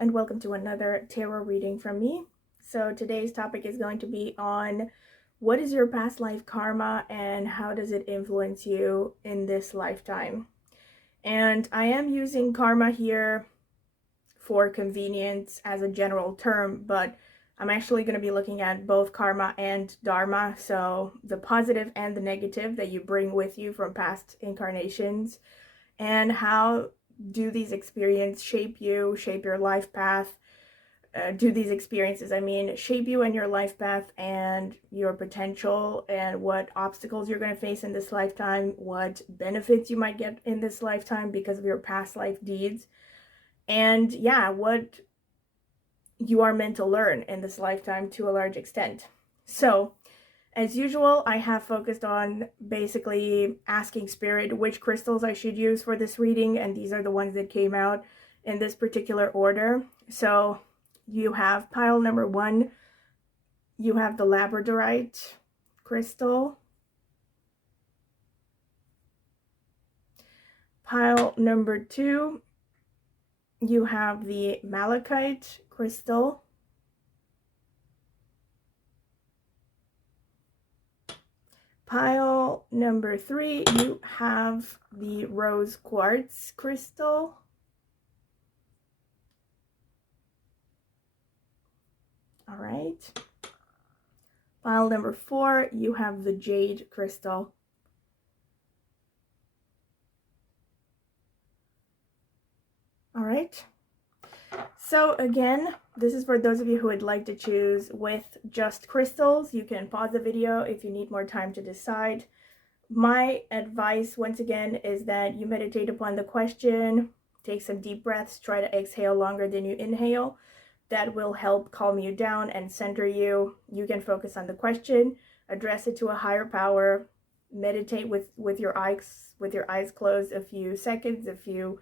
and welcome to another tarot reading from me. So today's topic is going to be on what is your past life karma and how does it influence you in this lifetime. And I am using karma here for convenience as a general term, but I'm actually going to be looking at both karma and dharma, so the positive and the negative that you bring with you from past incarnations, and how do these experiences shape you, shape your life path? Do these experiences, shape you and your life path and your potential, and what obstacles you're going to face in this lifetime, what benefits you might get in this lifetime because of your past life deeds, and yeah, what you are meant to learn in this lifetime to a large extent. So, as usual, I have focused on basically asking Spirit which crystals I should use for this reading, and these are the ones that came out in this particular order. So you have pile number 1, you have the Labradorite crystal. Pile number 2, you have the Malachite crystal. Pile number 3, you have the rose quartz crystal. All right. Pile number 4, you have the jade crystal. All right. So again, this is for those of you who would like to choose with just crystals. You can pause the video if you need more time to decide. My advice, once again, is that you meditate upon the question, take some deep breaths, try to exhale longer than you inhale. That will help calm you down and center you. You can focus on the question, address it to a higher power, meditate with your eyes closed a few seconds, a few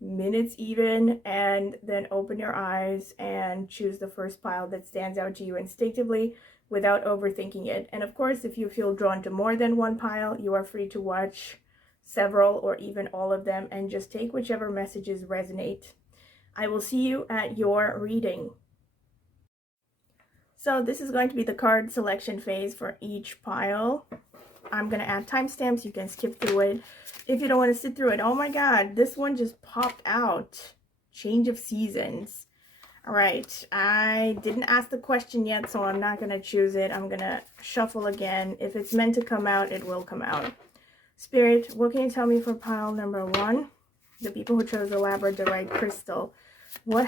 minutes even, and then open your eyes and choose the first pile that stands out to you instinctively without overthinking it. And of course, if you feel drawn to more than one pile, you are free to watch several or even all of them and just take whichever messages resonate. I will see you at your reading. So this is going to be the card selection phase for each pile. I'm going to add timestamps. You can skip through it if you don't want to sit through it. Oh my god, this one just popped out. Change of seasons. All right, I didn't ask the question yet, so I'm not going to choose it. I'm going to shuffle again. If it's meant to come out, it will come out. Spirit, what can you tell me for pile number 1? The people who chose the Labradorite crystal. What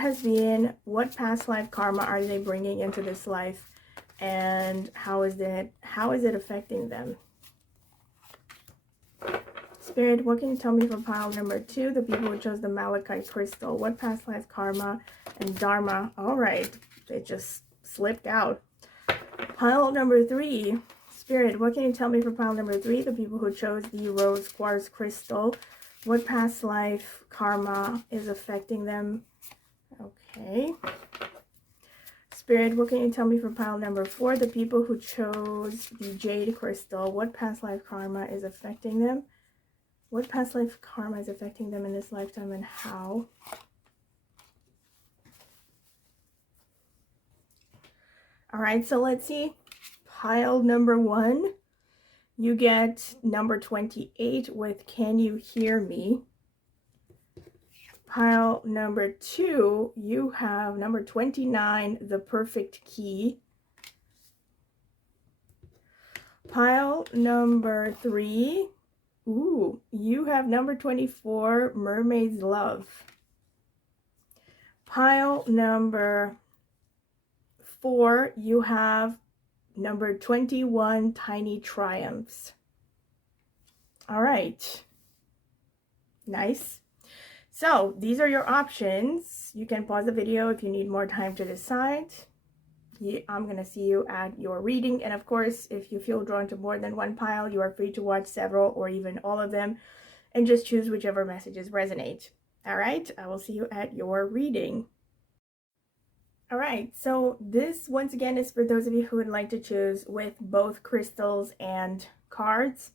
what past life karma are they bringing into this life, and how is it affecting them? Spirit, what can you tell me for pile number 2? The people who chose the Malachite crystal. What past life karma and Dharma? All right, it just slipped out. Pile number 3. Spirit, what can you tell me for pile number 3? The people who chose the rose quartz crystal. What past life karma is affecting them? Okay. Spirit, what can you tell me for pile number 4? The people who chose the jade crystal. What past life karma is affecting them? What past life karma is affecting them in this lifetime and how? All right, so let's see. Pile number 1, you get number 28 with Can You Hear Me? Pile number 2, you have number 29, The Perfect Key. Pile number 3, ooh, you have number 24, Mermaid's Love. Pile number 4, you have number 21, Tiny Triumphs. All right. Nice. So these are your options. You can pause the video if you need more time to decide. I'm going to see you at your reading. And of course, if you feel drawn to more than one pile, you are free to watch several or even all of them and just choose whichever messages resonate. All right, I will see you at your reading. All right, so this once again is for those of you who would like to choose with both crystals and cards.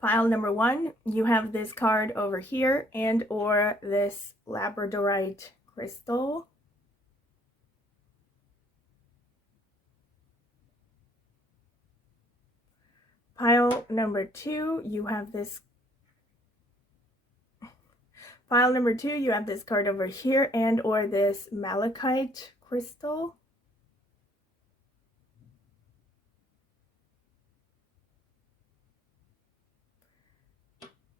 Pile number 1, you have this card over here and or this Labradorite crystal. Pile number 2, you have this Pile number 2, you have this card over here and or this malachite crystal.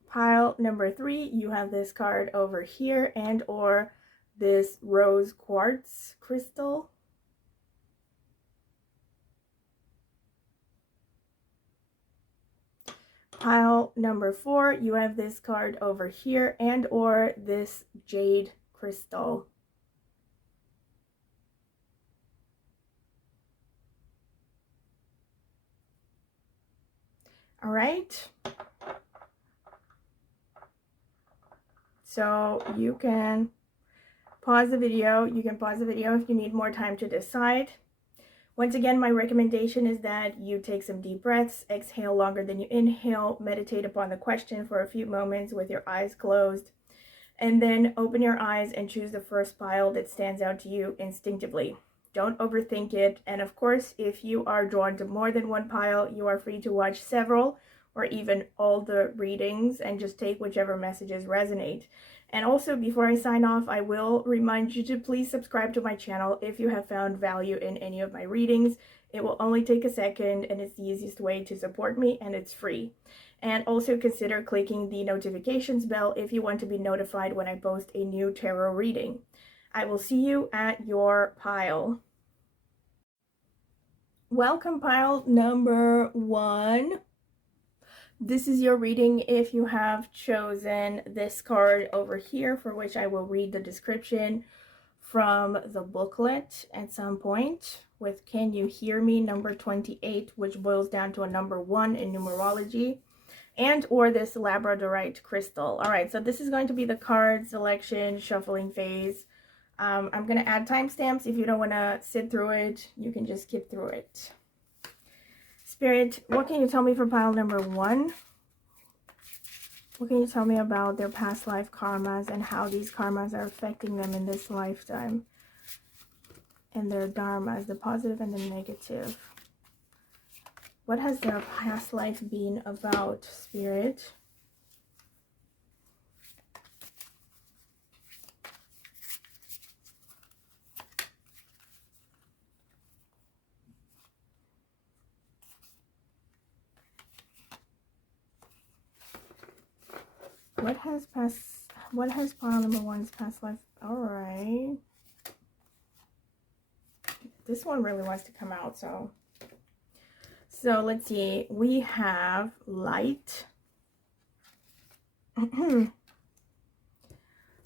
Pile number 3, you have this card over here and or this rose quartz crystal. Pile number 4, you have this card over here and or this jade crystal. All right. So you can pause the video. You can pause the video if you need more time to decide. Once again, my recommendation is that you take some deep breaths, exhale longer than you inhale, meditate upon the question for a few moments with your eyes closed, and then open your eyes and choose the first pile that stands out to you instinctively. Don't overthink it. And of course, if you are drawn to more than one pile, you are free to watch several or even all the readings and just take whichever messages resonate. And also, before I sign off, I will remind you to please subscribe to my channel if you have found value in any of my readings. It will only take a second and it's the easiest way to support me, and it's free. And also consider clicking the notifications bell if you want to be notified when I post a new tarot reading. I will see you at your pile. Welcome, pile number 1. This is your reading if you have chosen this card over here, for which I will read the description from the booklet at some point with Can You Hear Me number 28, which boils down to a number 1 in numerology, and or this labradorite crystal. All right, so this is going to be the card selection shuffling phase. I'm going to add timestamps. If you don't want to sit through it, you can just skip through it. Spirit, what can you tell me for pile number 1? What can you tell me about their past life karmas and how these karmas are affecting them in this lifetime? And their dharmas, the positive and the negative. What has their past life been about, Spirit? What has pile number 1's past life? All right. This one really wants to come out, so let's see. We have light. All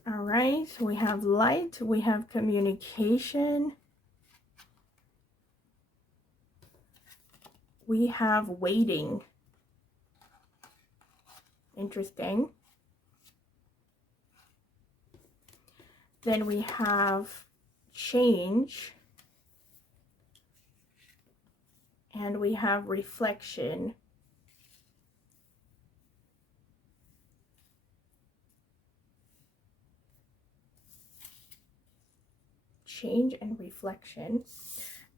right, we have light, we have communication, we have waiting. Interesting. Then we have change, and we have reflection. Change and reflection.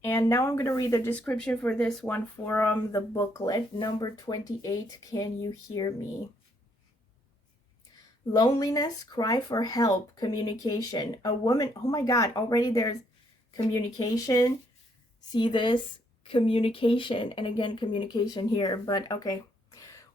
And now I'm going to read the description for this one from the booklet, number 28, Can You Hear Me? Loneliness, cry for help, communication. A woman, oh my God, already there's communication. See this? Communication, and again, communication here, but okay.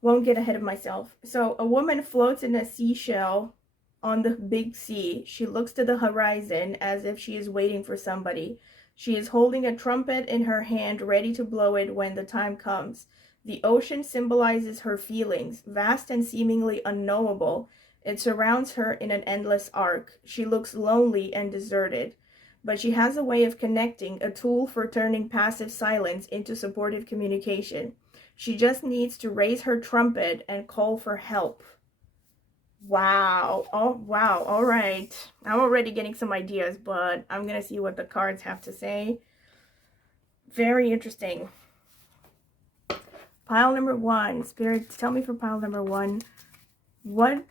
Won't get ahead of myself. So a woman floats in a seashell on the big sea. She looks to the horizon as if she is waiting for somebody. She is holding a trumpet in her hand, ready to blow it when the time comes. The ocean symbolizes her feelings, vast and seemingly unknowable. It surrounds her in an endless arc. She looks lonely and deserted, but she has a way of connecting, a tool for turning passive silence into supportive communication. She just needs to raise her trumpet and call for help. Wow. Oh, wow. All right. I'm already getting some ideas, but I'm going to see what the cards have to say. Very interesting. Pile number 1. Spirit, tell me for pile number 1, what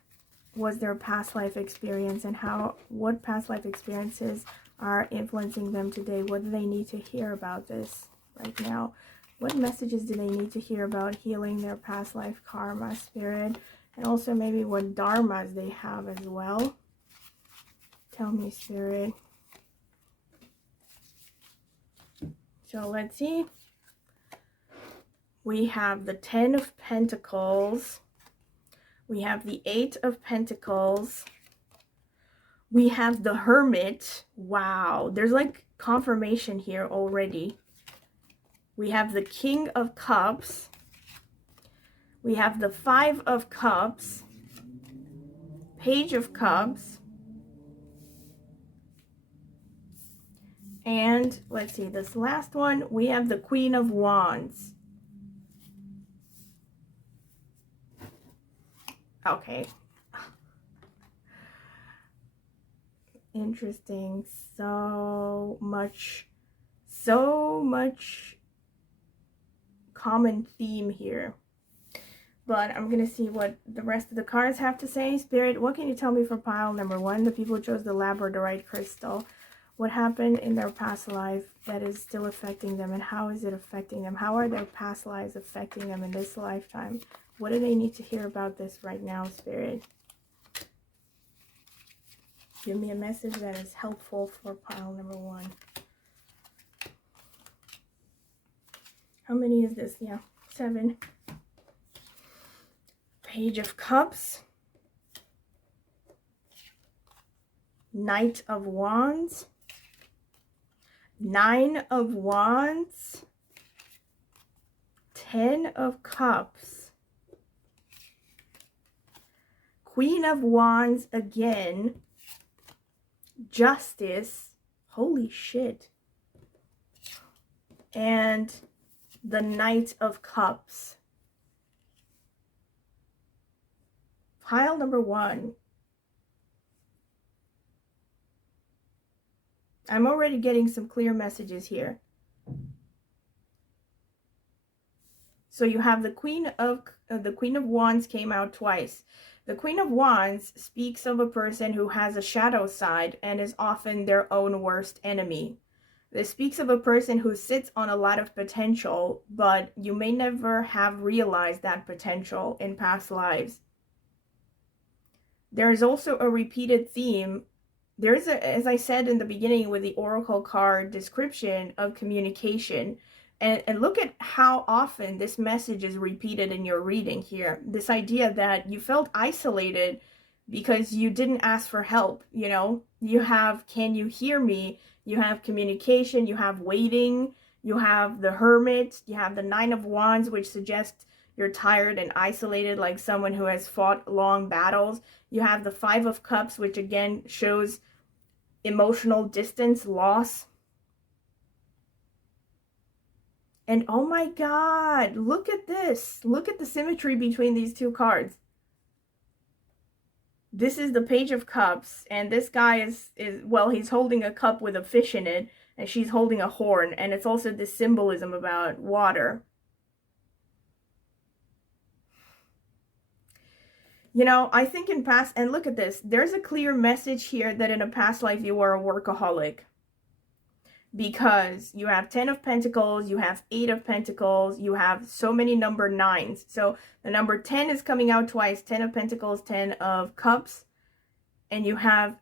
was their past life experience and what past life experiences are influencing them today? What do they need to hear about this right now? What messages do they need to hear about healing their past life karma, Spirit? And also maybe what dharmas they have as well. Tell me, Spirit. So let's see. We have the 10 of Pentacles. We have the 8 of Pentacles. We have the Hermit. Wow, there's like confirmation here already. We have the King of Cups. We have the 5 of Cups. Page of Cups. And let's see, this last one, we have the Queen of Wands. Okay. Interesting. So much common theme here. But I'm going to see what the rest of the cards have to say. Spirit, what can you tell me for pile number 1? The people who chose the labradorite crystal. What happened in their past life that is still affecting them, and how is it affecting them? How are their past lives affecting them in this lifetime? What do they need to hear about this right now, Spirit? Give me a message that is helpful for pile number 1. How many is this? Yeah, 7. Page of Cups. Knight of Wands. 9 of Wands. 10 of Cups. Queen of Wands again. Justice. Holy shit. And the Knight of Cups. Pile number 1. I'm already getting some clear messages here. So you have the Queen of Wands came out twice. The Queen of Wands speaks of a person who has a shadow side and is often their own worst enemy. This speaks of a person who sits on a lot of potential, but you may never have realized that potential in past lives. There is also a repeated theme. There is, as I said in the beginning with the Oracle card description, of communication. And look at how often this message is repeated in your reading here. This idea that you felt isolated because you didn't ask for help, you know? You have, can you hear me? You have communication, you have waiting, you have the Hermit, you have the 9 of Wands, which suggests you're tired and isolated, like someone who has fought long battles. You have the 5 of Cups, which again shows emotional distance, loss. And oh my God, look at this. Look at the symmetry between these two cards. This is the Page of Cups, and this guy is well, he's holding a cup with a fish in it, and she's holding a horn, and it's also this symbolism about water. You know, I think in past, and look at this, there's a clear message here that in a past life you were a workaholic. Because you have 10 of Pentacles, you have 8 of Pentacles, you have so many number 9s. So the number 10 is coming out twice, 10 of Pentacles, 10 of Cups. And you have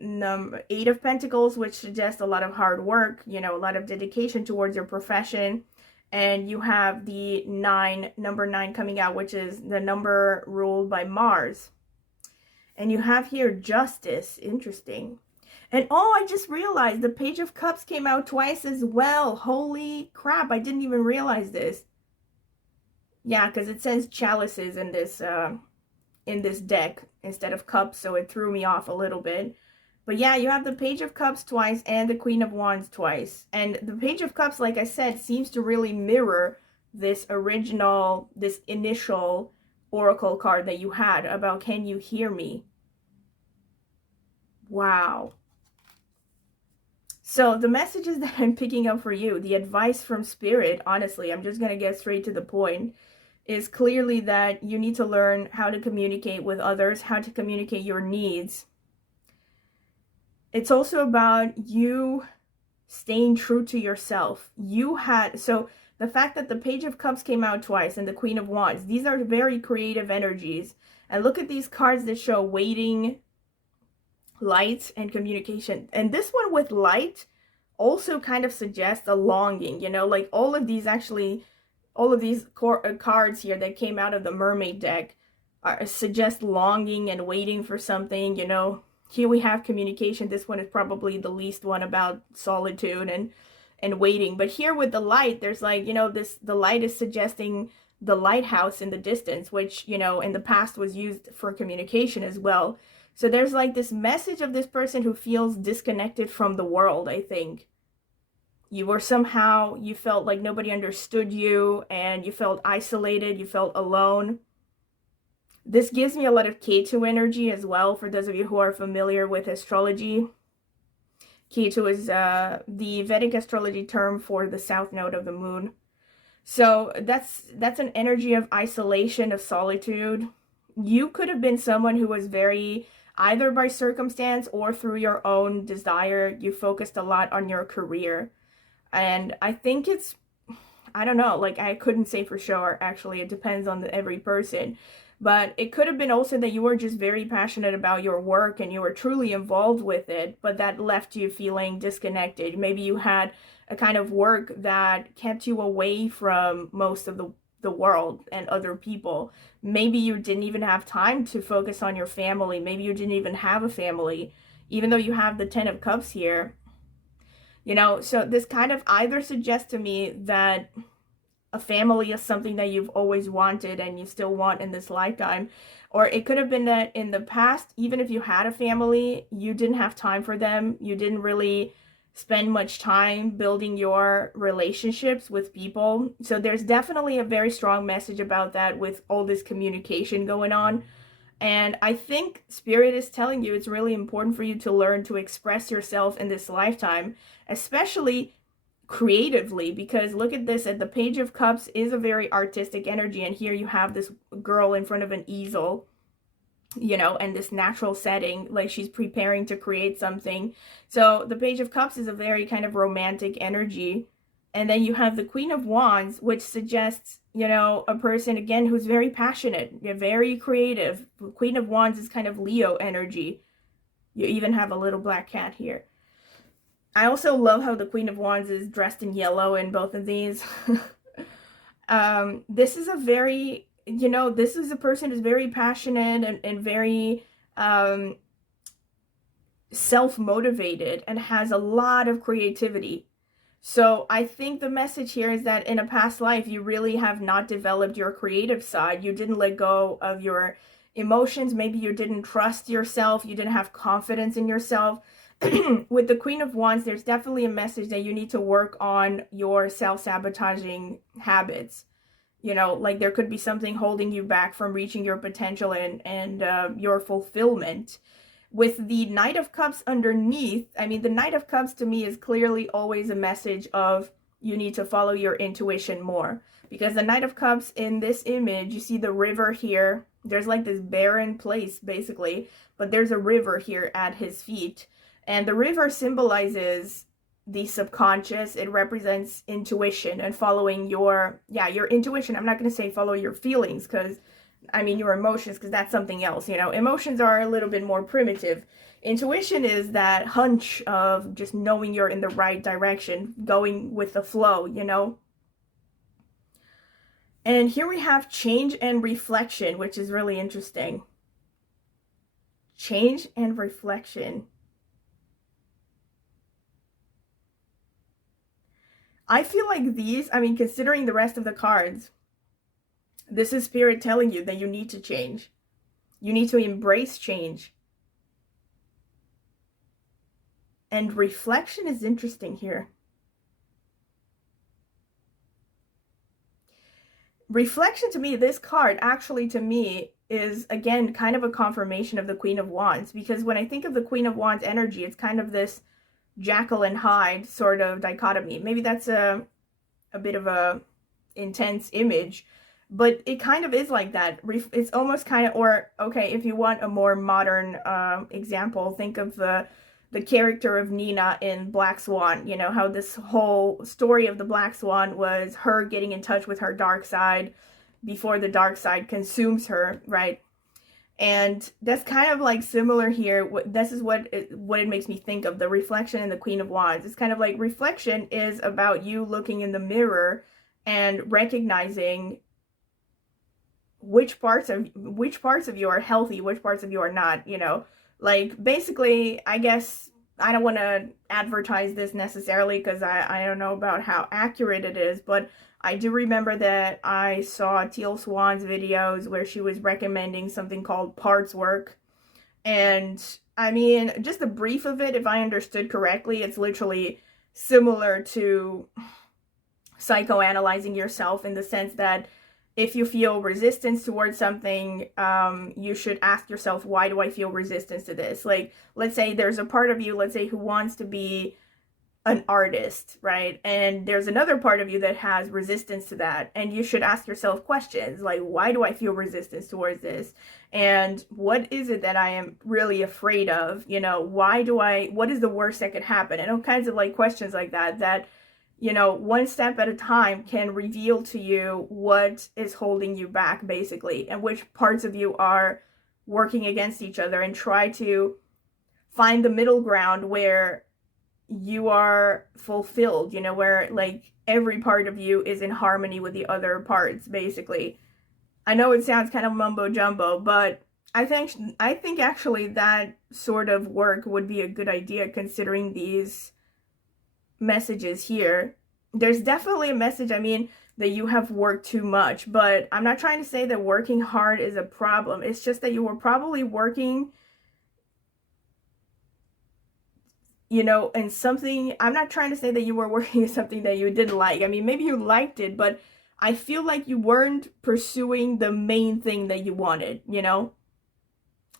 number 8 of Pentacles, which suggests a lot of hard work, you know, a lot of dedication towards your profession. And you have the number 9 coming out, which is the number ruled by Mars. And you have here Justice. Interesting. And oh, I just realized the Page of Cups came out twice as well. Holy crap, I didn't even realize this. Yeah, because it says chalices in this deck instead of cups, so it threw me off a little bit. But yeah, you have the Page of Cups twice and the Queen of Wands twice. And the Page of Cups, like I said, seems to really mirror this initial Oracle card that you had about can you hear me? Wow. So the messages that I'm picking up for you, the advice from Spirit, honestly, I'm just going to get straight to the point, is clearly that you need to learn how to communicate with others, how to communicate your needs. It's also about you staying true to yourself. So the fact that the Page of Cups came out twice and the Queen of Wands, these are very creative energies. And look at these cards that show waiting, light, and communication. And this one with light also kind of suggests a longing, you know, like all of these cards here that came out of the mermaid deck suggest longing and waiting for something, you know. Here we have communication. This one is probably the least one, about solitude and waiting. But here with the light, there's like, you know, the light is suggesting the lighthouse in the distance, which, you know, in the past was used for communication as well. So there's like this message of this person who feels disconnected from the world, I think. You felt like nobody understood you, and you felt isolated, you felt alone. This gives me a lot of Ketu energy as well, for those of you who are familiar with astrology. Ketu is the Vedic astrology term for the south node of the moon. So that's an energy of isolation, of solitude. You could have been someone who was very, either by circumstance or through your own desire, you focused a lot on your career. And I think I don't know, like I couldn't say for sure, actually, it depends on every person. But it could have been also that you were just very passionate about your work and you were truly involved with it, but that left you feeling disconnected. Maybe you had a kind of work that kept you away from most of the world and other people. Maybe you didn't even have time to focus on your family. Maybe you didn't even have a family, even though you have the Ten of Cups here. You know, so this kind of either suggests to me that a family is something that you've always wanted and you still want in this lifetime. Or it could have been that in the past, even if you had a family, you didn't have time for them. You didn't really spend much time building your relationships with people. So there's definitely a very strong message about that with all this communication going on. And I think Spirit is telling you it's really important for you to learn to express yourself in this lifetime, especially creatively, because look at this, at the Page of Cups is a very artistic energy, and here you have this girl in front of an easel, you know, and this natural setting, like she's preparing to create something. So the Page of Cups is a very kind of romantic energy. And then you have the Queen of Wands, which suggests, you know, a person, again, who's very passionate, very creative. Queen of Wands is kind of Leo energy. You even have a little black cat here. I also love how the Queen of Wands is dressed in yellow in both of these. This is a very, you know, this is a person who's very passionate and very self-motivated and has a lot of creativity. So I think the message here is that in a past life, you really have not developed your creative side. You didn't let go of your emotions. Maybe you didn't trust yourself. You didn't have confidence in yourself. With the Queen of Wands, there's definitely a message that you need to work on your self-sabotaging habits. You know, like there could be something holding you back from reaching your potential and your fulfillment. With the Knight of Cups underneath, I mean, the Knight of Cups to me is clearly always a message of you need to follow your intuition more. Because the Knight of Cups in this image, you see the river here. There's like this barren place, basically, but there's a river here at his feet. And the river symbolizes the subconscious. It represents intuition and following your intuition. I'm not going to say follow your feelings, because I mean your emotions, because that's something else. You know, emotions are a little bit more primitive. Intuition is that hunch of just knowing you're in the right direction, going with the flow, you know. And here we have change and reflection, which is really interesting. Change and reflection. I feel like these, I mean, considering the rest of the cards, this is Spirit telling you that you need to change. You need to embrace change. And reflection is interesting here. Reflection to me, this card actually to me is, again, kind of a confirmation of the Queen of Wands. Because when I think of the Queen of Wands energy, it's kind of this Jekyll and Hyde sort of dichotomy. Maybe that's a bit of a intense image, but it kind of is like that. It's almost kind of, or okay, if you want a more modern example, think of the the character of Nina in Black Swan, you know, how this whole story of the Black Swan was her getting in touch with her dark side before the dark side consumes her, right? And that's kind of like similar here. This is what it makes me think of, the reflection in the Queen of Wands. It's kind of like reflection is about you looking in the mirror and recognizing which parts of you are healthy, which parts of you are not, you know. Like, basically, I guess I don't want to advertise this necessarily because I don't know about how accurate it is, but I do remember that I saw Teal Swan's videos where she was recommending something called parts work. And I mean, just a brief of it, if I understood correctly, it's literally similar to psychoanalyzing yourself, in the sense that if you feel resistance towards something, you should ask yourself, why do I feel resistance to this? Like, let's say there's a part of you, let's say, who wants to be an artist, right? And there's another part of you that has resistance to that. And you should ask yourself questions like, why do I feel resistance towards this? And what is it that I am really afraid of? You know, what is the worst that could happen? And all kinds of like questions like that, you know, one step at a time can reveal to you what is holding you back, basically, and which parts of you are working against each other, and try to find the middle ground where you are fulfilled, you know, where like every part of you is in harmony with the other parts, basically. I know it sounds kind of mumbo jumbo, but I think actually that sort of work would be a good idea, considering these messages here. There's definitely a message, I mean, that you have worked too much, but I'm not trying to say that working hard is a problem. It's just that you were probably working, you know, and something, I'm not trying to say that you were working at something that you didn't like. I mean, maybe you liked it, but I feel like you weren't pursuing the main thing that you wanted, you know?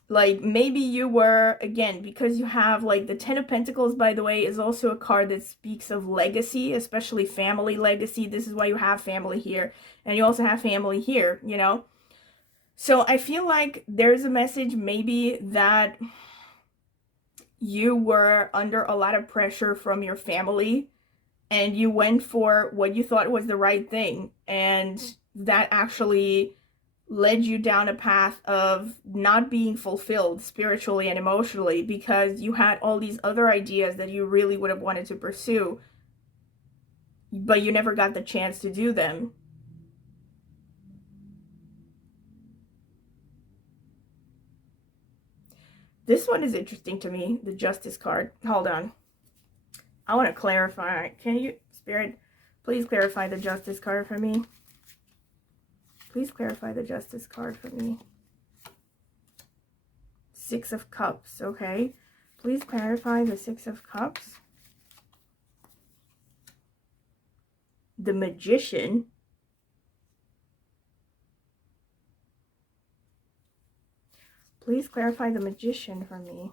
Like, maybe you were, again, because you have, like, the Ten of Pentacles, by the way, is also a card that speaks of legacy, especially family legacy. This is why you have family here. And you also have family here, you know? So I feel like there's a message maybe that you were under a lot of pressure from your family, and you went for what you thought was the right thing, and that actually led you down a path of not being fulfilled spiritually and emotionally, because you had all these other ideas that you really would have wanted to pursue, but you never got the chance to do them. This one is interesting to me, the Justice card. Hold on. I want to clarify. Can you, Spirit, please clarify the Justice card for me? Please clarify the Justice card for me. Six of Cups, okay. Please clarify the Six of Cups. The Magician. Please clarify the Magician for me.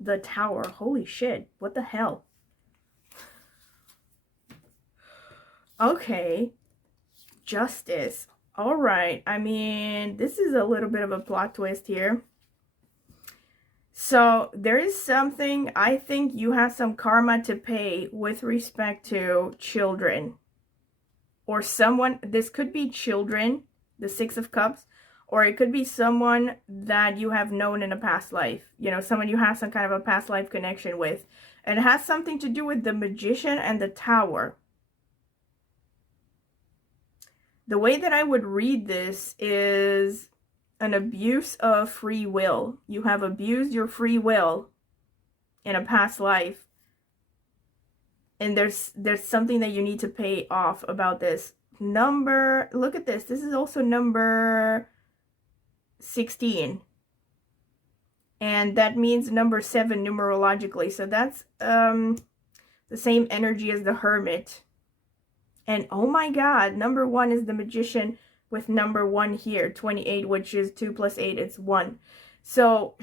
The Tower. Holy shit. What the hell? Okay. Justice. All right. I mean, this is a little bit of a plot twist here. So there is something, I think you have some karma to pay with respect to children. Or someone, this could be children, the Six of Cups. Or it could be someone that you have known in a past life. You know, someone you have some kind of a past life connection with. And it has something to do with the Magician and the Tower. The way that I would read this is an abuse of free will. You have abused your free will in a past life. And there's something that you need to pay off about this. Look at this. This is also number 16, and that means number 7 numerologically, so that's the same energy as the Hermit. And oh my god, number 1 is the Magician with number 1 here, 28, which is 2 plus 8, it's 1. So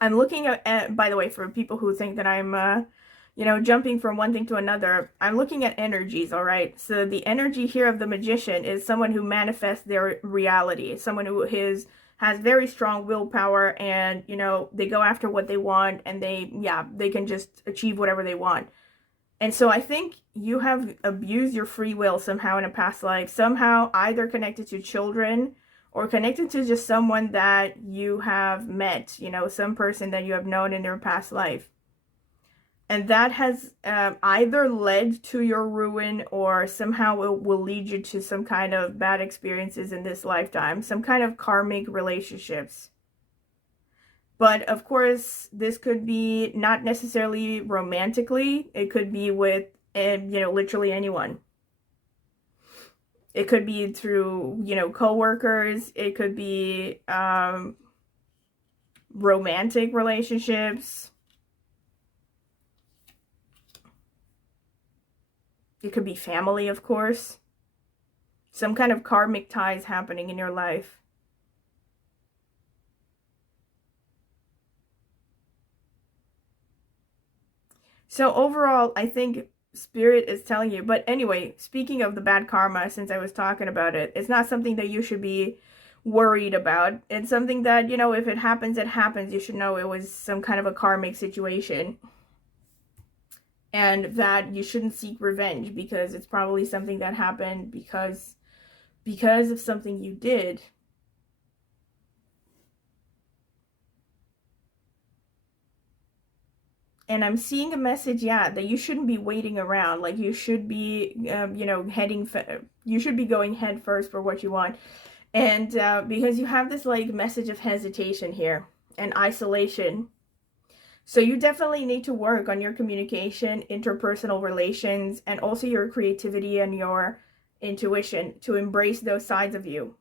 I'm looking at, by the way, for people who think that I'm you know, jumping from one thing to another, I'm looking at energies, all right? So the energy here of the Magician is someone who manifests their reality, someone who is has very strong willpower, and, you know, they go after what they want, and they can just achieve whatever they want. And so I think you have abused your free will somehow in a past life, somehow either connected to children or connected to just someone that you have met, you know, some person that you have known in your past life. And that has either led to your ruin, or somehow it will lead you to some kind of bad experiences in this lifetime, some kind of karmic relationships. But of course, this could be not necessarily romantically. It could be with, you know, literally anyone. It could be through, you know, coworkers. It could be romantic relationships. It could be family, of course. Some kind of karmic ties happening in your life. So overall, I think Spirit is telling you. But anyway, speaking of the bad karma, since I was talking about it, it's not something that you should be worried about. It's something that, you know, if it happens, it happens. You should know it was some kind of a karmic situation. And that you shouldn't seek revenge, because it's probably something that happened because of something you did. And I'm seeing a message, yeah, that you shouldn't be waiting around. Like, you should be, you know, you should be going head first for what you want. And because you have this, like, message of hesitation here and isolation. So you definitely need to work on your communication, interpersonal relations, and also your creativity and your intuition, to embrace those sides of you.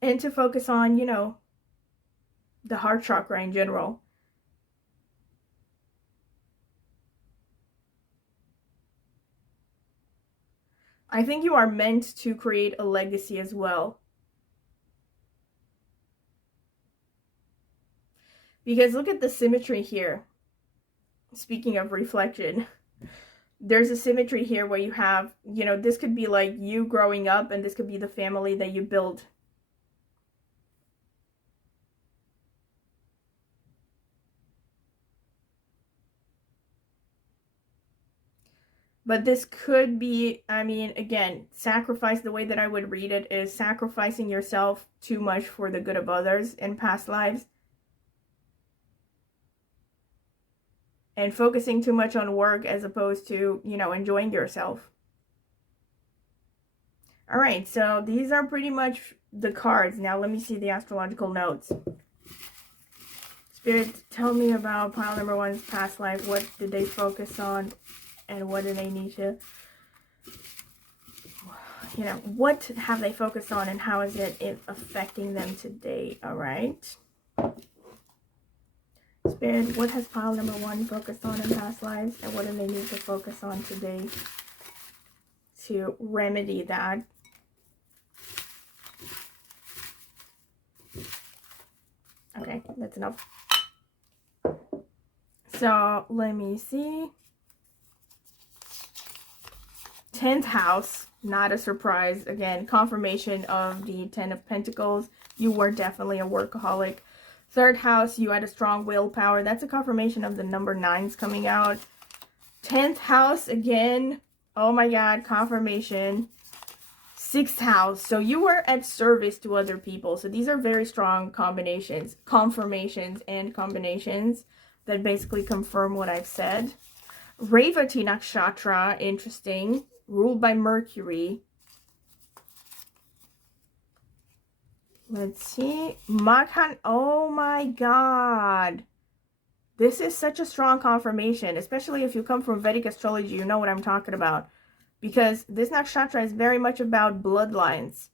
And to focus on, you know, the heart chakra in general. I think you are meant to create a legacy as well. Because look at the symmetry here. Speaking of reflection, there's a symmetry here where you have, you know, this could be like you growing up, and this could be the family that you build. But this could be, I mean, again, sacrifice, the way that I would read it is sacrificing yourself too much for the good of others in past lives. And focusing too much on work as opposed to, you know, enjoying yourself. All right, so these are pretty much the cards. Now let me see the astrological notes. Spirit, tell me about pile number one's past life. What did they focus on? And what do they need to, you know, what have they focused on, and how is it affecting them today? All right. Spirit, what has pile number one focused on in past lives, and what do they need to focus on today to remedy that? Okay, that's enough. So let me see. 10th house, not a surprise. Again, confirmation of the 10 of Pentacles. You were definitely a workaholic. 3rd house, you had a strong willpower. That's a confirmation of the number 9s coming out. 10th house, again, oh my god, confirmation. 6th house, so you were at service to other people. So these are very strong combinations, confirmations and combinations that basically confirm what I've said. Revati Nakshatra, interesting, ruled by Mercury. Let's see. Maghan, oh my god. This is such a strong confirmation, especially if you come from Vedic astrology, you know what I'm talking about. Because this nakshatra is very much about bloodlines.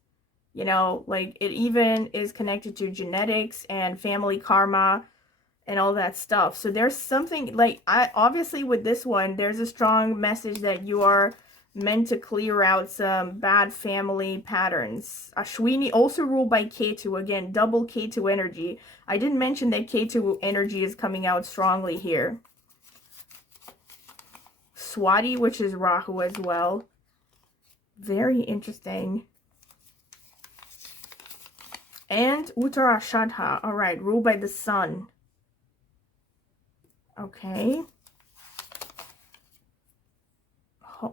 You know, like it even is connected to genetics and family karma and all that stuff. So there's something like, obviously with this one, there's a strong message that you are meant to clear out some bad family patterns. Ashwini, also ruled by Ketu, again, double Ketu energy. I didn't mention that Ketu energy is coming out strongly here. Swati, which is Rahu as well. Very interesting. And Uttarashadha. All right, ruled by the sun. Okay.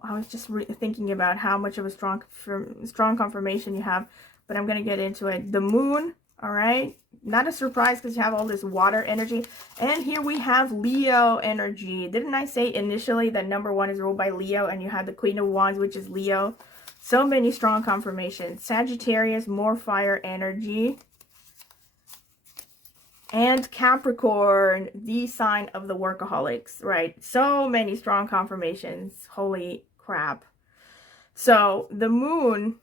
I was just thinking about how much of a strong confirmation you have, but I'm going to get into it. The moon, all right? Not a surprise because you have all this water energy. And here we have Leo energy. Didn't I say initially that number 1 is ruled by Leo, and you had the Queen of Wands, which is Leo? So many strong confirmations. Sagittarius, more fire energy. And Capricorn, the sign of the workaholics, right? So many strong confirmations. Holy crap. So the moon,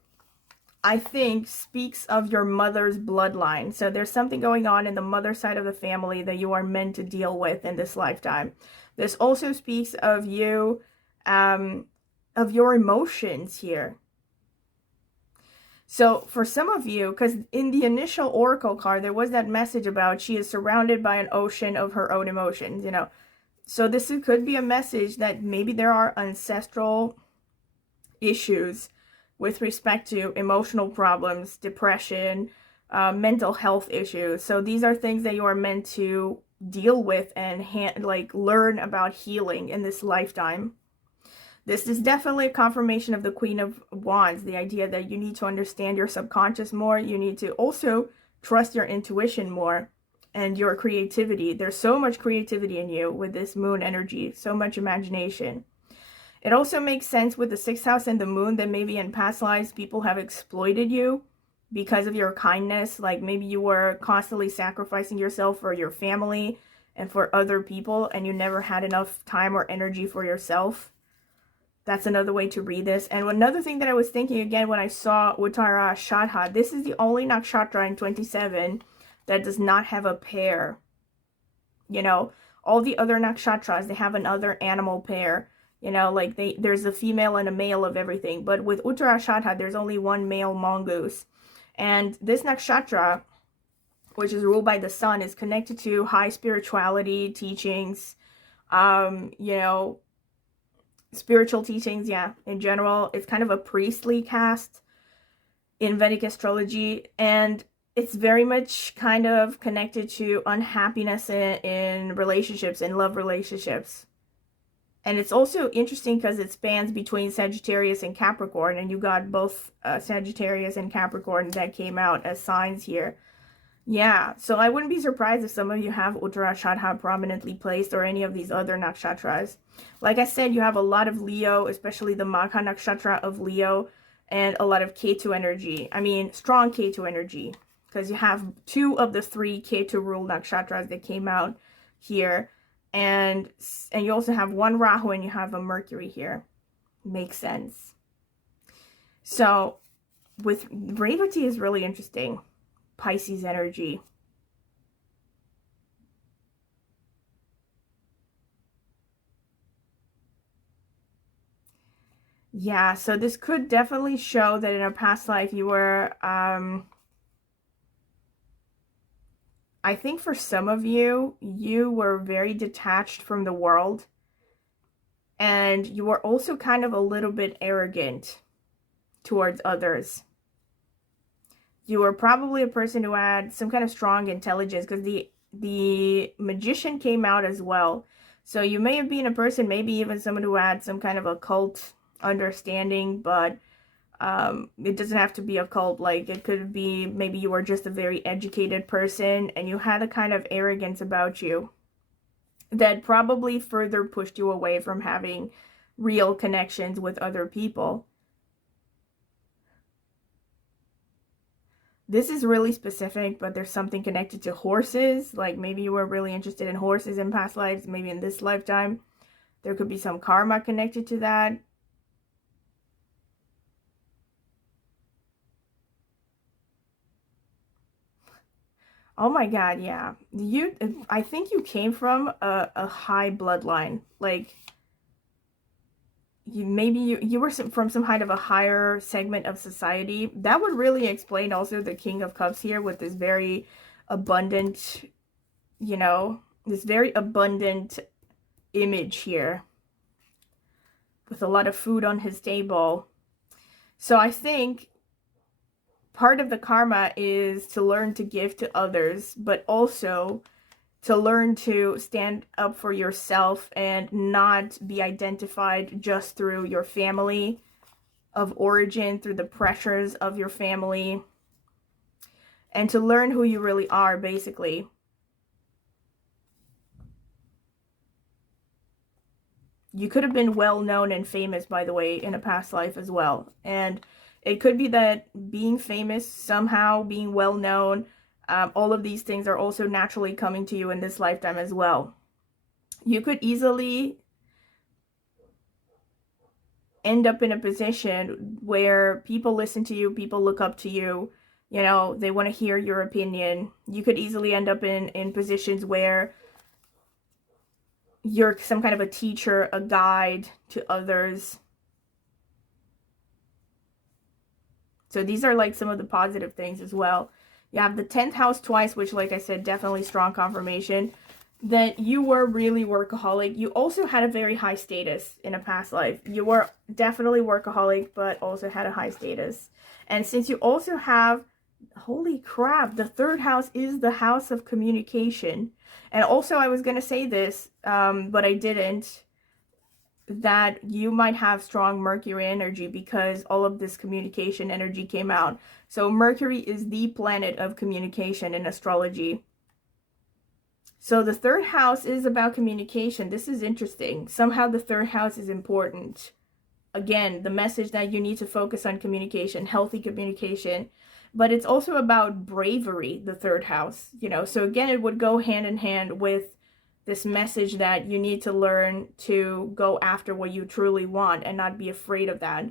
I think, speaks of your mother's bloodline. So there's something going on in the mother side of the family that you are meant to deal with in this lifetime. This also speaks of you, of your emotions here. So for some of you, because in the initial oracle card, there was that message about she is surrounded by an ocean of her own emotions, you know. So this could be a message that maybe there are ancestral issues with respect to emotional problems, depression, mental health issues. So these are things that you are meant to deal with and learn about healing in this lifetime. This is definitely a confirmation of the Queen of Wands, the idea that you need to understand your subconscious more. You need to also trust your intuition more and your creativity. There's so much creativity in you with this moon energy, so much imagination. It also makes sense with the 6th house and the moon that maybe in past lives people have exploited you because of your kindness. Like maybe you were constantly sacrificing yourself for your family and for other people, and you never had enough time or energy for yourself. That's another way to read this. And another thing that I was thinking again when I saw Uttarashadha, this is the only nakshatra in 27 that does not have a pair. You know, all the other nakshatras, they have another animal pair. You know, like there's a female and a male of everything. But with Uttarashadha, there's only one male mongoose. And this nakshatra, which is ruled by the sun, is connected to high spirituality teachings, you know, spiritual teachings, yeah, in general. It's kind of a priestly cast in Vedic astrology, and it's very much kind of connected to unhappiness in relationships, in love relationships. And it's also interesting because it spans between Sagittarius and Capricorn, and you got both Sagittarius and Capricorn that came out as signs here. Yeah, so I wouldn't be surprised if some of you have Uttarashadha prominently placed, or any of these other nakshatras. Like I said, you have a lot of Leo, especially the Magha nakshatra of Leo, and a lot of Ketu energy. I mean, strong Ketu energy, because you have 2 of the 3 Ketu ruled nakshatras that came out here. And you also have 1 Rahu, and you have a Mercury here. Makes sense. So with Revati is really interesting. Pisces energy. Yeah, so this could definitely show that in a past life you were, I think for some of you, you were very detached from the world. And you were also kind of a little bit arrogant towards others. You were probably a person who had some kind of strong intelligence, because the Magician came out as well. So you may have been a person, maybe even someone who had some kind of occult understanding, but it doesn't have to be occult. Like it could be maybe you were just a very educated person and you had a kind of arrogance about you that probably further pushed you away from having real connections with other people. This is really specific, but there's something connected to horses. Like maybe you were really interested in horses in past lives, maybe in this lifetime. There could be some karma connected to that. Oh my God, yeah. I think you came from a high bloodline. Like you were from some kind of a higher segment of society. That would really explain also the King of Cups here with this very abundant, you know, this very abundant image here with a lot of food on his table. So I think part of the karma is to learn to give to others, but also to learn to stand up for yourself and not be identified just through your family of origin, through the pressures of your family, and to learn who you really are, basically. You could have been well known and famous, by the way, in a past life as well. And it could be that being famous, somehow being well known, all of these things are also naturally coming to you in this lifetime as well. You could easily end up in a position where people listen to you, people look up to you, you know, they want to hear your opinion. You could easily end up in positions where you're some kind of a teacher, a guide to others. So these are like some of the positive things as well. You have the 10th house twice, which, like I said, definitely strong confirmation that you were really workaholic. You also had a very high status in a past life. You were definitely workaholic, but also had a high status. And since you also have, holy crap, the 3rd house is the house of communication. And also, I was going to say this, but I didn't, that you might have strong Mercury energy because all of this communication energy came out. So Mercury is the planet of communication in astrology. So the 3rd house is about communication. This is interesting. Somehow the 3rd house is important. Again, the message that you need to focus on communication, healthy communication. But it's also about bravery, the 3rd house. You know, so again, it would go hand in hand with this message that you need to learn to go after what you truly want and not be afraid of that.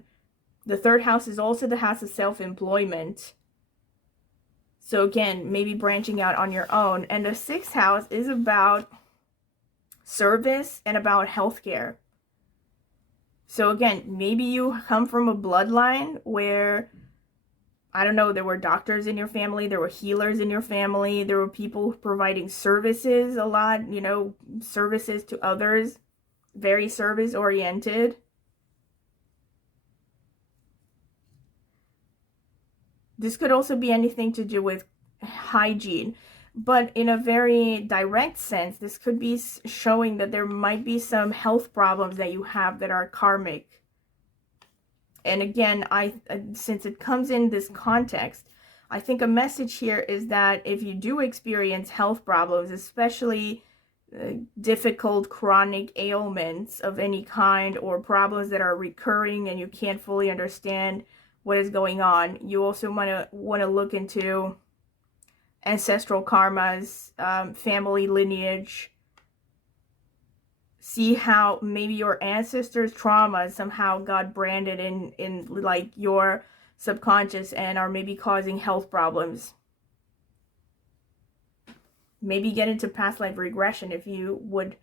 The 3rd house is also the house of self-employment. So again, maybe branching out on your own. And the 6th house is about service and about healthcare. So again, maybe you come from a bloodline where, I don't know, there were doctors in your family, there were healers in your family, there were people providing services a lot, you know, services to others, very service oriented. This could also be anything to do with hygiene, but in a very direct sense, this could be showing that there might be some health problems that you have that are karmic. And again, since it comes in this context, I think a message here is that if you do experience health problems, especially difficult chronic ailments of any kind or problems that are recurring and you can't fully understand what is going on, you also want to look into ancestral karmas, family lineage. See how maybe your ancestors' traumas somehow got branded in like your subconscious and are maybe causing health problems. Maybe get into past life regression if you would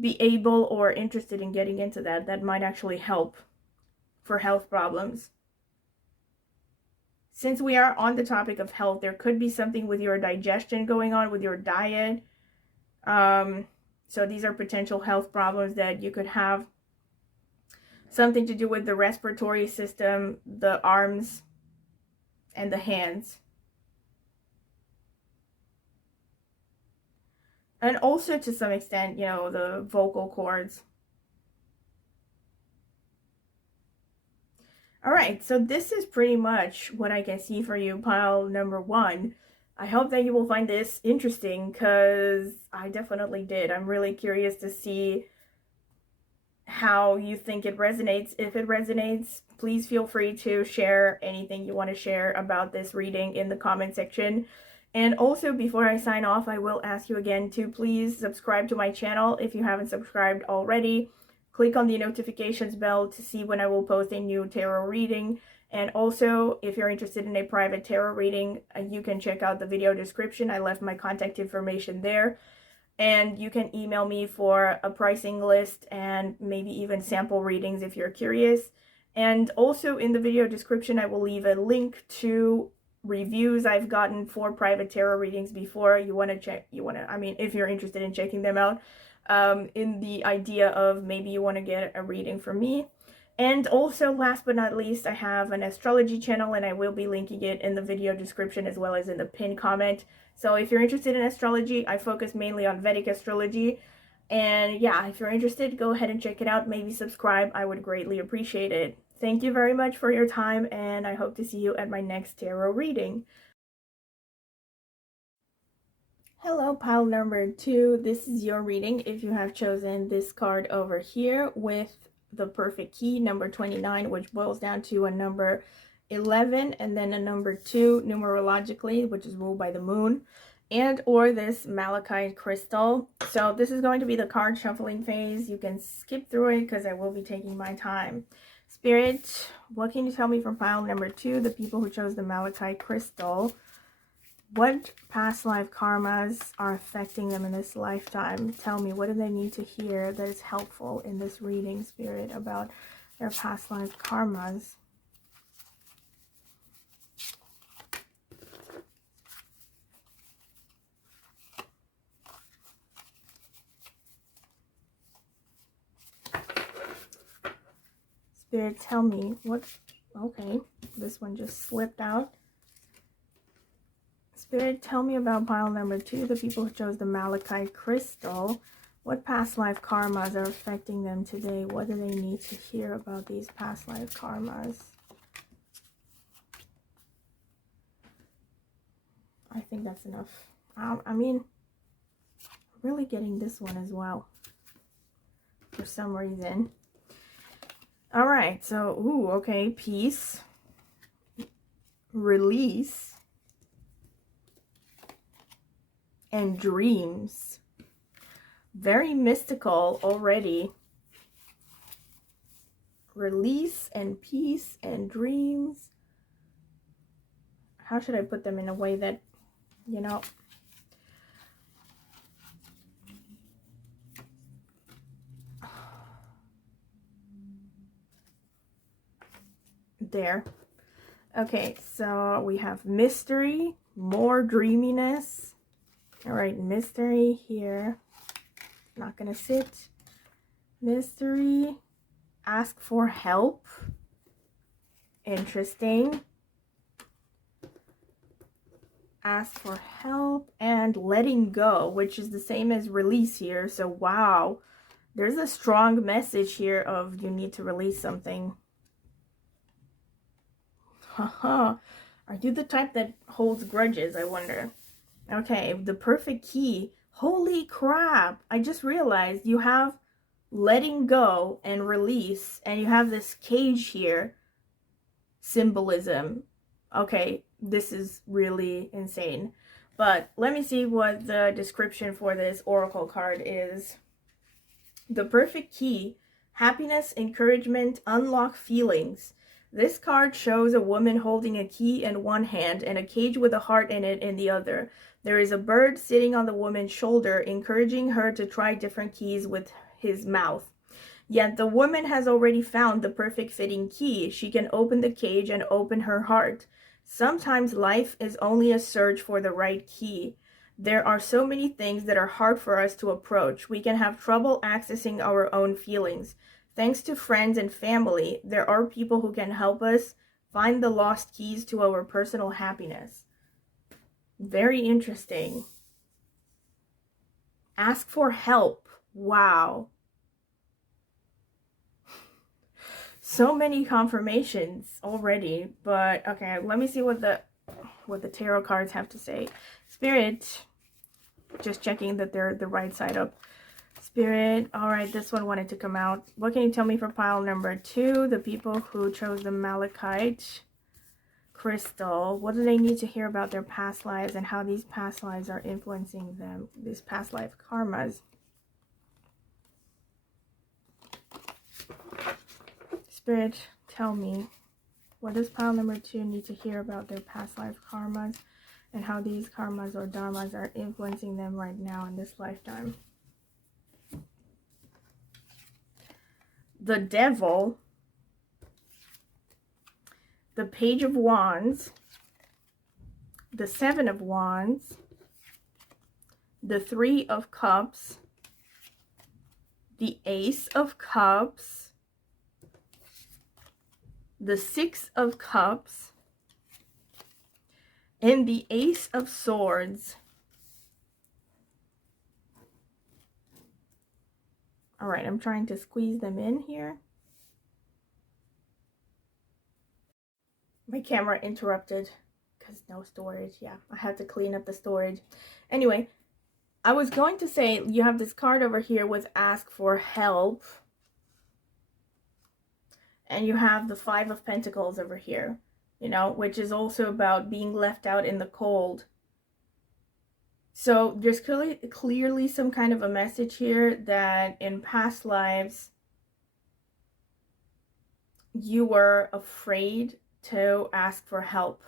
be able or interested in getting into that. That might actually help for health problems. Since we are on the topic of health, there could be something with your digestion going on, with your diet. So these are potential health problems that you could have. Something to do with the respiratory system, the arms, and the hands. And also to some extent, you know, the vocal cords. All right, so this is pretty much what I can see for you, pile number 1. I hope that you will find this interesting because I definitely did. I'm really curious to see how you think it resonates. If it resonates, please feel free to share anything you want to share about this reading in the comment section. And also, before I sign off, I will ask you again to please subscribe to my channel if you haven't subscribed already. Click on the notifications bell to see when I will post a new tarot reading. And also, if you're interested in a private tarot reading, you can check out the video description. I left my contact information there. And you can email me for a pricing list and maybe even sample readings if you're curious. And also in the video description, I will leave a link to reviews I've gotten for private tarot readings before. If you're interested in checking them out, in the idea of maybe you want to get a reading from me. And also, last but not least, I have an astrology channel, and I will be linking it in the video description as well as in the pinned comment. So if you're interested in astrology, I focus mainly on Vedic astrology. And yeah, if you're interested, go ahead and check it out. Maybe subscribe. I would greatly appreciate it. Thank you very much for your time, and I hope to see you at my next tarot reading. Hello, pile number 2. This is your reading if you have chosen this card over here with the perfect key, number 29, which boils down to a number 11 and then a number 2 numerologically, which is ruled by the moon, and or this malachite crystal. So this is going to be the card shuffling phase. You can skip through it because I will be taking my time. Spirit, what can you tell me from pile number 2, the people who chose the malachite crystal? What past life karmas are affecting them in this lifetime? Tell me, what do they need to hear that is helpful in this reading, Spirit, about their past life karmas? Spirit, tell me what... Okay, this one just slipped out. Spirit, tell me about pile number 2, the people who chose the malachite crystal. What past life karmas are affecting them today? What do they need to hear about these past life karmas? I think that's enough. I mean, I'm really getting this one as well for some reason. All right, so, ooh, okay, peace, release, and dreams. Very mystical already. Release and peace and dreams. How should I put them in a way that, you know, there. Okay, so we have mystery, more dreaminess. All right, mystery here. Not gonna sit. Mystery, ask for help. Interesting. Ask for help and letting go, which is the same as release here. So wow, there's a strong message here of you need to release something. Haha. Are you the type that holds grudges, I wonder? Okay, the perfect key. Holy crap, I just realized you have letting go and release, and you have this cage here, symbolism. Okay, this is really insane. But let me see what the description for this oracle card is. The perfect key, happiness, encouragement, unlock feelings. This card shows a woman holding a key in one hand and a cage with a heart in it in the other. There is a bird sitting on the woman's shoulder, encouraging her to try different keys with his mouth. Yet the woman has already found the perfect fitting key. She can open the cage and open her heart. Sometimes life is only a search for the right key. There are so many things that are hard for us to approach. We can have trouble accessing our own feelings. Thanks to friends and family, there are people who can help us find the lost keys to our personal happiness. Very interesting. Ask for help. Wow. So many confirmations already, but okay, let me see what the tarot cards have to say. Spirit, just checking that they're the right side up. Spirit, all right, this one wanted to come out. What can you tell me for pile number 2, the people who chose the malachite crystal? What do they need to hear about their past lives and how these past lives are influencing them, these past life karmas? Spirit, tell me, what does pile number 2 need to hear about their past life karmas and how these karmas or dharmas are influencing them right now in this lifetime? The Devil, the Page of Wands, the Seven of Wands, the Three of Cups, the Ace of Cups, the Six of Cups, and the Ace of Swords. All right, I'm trying to squeeze them in here. My camera interrupted because no storage. Yeah, I had to clean up the storage. Anyway, I was going to say, you have this card over here with ask for help. And you have the Five of Pentacles over here, you know, which is also about being left out in the cold. So there's clearly some kind of a message here that in past lives, you were afraid to ask for help.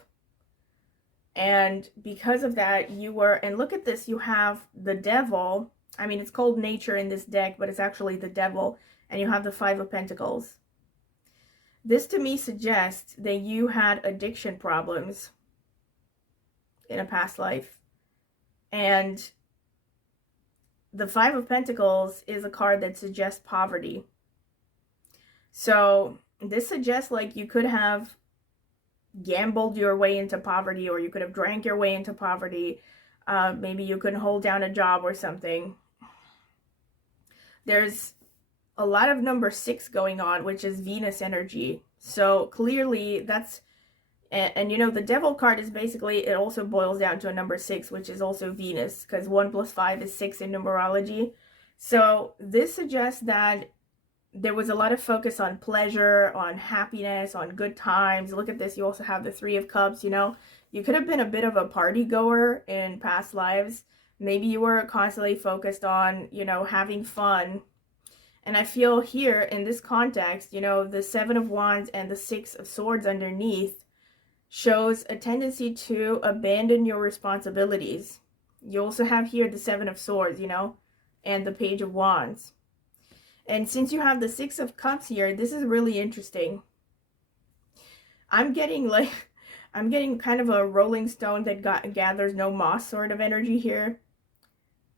And because of that, you were, and look at this, you have the devil. I mean, it's called nature in this deck, but it's actually the devil. And you have the Five of Pentacles. This to me suggests that you had addiction problems in a past life. And the Five of Pentacles is a card that suggests poverty. So this suggests like you could have gambled your way into poverty, or you could have drank your way into poverty. Maybe you couldn't hold down a job or something. There's a lot of number 6 going on, which is Venus energy. So clearly that's, and you know, the devil card is basically, it also boils down to a number 6, which is also Venus, because 1 + 5 is 6 in numerology. So this suggests that there was a lot of focus on pleasure, on happiness, on good times. Look at this, you also have the Three of Cups, you know. You could have been a bit of a party goer in past lives. Maybe you were constantly focused on, you know, having fun. And I feel here in this context, you know, the Seven of Wands and the Six of Swords underneath shows a tendency to abandon your responsibilities. You also have here the Seven of Swords, you know, and the Page of Wands. And since you have the Six of Cups here, this is really interesting. I'm getting kind of a Rolling Stone that gathers no moss sort of energy here.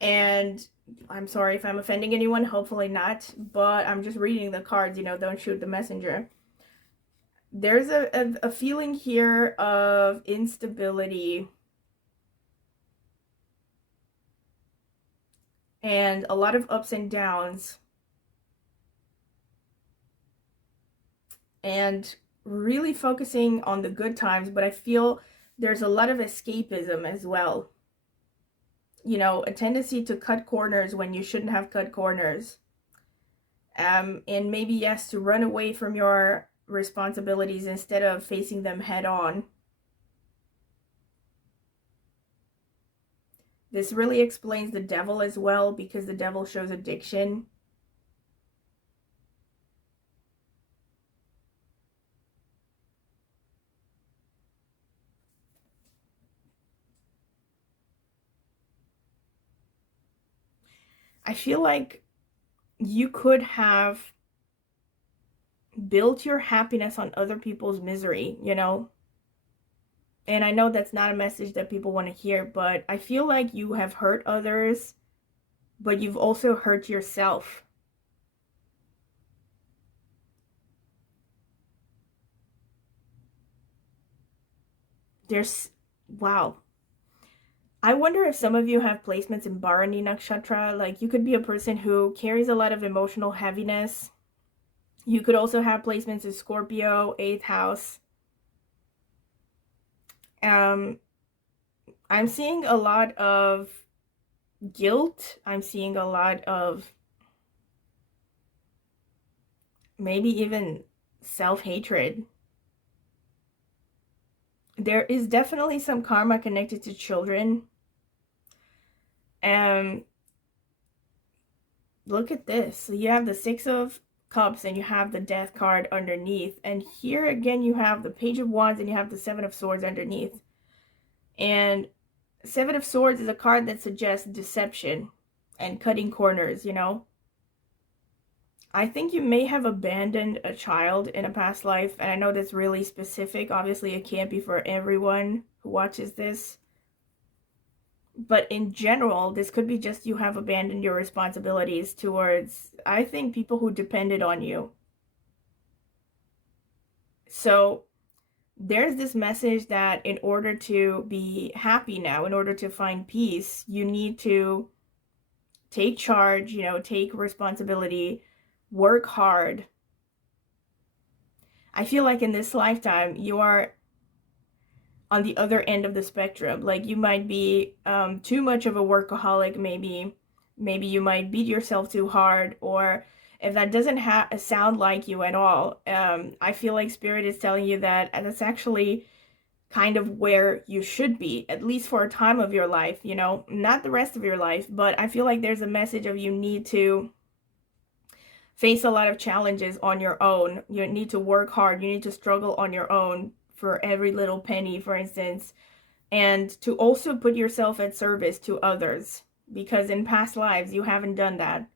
And I'm sorry if I'm offending anyone, hopefully not, but I'm just reading the cards, you know, don't shoot the messenger. There's a feeling here of instability and a lot of ups and downs, and really focusing on the good times, but I feel there's a lot of escapism as well. You know, a tendency to cut corners when you shouldn't have cut corners. And maybe, yes, to run away from your responsibilities instead of facing them head on. This really explains the devil as well, because the devil shows addiction. I feel like you could have built your happiness on other people's misery, you know? And I know that's not a message that people want to hear, but I feel like you have hurt others, but you've also hurt yourself. Wow. I wonder if some of you have placements in Bharani Nakshatra. Like, you could be a person who carries a lot of emotional heaviness. You could also have placements in Scorpio, 8th house. I'm seeing a lot of guilt. I'm seeing a lot of maybe even self-hatred. There is definitely some karma connected to children. And look at this. So you have the Six of Cups and you have the Death card underneath. And here again you have the Page of Wands and you have the Seven of Swords underneath. And Seven of Swords is a card that suggests deception and cutting corners, you know. I think you may have abandoned a child in a past life, and I know that's really specific. Obviously, it can't be for everyone who watches this. But in general, this could be just you have abandoned your responsibilities towards, I think, people who depended on you. So there's this message that in order to be happy now, in order to find peace, you need to take charge, take responsibility, work hard. I feel like in this lifetime, you are on the other end of the spectrum. Like you might be too much of a workaholic, maybe you might beat yourself too hard, or if that doesn't sound like you at all, I feel like Spirit is telling you that that's actually kind of where you should be, at least for a time of your life, not the rest of your life. But I feel like there's a message of you need to face a lot of challenges on your own. You need to work hard. You need to struggle on your own for every little penny, for instance, and to also put yourself at service to others, because in past lives you haven't done that.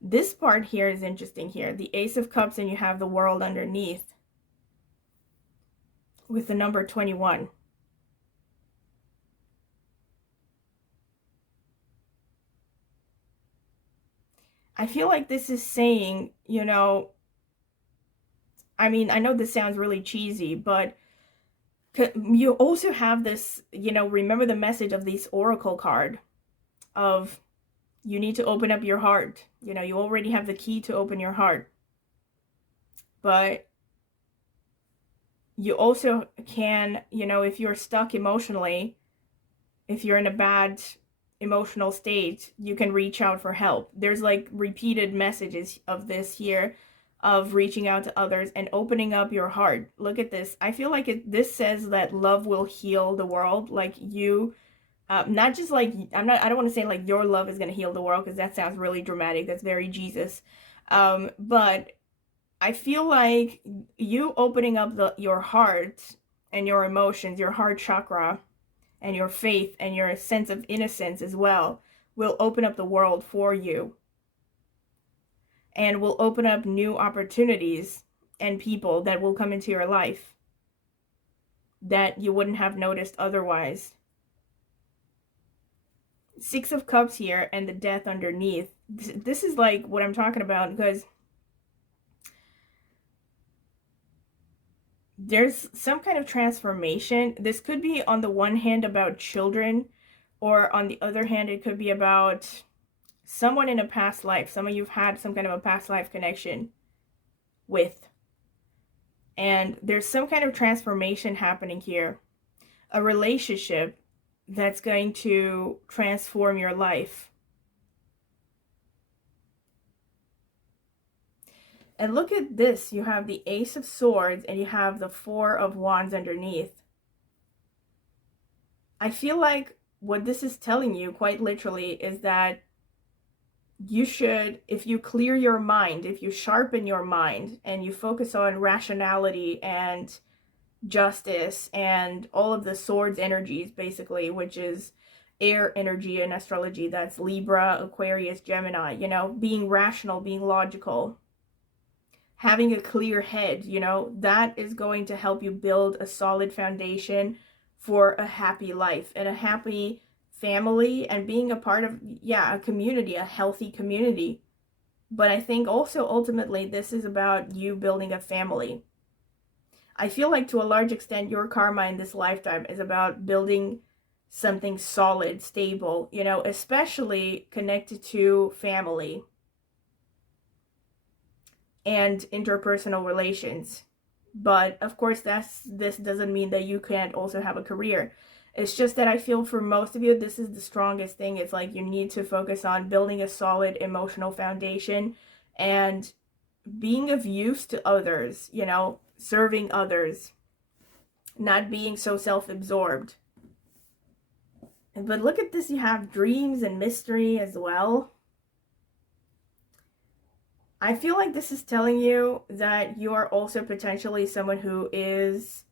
This part here is interesting here. The Ace of Cups, and you have the World underneath with the number 21. I feel like this is saying, I mean, I know this sounds really cheesy, but you also have this, remember the message of this Oracle card of you need to open up your heart. You already have the key to open your heart. But you also can, if you're stuck emotionally, if you're in a bad emotional state, you can reach out for help. There's like repeated messages of this here, of reaching out to others and opening up your heart. Look at this. I feel like this says that love will heal the world. Like you, not just like, I don't want to say like your love is going to heal the world, because that sounds really dramatic. That's very Jesus. But I feel like you opening up your heart and your emotions, your heart chakra, and your faith and your sense of innocence as well, will open up the world for you, and will open up new opportunities and people that will come into your life that you wouldn't have noticed otherwise. Six of Cups here and the Death underneath. This is like what I'm talking about, because there's some kind of transformation. This could be on the one hand about children, or on the other hand it could be about someone in a past life, someone you've had some kind of a past life connection with. And there's some kind of transformation happening here. A relationship that's going to transform your life. And look at this. You have the Ace of Swords and you have the Four of Wands underneath. I feel like what this is telling you, quite literally, is that you should, if you clear your mind, if you sharpen your mind and you focus on rationality and justice and all of the swords energies, basically, which is air energy in astrology, that's Libra, Aquarius, Gemini, being rational, being logical, having a clear head, that is going to help you build a solid foundation for a happy life and a happy family, and being a part of, a community, a healthy community. But I think also ultimately this is about you building a family. I feel like to a large extent your karma in this lifetime is about building something solid, stable, especially connected to family and interpersonal relations. But of course this doesn't mean that you can't also have a career. It's just that I feel for most of you, this is the strongest thing. It's like you need to focus on building a solid emotional foundation and being of use to others, serving others, not being so self-absorbed. But look at this, you have dreams and mystery as well. I feel like this is telling you that you are also potentially someone who is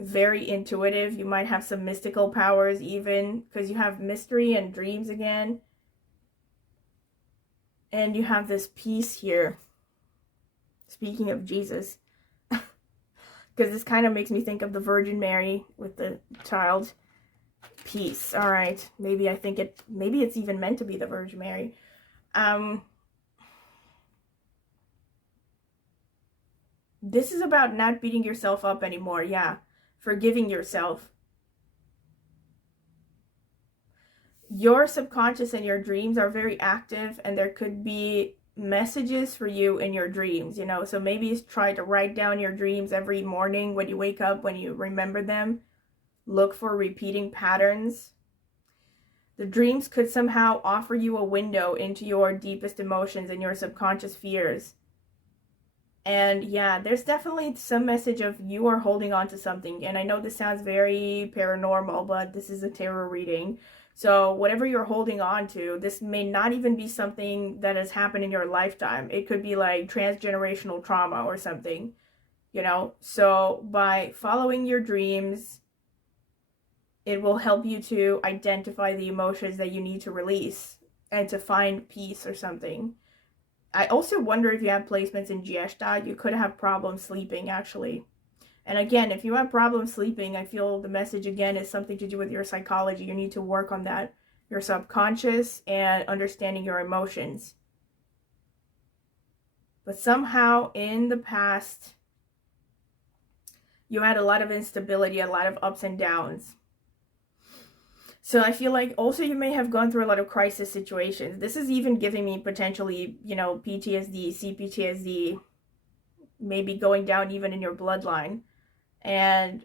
very intuitive. You might have some mystical powers even, because you have mystery and dreams again. And you have this peace here. Speaking of Jesus. Because this kind of makes me think of the Virgin Mary with the child. Peace. All right. Maybe it's even meant to be the Virgin Mary. This is about not beating yourself up anymore. Yeah. Forgiving yourself. Your subconscious and your dreams are very active, and there could be messages for you in your dreams, you know. So maybe try to write down your dreams every morning when you wake up, when you remember them. Look for repeating patterns. The dreams could somehow offer you a window into your deepest emotions and your subconscious fears. And yeah, there's definitely some message of you are holding on to something. And I know this sounds very paranormal, but this is a tarot reading. So whatever you're holding on to, this may not even be something that has happened in your lifetime. It could be like transgenerational trauma or something, you know? So by following your dreams, it will help you to identify the emotions that you need to release and to find peace or something. I also wonder if you have placements in Gesta, you could have problems sleeping actually. And again, if you have problems sleeping, I feel the message again is something to do with your psychology. You need to work on that, your subconscious, and understanding your emotions. But somehow in the past, you had a lot of instability, a lot of ups and downs. So I feel like also you may have gone through a lot of crisis situations. This is even giving me potentially, you know, PTSD, CPTSD, maybe going down even in your bloodline. And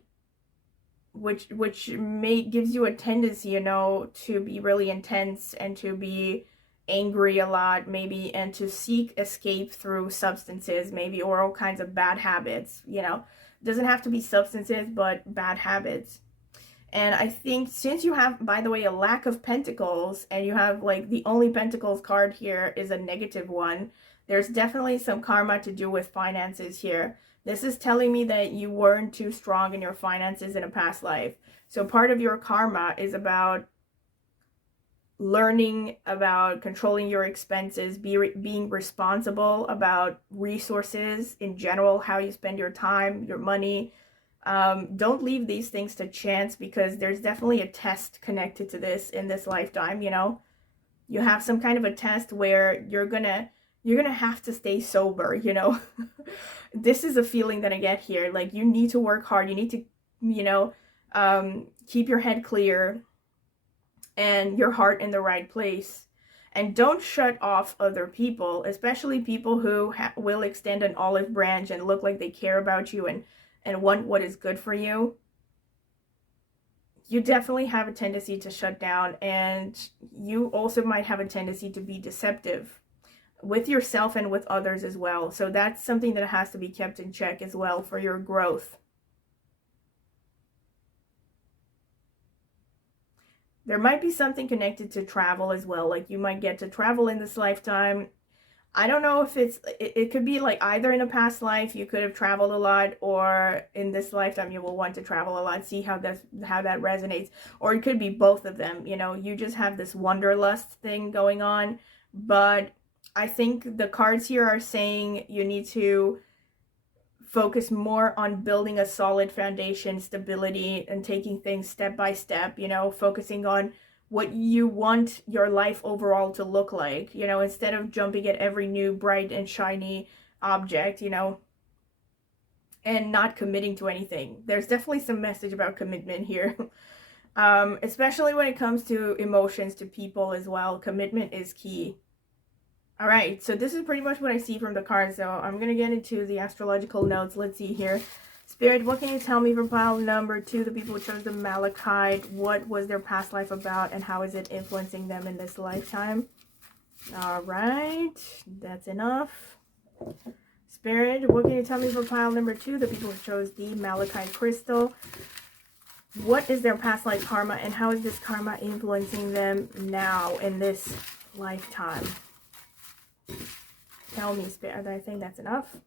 which gives you a tendency, you know, to be really intense and to be angry a lot, maybe, and to seek escape through substances, maybe, or all kinds of bad habits, you know. It doesn't have to be substances, but bad habits. And I think since you have, by the way, a lack of pentacles, and you have like the only pentacles card here is a negative one, there's definitely some karma to do with finances here. This is telling me that you weren't too strong in your finances in a past life. So part of your karma is about learning about controlling your expenses, being responsible about resources in general, how you spend your time, your money. Don't leave these things to chance, because there's definitely a test connected to this in this lifetime, you know. You have some kind of a test where you're gonna have to stay sober, you know. This is a feeling that I get here. Like, you need to work hard, you need to, you know, keep your head clear and your heart in the right place. And don't shut off other people, especially people who will extend an olive branch and look like they care about you and want what is good for you. You definitely have a tendency to shut down, and you also might have a tendency to be deceptive with yourself and with others as well. So that's something that has to be kept in check as well for your growth. There might be something connected to travel as well. Like, you might get to travel in this lifetime. I don't know if it could be like either in a past life you could have traveled a lot, or in this lifetime you will want to travel a lot. See how that resonates. Or it could be both of them, you know. You just have this wanderlust thing going on. But I think the cards here are saying you need to focus more on building a solid foundation, stability, and taking things step by step, you know, focusing on what you want your life overall to look like, you know, instead of jumping at every new bright and shiny object, you know, and not committing to anything. There's definitely some message about commitment here. Especially when it comes to emotions, to people as well. Commitment is key. All right, so this is pretty much what I see from the cards. So I'm going to get into the astrological notes. Let's see here. Spirit, what can you tell me for pile number 2, the people who chose the Malachite? What was their past life about, and how is it influencing them in this lifetime? All right, that's enough. Spirit, what can you tell me for pile number 2, the people who chose the Malachite crystal? What is their past life karma, and how is this karma influencing them now in this lifetime? Tell me, Spirit. I think that's enough.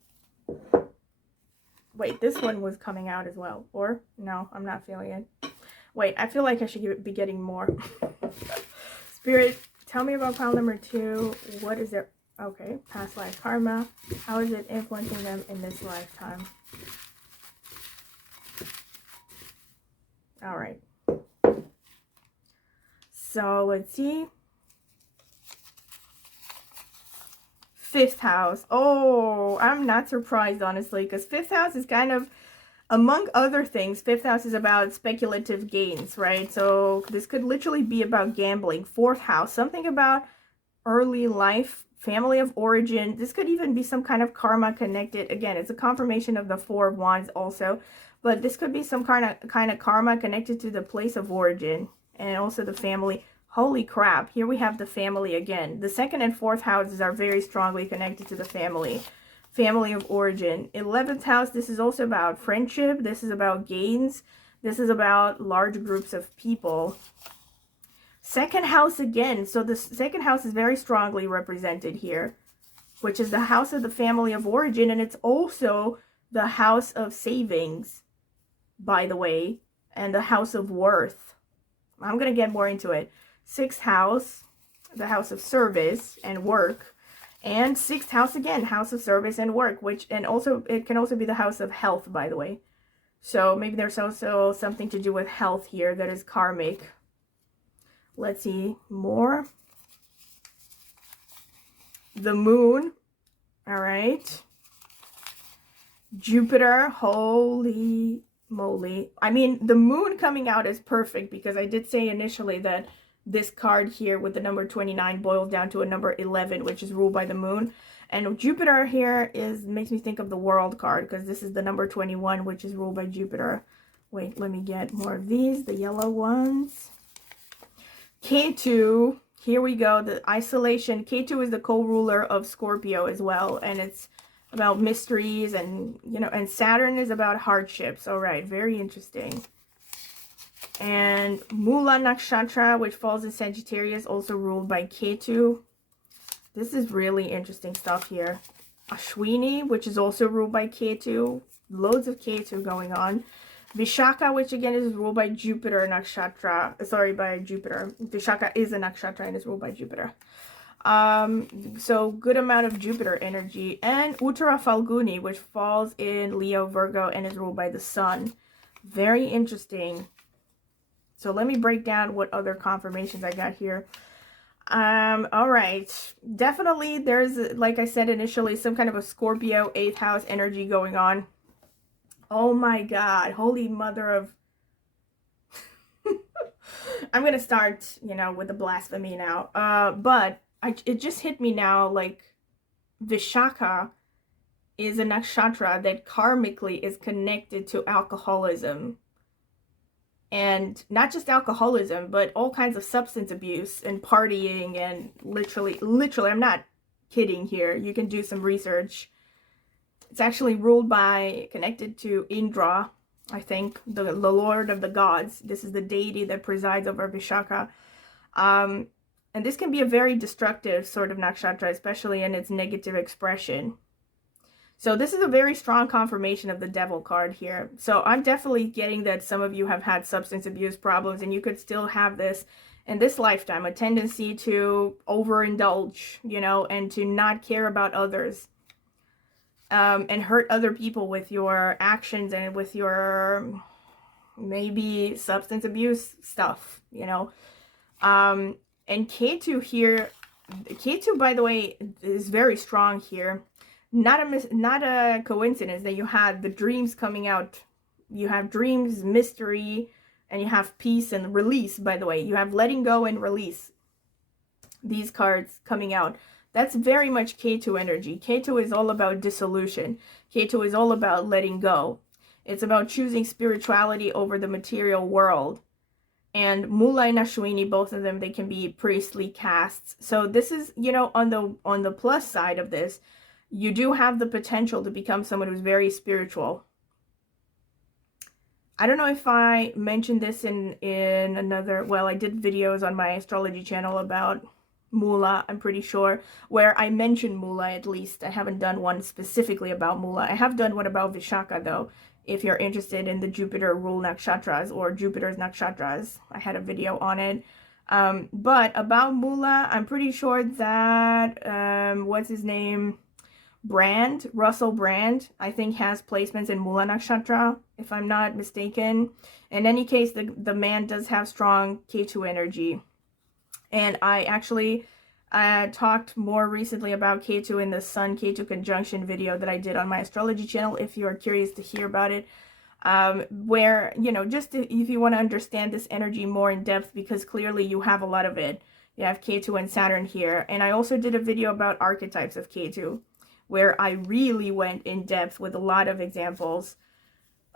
Wait, this one was coming out as well. Or, no, I'm not feeling it. Wait, I feel like I should be getting more. Spirit, tell me about pile number 2. What is their, okay, past life karma? How is it influencing them in this lifetime? All right. So, let's see. fifth house. Oh, I'm not surprised, honestly, because fifth house is kind of, among other things, fifth house is about speculative gains, right? So this could literally be about gambling. Fourth house, something about early life, family of origin. This could even be some kind of karma connected. Again, it's a confirmation of the Four of Wands also, but this could be some kind of karma connected to the place of origin and also the family. Holy crap, here we have the family again. The second and fourth houses are very strongly connected to the family of origin. 11th house, this is also about friendship. This is about gains. This is about large groups of people. Second house again. So the second house is very strongly represented here, which is the house of the family of origin. And it's also the house of savings, by the way, and the house of worth. I'm going to get more into it. Sixth house, the house of service and work. And sixth house again, house of service and work, and also it can also be the house of health, by the way. So maybe there's also something to do with health here that is karmic. Let's see more. The moon. All right. Jupiter. Holy moly. I mean, the moon coming out is perfect because I did say initially that this card here with the number 29 boils down to a number 11, which is ruled by the moon. And Jupiter here makes me think of the world card because this is the number 21, which is ruled by Jupiter. Wait, let me get more of these, the yellow ones. K2, here we go, the isolation. K2 is the co-ruler of Scorpio as well, and it's about mysteries and, you know, and Saturn is about hardships. All right, very interesting. And Mula Nakshatra, which falls in Sagittarius, also ruled by Ketu. This is really interesting stuff here. Ashwini, which is also ruled by Ketu. Loads of Ketu going on. Vishaka, which again is ruled by Jupiter Nakshatra. Sorry, by Jupiter. Vishaka is a Nakshatra and is ruled by Jupiter. So good amount of Jupiter energy. And Uttara Falguni, which falls in Leo Virgo and is ruled by the Sun. Very interesting. So let me break down what other confirmations I got here. All right. Definitely there's, like I said initially, some kind of a Scorpio 8th house energy going on. Oh my God. Holy mother of... I'm going to start, you know, with the blasphemy now. But it just hit me now, like, Vishaka is a nakshatra that karmically is connected to alcoholism. And not just alcoholism, but all kinds of substance abuse and partying and literally, I'm not kidding here. You can do some research. It's actually connected to Indra, I think, the Lord of the Gods. This is the deity that presides over Vishaka. And this can be a very destructive sort of nakshatra, especially in its negative expression. So this is a very strong confirmation of the devil card here. So I'm definitely getting that some of you have had substance abuse problems and you could still have this in this lifetime, a tendency to overindulge, you know, and to not care about others, and hurt other people with your actions and with your maybe substance abuse stuff, you know. And Ketu here, Ketu, by the way, is very strong here. Not a coincidence that you had the dreams coming out. You have dreams, mystery, and you have peace and release, by the way. You have letting go and release. These cards coming out. That's very much Ketu energy. Ketu is all about dissolution. Ketu is all about letting go. It's about choosing spirituality over the material world. And Mula and Ashwini, both of them, they can be priestly castes. So this is, you know, on the plus side of this, you do have the potential to become someone who's very spiritual. I don't know if I mentioned this in another, well, I did videos on my astrology channel about Mula, I'm pretty sure, where I mentioned Mula at least. I haven't done one specifically about Mula. I have done one about Vishaka though, if you're interested in the Jupiter rule nakshatras or Jupiter's nakshatras. I had a video on it. But about Mula, I'm pretty sure that, what's his name? Russell Brand, I think has placements in Mula Nakshatra, if I'm not mistaken. In any case, the man does have strong Ketu energy. And I actually I talked more recently about Ketu in the Sun Ketu conjunction video that I did on my astrology channel, if you are curious to hear about it. Where, you know, just if you want to understand this energy more in depth, because clearly you have a lot of it. You have Ketu and Saturn here. And I also did a video about archetypes of Ketu, where I really went in depth with a lot of examples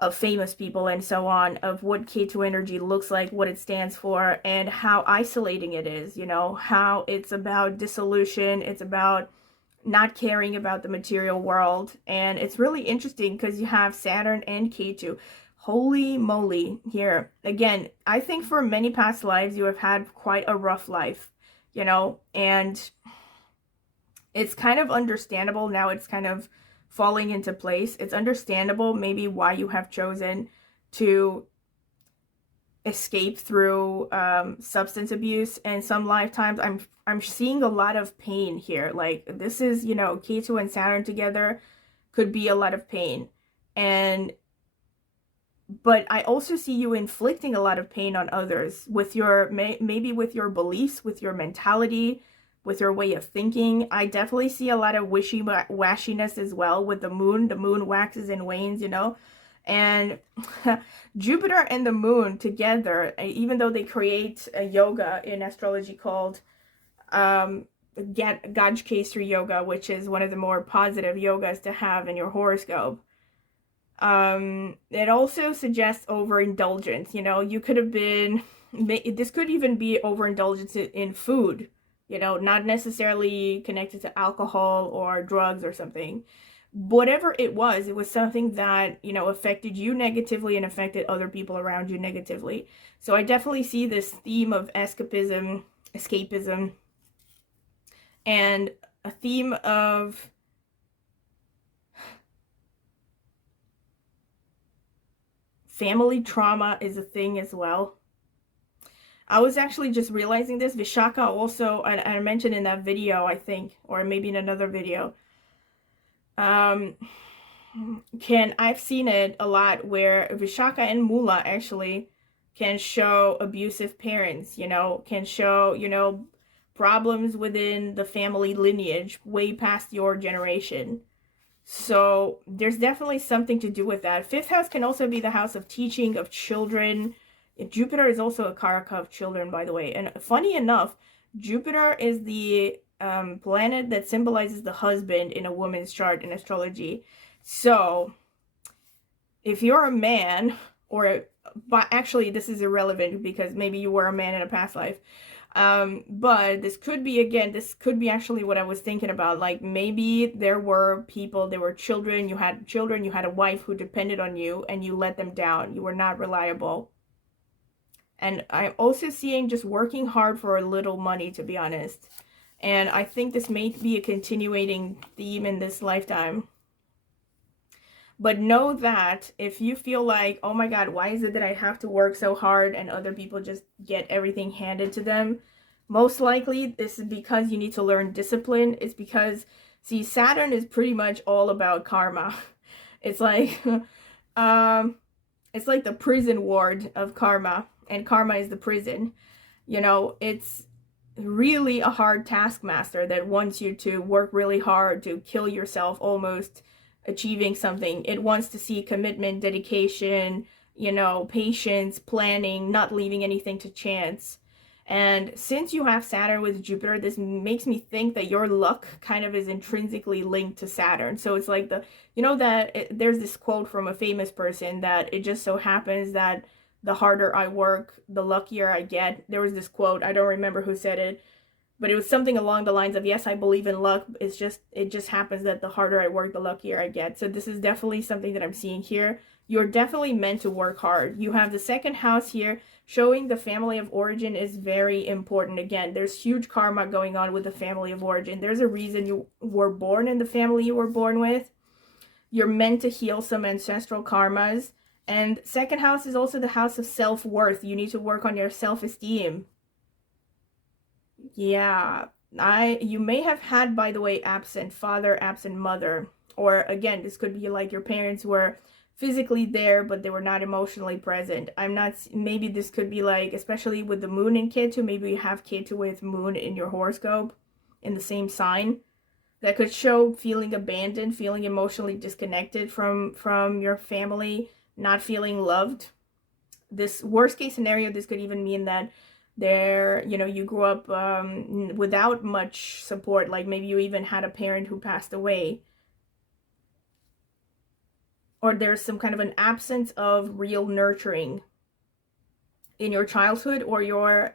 of famous people and so on, of what Ketu energy looks like, what it stands for, and how isolating it is, you know, how it's about dissolution, it's about not caring about the material world. And it's really interesting because you have Saturn and Ketu. Holy moly, here. Again, I think for many past lives, you have had quite a rough life, you know, and it's kind of understandable now. It's kind of falling into place. It's understandable maybe why you have chosen to escape through substance abuse and some lifetimes. I'm seeing a lot of pain here. Like, this is, you know, Ketu and Saturn together could be a lot of pain. But I also see you inflicting a lot of pain on others with your, maybe with your beliefs, with your mentality, with your way of thinking. I definitely see a lot of wishy-washiness as well with the moon. The moon waxes and wanes, you know. And Jupiter and the moon together, even though they create a yoga in astrology called Gajkesari yoga, which is one of the more positive yogas to have in your horoscope. It also suggests overindulgence. You know, you could have been, this could even be overindulgence in food, you know, not necessarily connected to alcohol or drugs or something. Whatever it was something that, you know, affected you negatively and affected other people around you negatively. So I definitely see this theme of escapism, and a theme of family trauma is a thing as well. I was actually just realizing this. Vishaka also, I mentioned in that video, I think, or maybe in another video, I've seen it a lot where Vishaka and Mula actually can show abusive parents, you know, can show, you know, problems within the family lineage way past your generation. So there's definitely something to do with that. Fifth house can also be the house of teaching, of children. Jupiter is also a karaka of children, by the way. And funny enough, Jupiter is the planet that symbolizes the husband in a woman's chart in astrology. So if you're a man, but actually this is irrelevant because maybe you were a man in a past life. But this could be, again, this could be actually what I was thinking about. Like, maybe there were people, there were children, you had a wife who depended on you and you let them down. You were not reliable. And I'm also seeing just working hard for a little money, to be honest. And I think this may be a continuing theme in this lifetime. But know that if you feel like, oh my God, why is it that I have to work so hard and other people just get everything handed to them? Most likely this is because you need to learn discipline. It's because, see, Saturn is pretty much all about karma. It's like, it's like the prison ward of karma, and karma is the prison. You know, it's really a hard taskmaster that wants you to work really hard, to kill yourself almost, achieving something. It wants to see commitment, dedication, you know, patience, planning, not leaving anything to chance. And since you have Saturn with Jupiter, this makes me think that your luck kind of is intrinsically linked to Saturn. So it's like you know, there's this quote from a famous person that it just so happens that the harder I work, the luckier I get. There was this quote, I don't remember who said it, but it was something along the lines of, yes, I believe in luck. It just happens that the harder I work, the luckier I get. So this is definitely something that I'm seeing here. You're definitely meant to work hard. You have the second house here showing the family of origin is very important. Again, there's huge karma going on with the family of origin. There's a reason you were born in the family you were born with. You're meant to heal some ancestral karmas. And second house is also the house of self-worth. You need to work on your self-esteem. Yeah, you may have had, by the way, absent father, absent mother. Or again, this could be like your parents were physically there, but they were not emotionally present. Maybe this could be like, especially with the moon in Ketu, maybe you have Ketu with moon in your horoscope. in the same sign. That could show feeling abandoned, feeling emotionally disconnected from your family, not feeling loved. This worst case scenario, this could even mean that you grew up without much support, like maybe you even had a parent who passed away, or there's some kind of an absence of real nurturing in your childhood, or your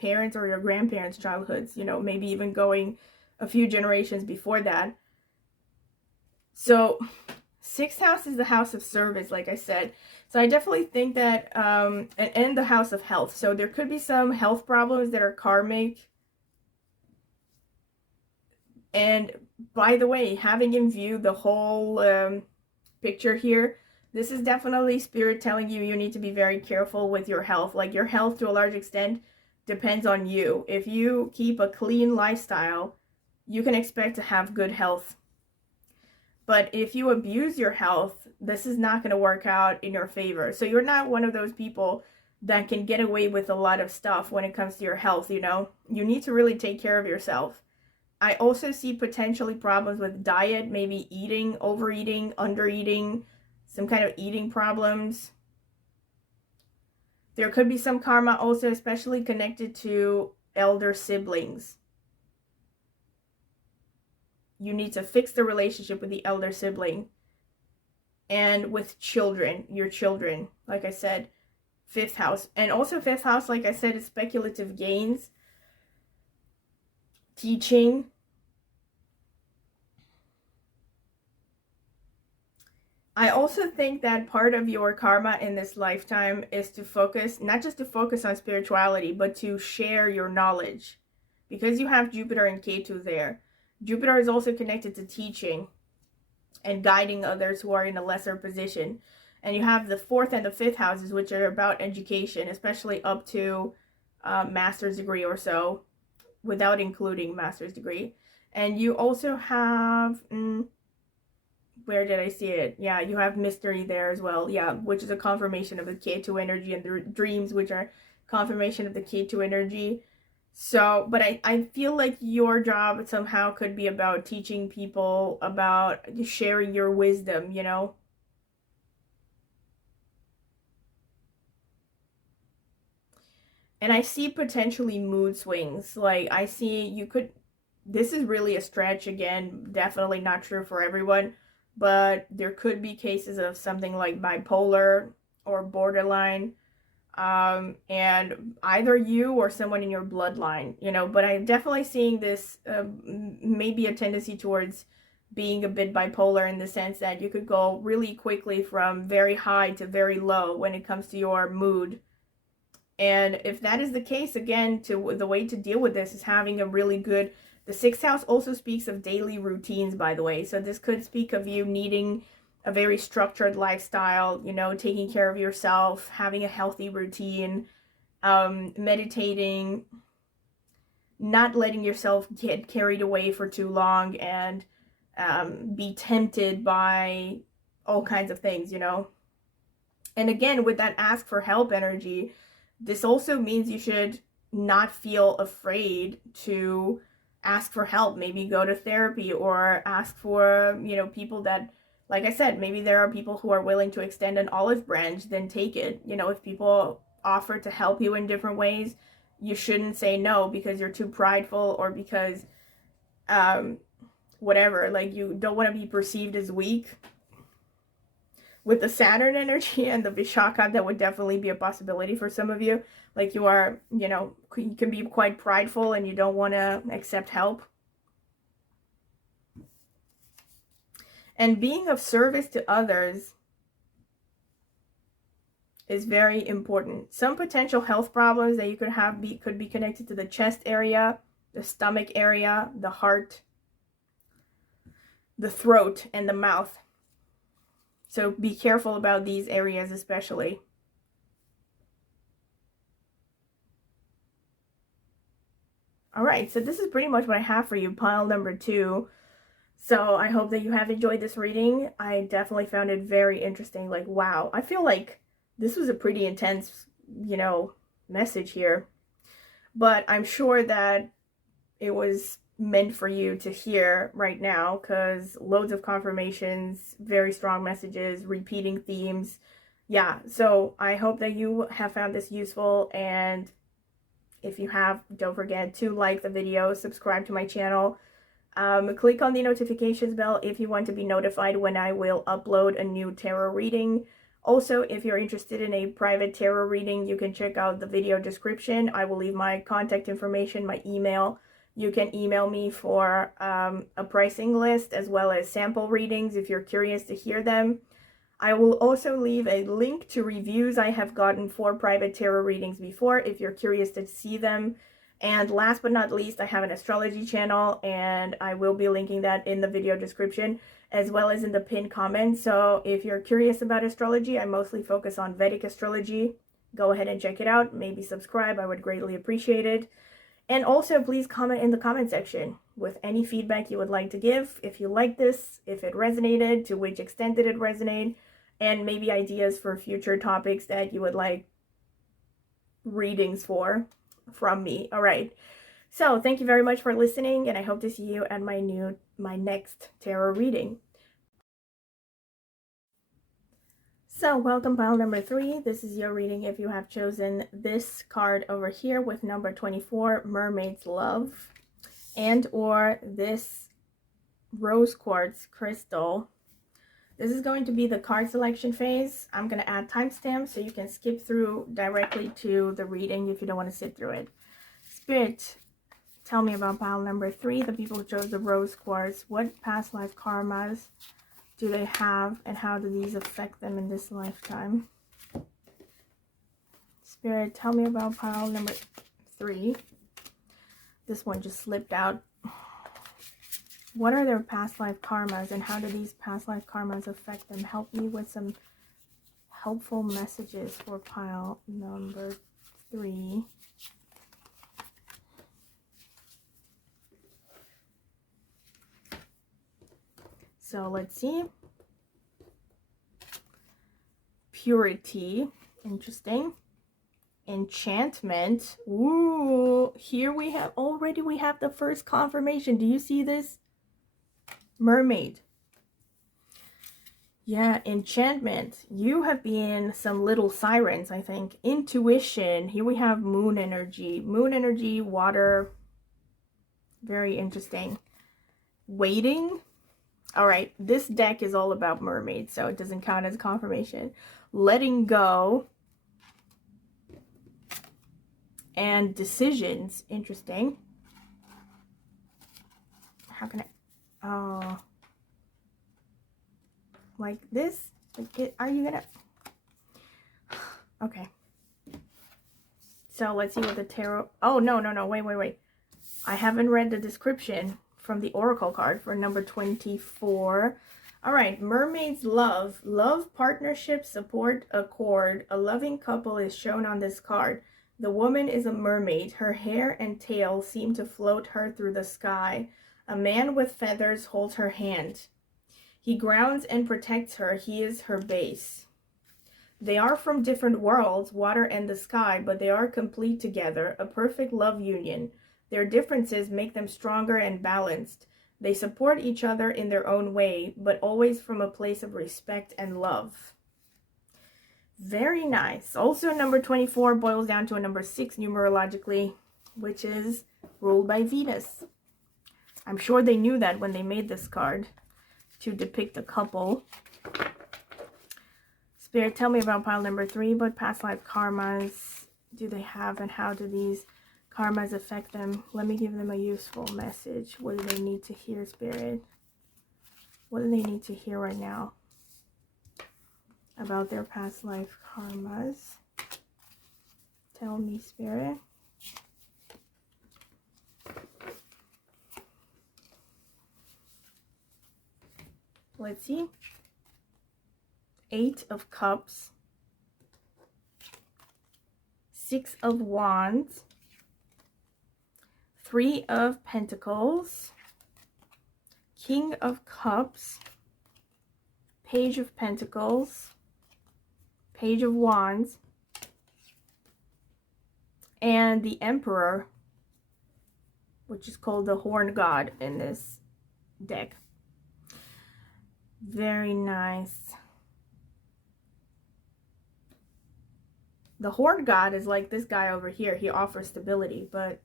parents or your grandparents' childhoods, maybe even going a few generations before that. So 6th house is the house of service, like I said. So I definitely think that, and the house of health. So there could be some health problems that are karmic. And by the way, having in view the whole picture here, this is definitely spirit telling you need to be very careful with your health. Like, your health to a large extent depends on you. If you keep a clean lifestyle, you can expect to have good health. But if you abuse your health, this is not going to work out in your favor. So you're not one of those people that can get away with a lot of stuff when it comes to your health, You need to really take care of yourself. I also see potentially problems with diet, maybe eating, overeating, undereating, some kind of eating problems. There could be some karma also, especially connected to elder siblings. You need to fix the relationship with the elder sibling. And with children, your children, like I said, 5th house. And also 5th house, like I said, is speculative gains, teaching. I also think that part of your karma in this lifetime is to focus, not just to focus on spirituality, but to share your knowledge. Because you have Jupiter and Ketu there. Jupiter is also connected to teaching and guiding others who are in a lesser position. And you have the 4th and the 5th houses, which are about education, especially up to master's degree or so, without including master's degree. And you also have, where did I see it? Yeah, you have mystery there as well. Yeah, which is a confirmation of the Ketu energy, and the dreams, which are confirmation of the Ketu energy. So, but I feel like your job somehow could be about teaching people, about sharing your wisdom, And I see potentially mood swings. Like, I see this is really a stretch, again, definitely not true for everyone, but there could be cases of something like bipolar or borderline, and either you or someone in your bloodline, but I'm definitely seeing this, maybe a tendency towards being a bit bipolar, in the sense that you could go really quickly from very high to very low when it comes to your mood. And if that is the case, again, the way to deal with this is having a really good, the 6th house also speaks of daily routines, by the way. So this could speak of you needing a very structured lifestyle, taking care of yourself, having a healthy routine, meditating, not letting yourself get carried away for too long and be tempted by all kinds of things, And again, with that ask for help energy, this also means you should not feel afraid to ask for help. Maybe go to therapy, or ask for, people that, like I said, maybe there are people who are willing to extend an olive branch, then take it. If people offer to help you in different ways, you shouldn't say no because you're too prideful, or because whatever, like, you don't want to be perceived as weak. With the Saturn energy and the Vishaka, that would definitely be a possibility for some of you. Like, you are, you can be quite prideful and you don't want to accept help. And being of service to others is very important. Some potential health problems that you could have could be connected to the chest area, the stomach area, the heart, the throat, and the mouth. So be careful about these areas especially. All right, so this is pretty much what I have for you, pile number 2. So I hope that you have enjoyed this reading. I definitely found it very interesting. Like, wow, I feel like this was a pretty intense, message here. But I'm sure that it was meant for you to hear right now, because loads of confirmations, very strong messages, repeating themes. Yeah, so I hope that you have found this useful, and if you have, don't forget to like the video, subscribe to my channel, click on the notifications bell if you want to be notified when I will upload a new tarot reading. Also, if you're interested in a private tarot reading, you can check out the video description. I will leave my contact information, my email. You can email me for a pricing list as well as sample readings if you're curious to hear them. I will also leave a link to reviews I have gotten for private tarot readings before if you're curious to see them. And last but not least, I have an astrology channel, and I will be linking that in the video description as well as in the pinned comment. So if you're curious about astrology, I mostly focus on Vedic astrology. Go ahead and check it out. Maybe subscribe. I would greatly appreciate it. And also, please comment in the comment section with any feedback you would like to give. If you like this, if it resonated, to which extent did it resonate, and maybe ideas for future topics that you would like readings for from me. All right. So thank you very much for listening, and I hope to see you at my next tarot reading. So welcome, pile number 3. This is your reading if you have chosen this card over here with number 24, Mermaid's Love, and or this rose quartz crystal. This is going to be the card selection phase. I'm going to add timestamps so you can skip through directly to the reading if you don't want to sit through it. Spirit, tell me about pile number 3, the people who chose the rose quartz. What past life karmas do they have, and how do these affect them in this lifetime? Spirit, tell me about pile number 3. This one just slipped out. What are their past life karmas, and how do these past life karmas affect them? Help me with some helpful messages for pile number 3. So let's see. Purity, interesting. Enchantment. Ooh, here we have the first confirmation. Do you see this? Mermaid. Yeah, enchantment. You have been some little sirens, I think. Intuition. Here we have moon energy. Moon energy, water. Very interesting. Waiting. All right, this deck is all about mermaids, so it doesn't count as confirmation. Letting go. And decisions. Interesting. How can I... Oh, like this? Are you gonna... Okay. So let's see what the tarot... Oh, no. Wait. I haven't read the description from the Oracle card for number 24. All right. Mermaid's love. Love, partnership, support, accord. A loving couple is shown on this card. The woman is a mermaid. Her hair and tail seem to float her through the sky. A man with feathers holds her hand. He grounds and protects her. He is her base. They are from different worlds, water and the sky, but they are complete together, a perfect love union. Their differences make them stronger and balanced. They support each other in their own way, but always from a place of respect and love. Very nice. Also, number 24 boils down to a number 6 numerologically, which is ruled by Venus. I'm sure they knew that when they made this card to depict a couple. Spirit, tell me about pile number 3. What past life karmas do they have, and how do these karmas affect them? Let me give them a useful message. What do they need to hear, Spirit? What do they need to hear right now about their past life karmas? Tell me, Spirit. Let's see. 8 of Cups. 6 of Wands. 3 of Pentacles. King of Cups. Page of Pentacles. Page of Wands. And the Emperor. which is called the Horned God in this deck. Very nice. The Horned God is like this guy over here. He offers stability, but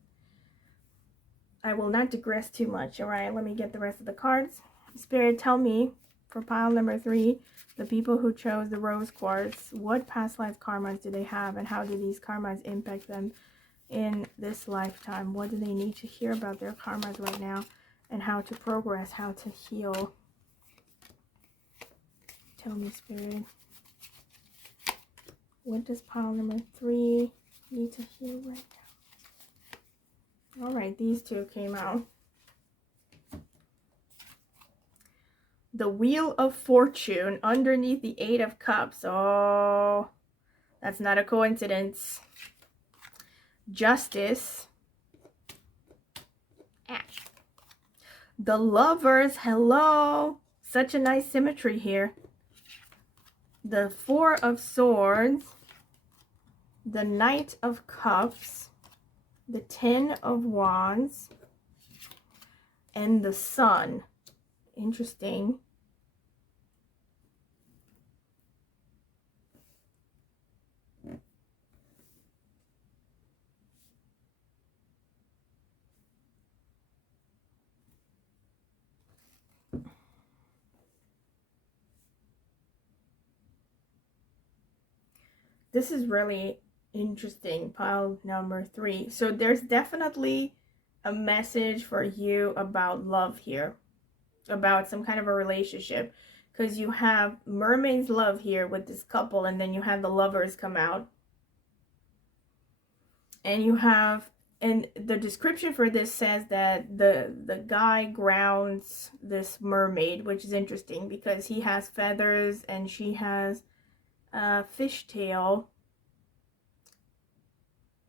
I will not digress too much. All right, let me get the rest of the cards. Spirit, tell me, for pile number 3, the people who chose the rose quartz, what past life karmas do they have, and how do these karmas impact them in this lifetime? What do they need to hear about their karmas right now, and how to progress, how to heal? Tell me, Spirit. What does pile number 3 need to heal right now? All right, these two came out. The Wheel of Fortune underneath the 8 of Cups. Oh, that's not a coincidence. Justice. Ash. The Lovers. Hello. Such a nice symmetry here. The 4 of Swords. The Knight of Cups. The 10 of Wands. And the Sun. Interesting. This is really interesting, pile number 3. So there's definitely a message for you about love here, about some kind of a relationship, because you have Mermaid's love here with this couple, and then you have the Lovers come out, and you have, and the description for this says that the guy grounds this mermaid, which is interesting because he has feathers and she has a fishtail.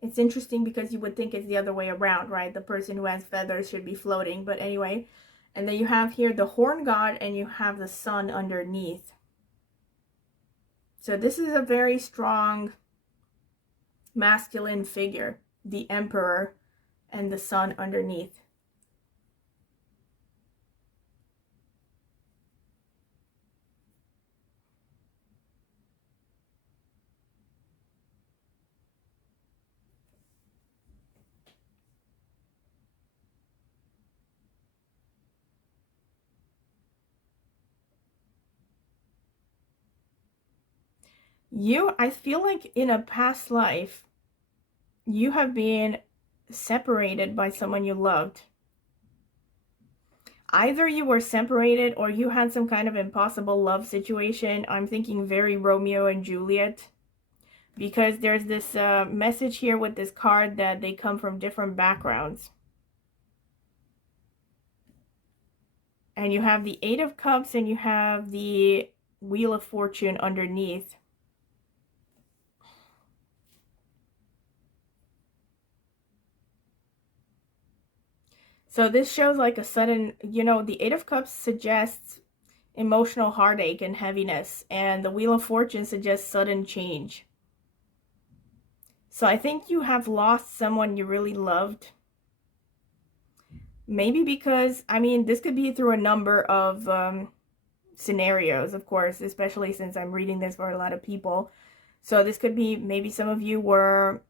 It's interesting because you would think it's the other way around, right? The person who has feathers should be floating, but anyway. And then you have here the Horned God, and you have the Sun underneath. So this is a very strong masculine figure, the Emperor and the Sun underneath. I feel like in a past life, you have been separated by someone you loved. Either you were separated or you had some kind of impossible love situation. I'm thinking very Romeo and Juliet, because there's this message here with this card that they come from different backgrounds. And you have the 8 of Cups and you have the Wheel of Fortune underneath. So this shows like a sudden, the 8 of Cups suggests emotional heartache and heaviness, and the Wheel of Fortune suggests sudden change. So I think you have lost someone you really loved. Maybe because, this could be through a number of scenarios, of course, especially since I'm reading this for a lot of people. So this could be maybe some of you were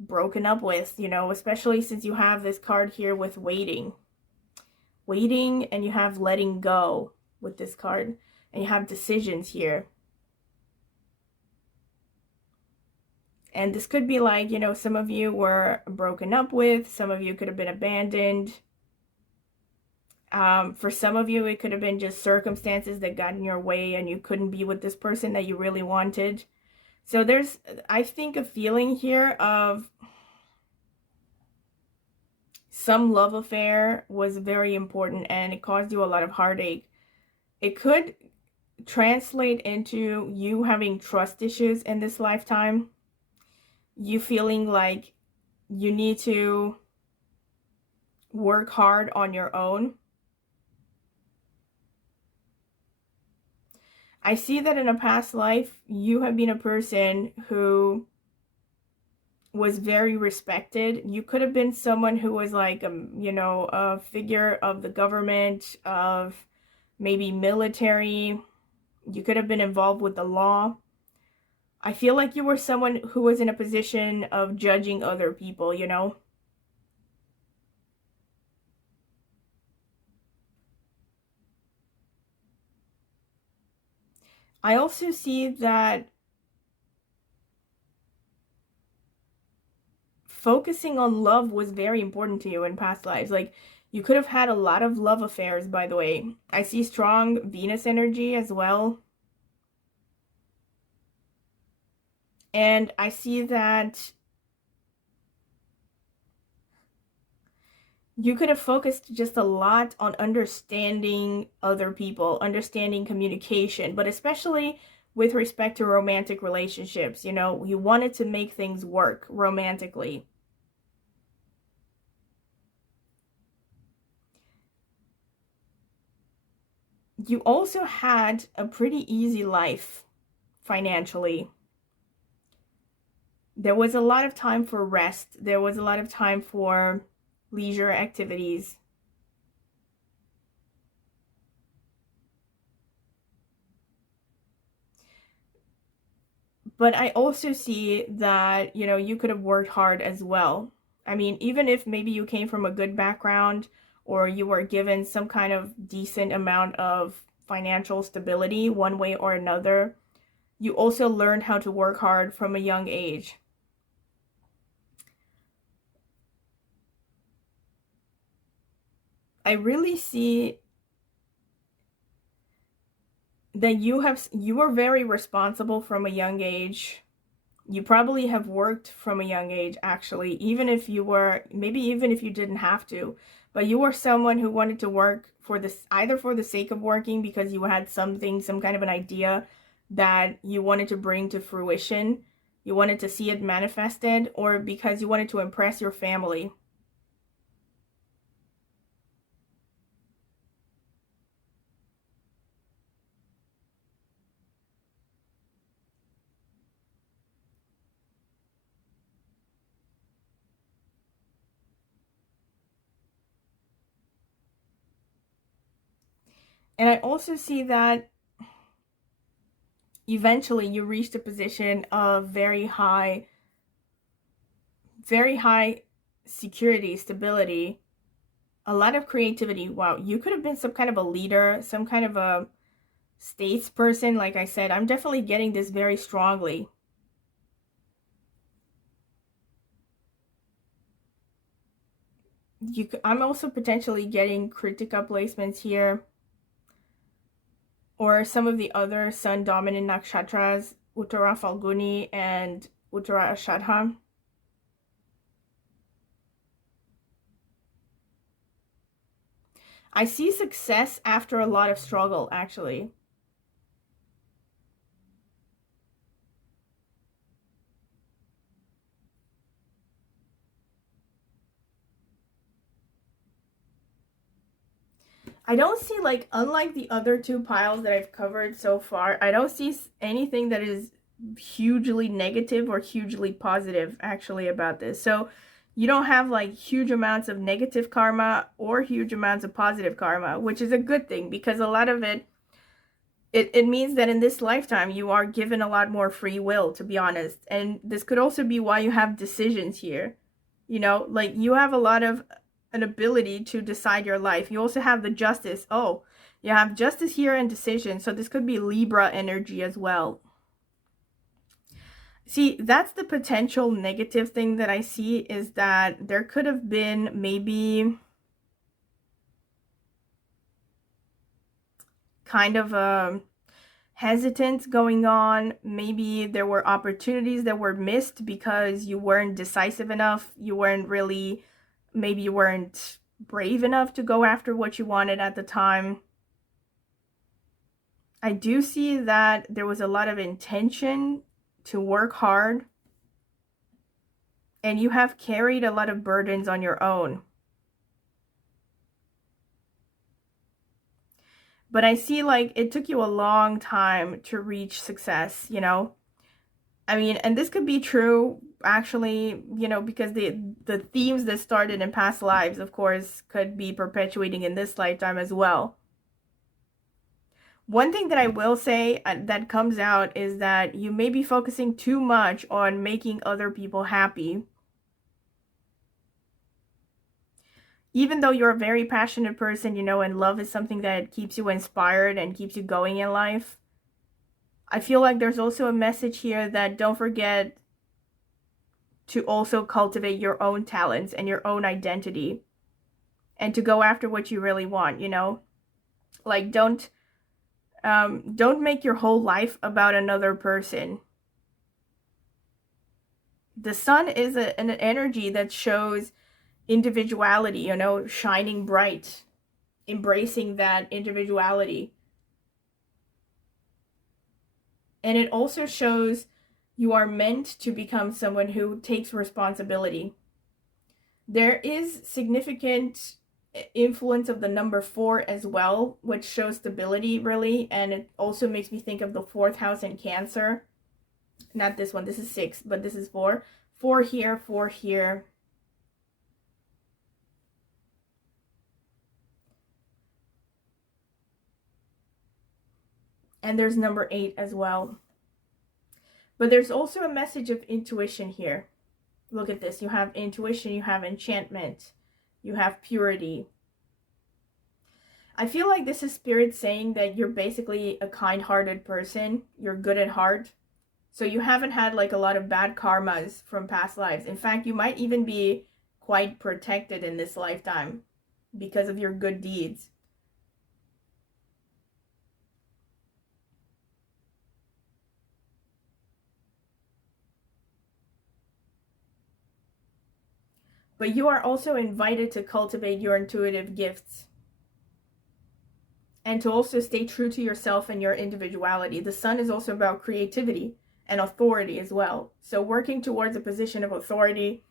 broken up with, especially since you have this card here with waiting, and you have letting go with this card, and you have decisions here. And this could be like, some of you were broken up with, some of you could have been abandoned. For some of you, it could have been just circumstances that got in your way and you couldn't be with this person that you really wanted. So there's, I think, a feeling here of some love affair was very important and it caused you a lot of heartache. It could translate into you having trust issues in this lifetime. You feeling like you need to work hard on your own. I see that in a past life, you have been a person who was very respected. You could have been someone who was like, a figure of the government, of maybe military. You could have been involved with the law. I feel like you were someone who was in a position of judging other people, you know? I also see that focusing on love was very important to you in past lives. Like, you could have had a lot of love affairs, by the way. I see strong Venus energy as well. And I see that you could have focused just a lot on understanding other people, understanding communication, but especially with respect to romantic relationships. You know, you wanted to make things work romantically. You also had a pretty easy life financially. There was a lot of time for rest. There was a lot of time for leisure activities. But I also see that, you could have worked hard as well. I mean, even if maybe you came from a good background or you were given some kind of decent amount of financial stability one way or another, you also learned how to work hard from a young age. I really see that you were very responsible from a young age. You probably have worked from a young age, actually, even if you were, maybe even if you didn't have to, but you were someone who wanted to work for this, either for the sake of working because you had something, some kind of an idea that you wanted to bring to fruition, you wanted to see it manifested, or because you wanted to impress your family. And I also see that eventually you reached a position of very high security, stability, a lot of creativity. Wow, you could have been some kind of a leader, some kind of a statesperson. Like I said, I'm definitely getting this very strongly. I'm also potentially getting Kritika placements here, or some of the other sun dominant nakshatras, Uttara Falguni and Uttara Ashadha. I see success after a lot of struggle, actually. I don't see, like, unlike the other two piles that I've covered so far, I don't see anything that is hugely negative or hugely positive, actually, about this. So you don't have, like, huge amounts of negative karma or huge amounts of positive karma, which is a good thing because a lot of it means that in this lifetime you are given a lot more free will, to be honest. And this could also be why you have decisions here. Like, you have a lot of an ability to decide your life. You also have the justice. Oh, you have justice here and decision. So this could be Libra energy as well. See, that's the potential negative thing that I see, is that there could have been maybe kind of a hesitance going on. Maybe there were opportunities that were missed because you weren't decisive enough. Maybe you weren't brave enough to go after what you wanted at the time. I do see that there was a lot of intention to work hard, and you have carried a lot of burdens on your own. But I see, like, it took you a long time to reach success, I mean, and this could be true actually, because the themes that started in past lives, of course, could be perpetuating in this lifetime as well. One thing that I will say that comes out is that you may be focusing too much on making other people happy. Even though you're a very passionate person, and love is something that keeps you inspired and keeps you going in life, I feel like there's also a message here that don't forget to also cultivate your own talents and your own identity and to go after what you really want, Like, don't make your whole life about another person. The sun is an energy that shows individuality, shining bright, embracing that individuality. And it also shows you are meant to become someone who takes responsibility. There is significant influence of the number 4 as well, which shows stability, really. And it also makes me think of the 4th house in Cancer. Not this one, this is 6, but this is 4. 4 here, 4 here. And there's number 8 as well. But there's also a message of intuition here. Look at this. You have intuition, you have enchantment, you have purity. I feel like this is Spirit saying that you're basically a kind-hearted person. You're good at heart. So you haven't had like a lot of bad karmas from past lives. In fact, you might even be quite protected in this lifetime because of your good deeds. But you are also invited to cultivate your intuitive gifts and to also stay true to yourself and your individuality. The sun is also about creativity and authority as well. So working towards a position of authority,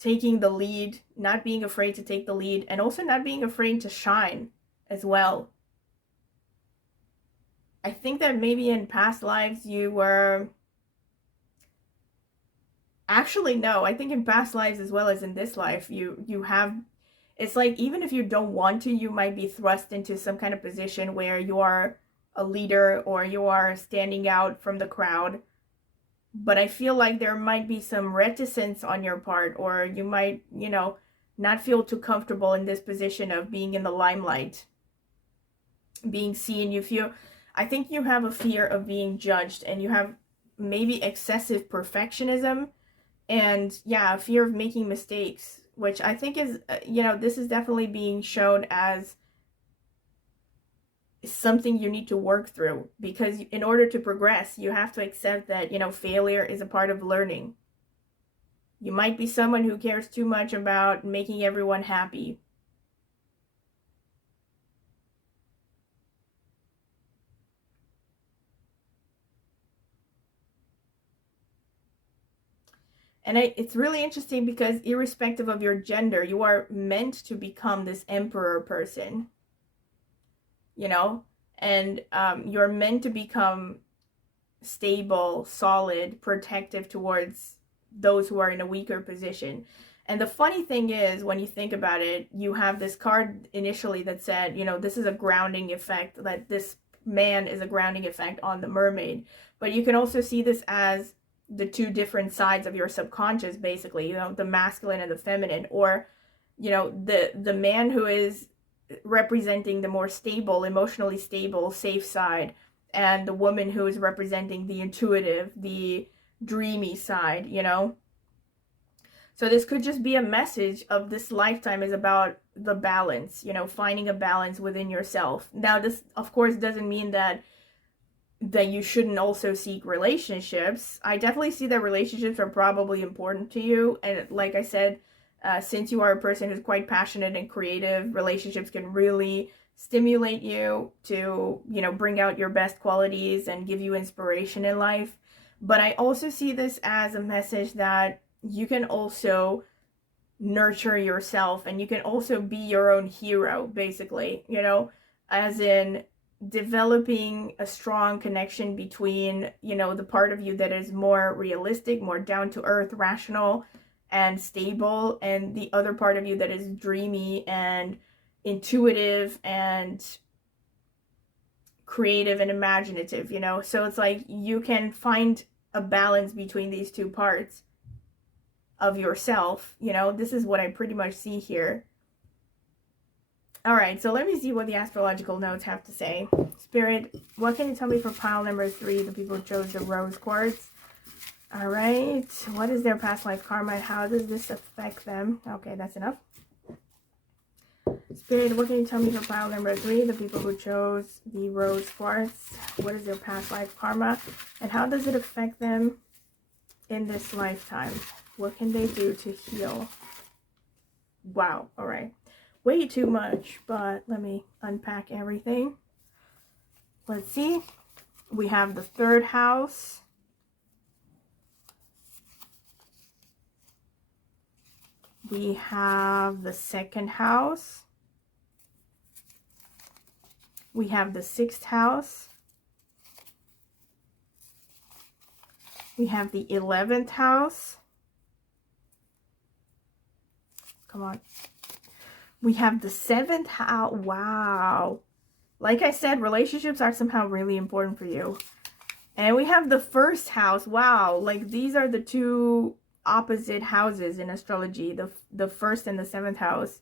taking the lead, not being afraid to take the lead, and also not being afraid to shine as well. I think that maybe in past lives you were... Actually, no. I think in past lives as well as in this life, you have... It's like even if you don't want to, you might be thrust into some kind of position where you are a leader or you are standing out from the crowd. But I feel like there might be some reticence on your part, or you might, not feel too comfortable in this position of being in the limelight, being seen. I think you have a fear of being judged, and you have maybe excessive perfectionism, and a fear of making mistakes, which I think is, this is definitely being shown as something you need to work through, because in order to progress, you have to accept that, failure is a part of learning. You might be someone who cares too much about making everyone happy. And it's really interesting because irrespective of your gender, you are meant to become this emperor person, and you're meant to become stable, solid, protective towards those who are in a weaker position. And the funny thing is, when you think about it, you have this card initially that said, this is a grounding effect, that this man is a grounding effect on the mermaid. But you can also see this as the two different sides of your subconscious, basically, the masculine and the feminine, or, the man who is representing the more stable, emotionally stable, safe side, and the woman who is representing the intuitive, the dreamy side, So this could just be a message of this lifetime is about the balance, finding a balance within yourself. Now, this, of course, doesn't mean that you shouldn't also seek relationships. I definitely see that relationships are probably important to you. And like I said, since you are a person who's quite passionate and creative, relationships can really stimulate you to, bring out your best qualities and give you inspiration in life. But I also see this as a message that you can also nurture yourself, and you can also be your own hero, basically, as in, developing a strong connection between, you know, the part of you that is more realistic, more down to earth, rational and stable, and the other part of you that is dreamy and intuitive and creative and imaginative, you know. So it's like you can find a balance between these two parts of yourself, you know. This is what I pretty much see here. All right, so let me see what the astrological notes have to say. Spirit, what can you tell me for pile number 3, the people who chose the rose quartz? All right, what is their past life karma and how does this affect them? Okay, that's enough. Spirit, what can you tell me for pile number 3, the people who chose the rose quartz? What is their past life karma and how does it affect them in this lifetime? What can they do to heal? Wow, all right. Way too much, but let me unpack everything. Let's see. We have the 3rd house. We have the 2nd house. We have the 6th house. We have the 11th house. Come on. We have the 7th house. Wow. Like I said, relationships are somehow really important for you. And we have the 1st house. Wow. Like these are the two opposite houses in astrology. The 1st and the 7th house.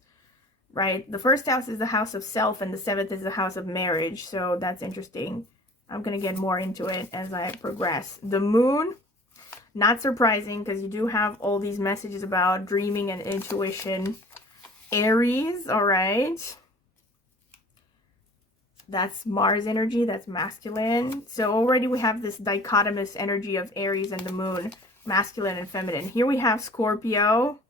Right? The 1st house is the house of self and the 7th is the house of marriage. So that's interesting. I'm going to get more into it as I progress. The moon. Not surprising because you do have all these messages about dreaming and intuition. Aries, all right. That's Mars energy, that's masculine. So already we have this dichotomous energy of Aries and the moon, masculine and feminine. Here we have Scorpio.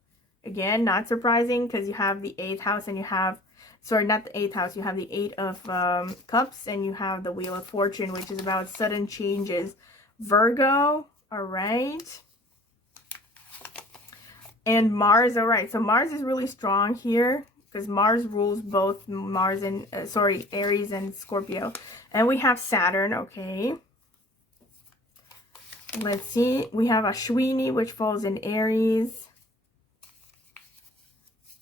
Again, not surprising because you have the 8th house and you have, sorry, not the 8th house. You have the 8 of Cups and you have the Wheel of Fortune, which is about sudden changes. Virgo, all right. And Mars, all right. So Mars is really strong here because Mars rules both Mars and, Aries and Scorpio. And we have Saturn, okay. Let's see. We have Ashwini, which falls in Aries.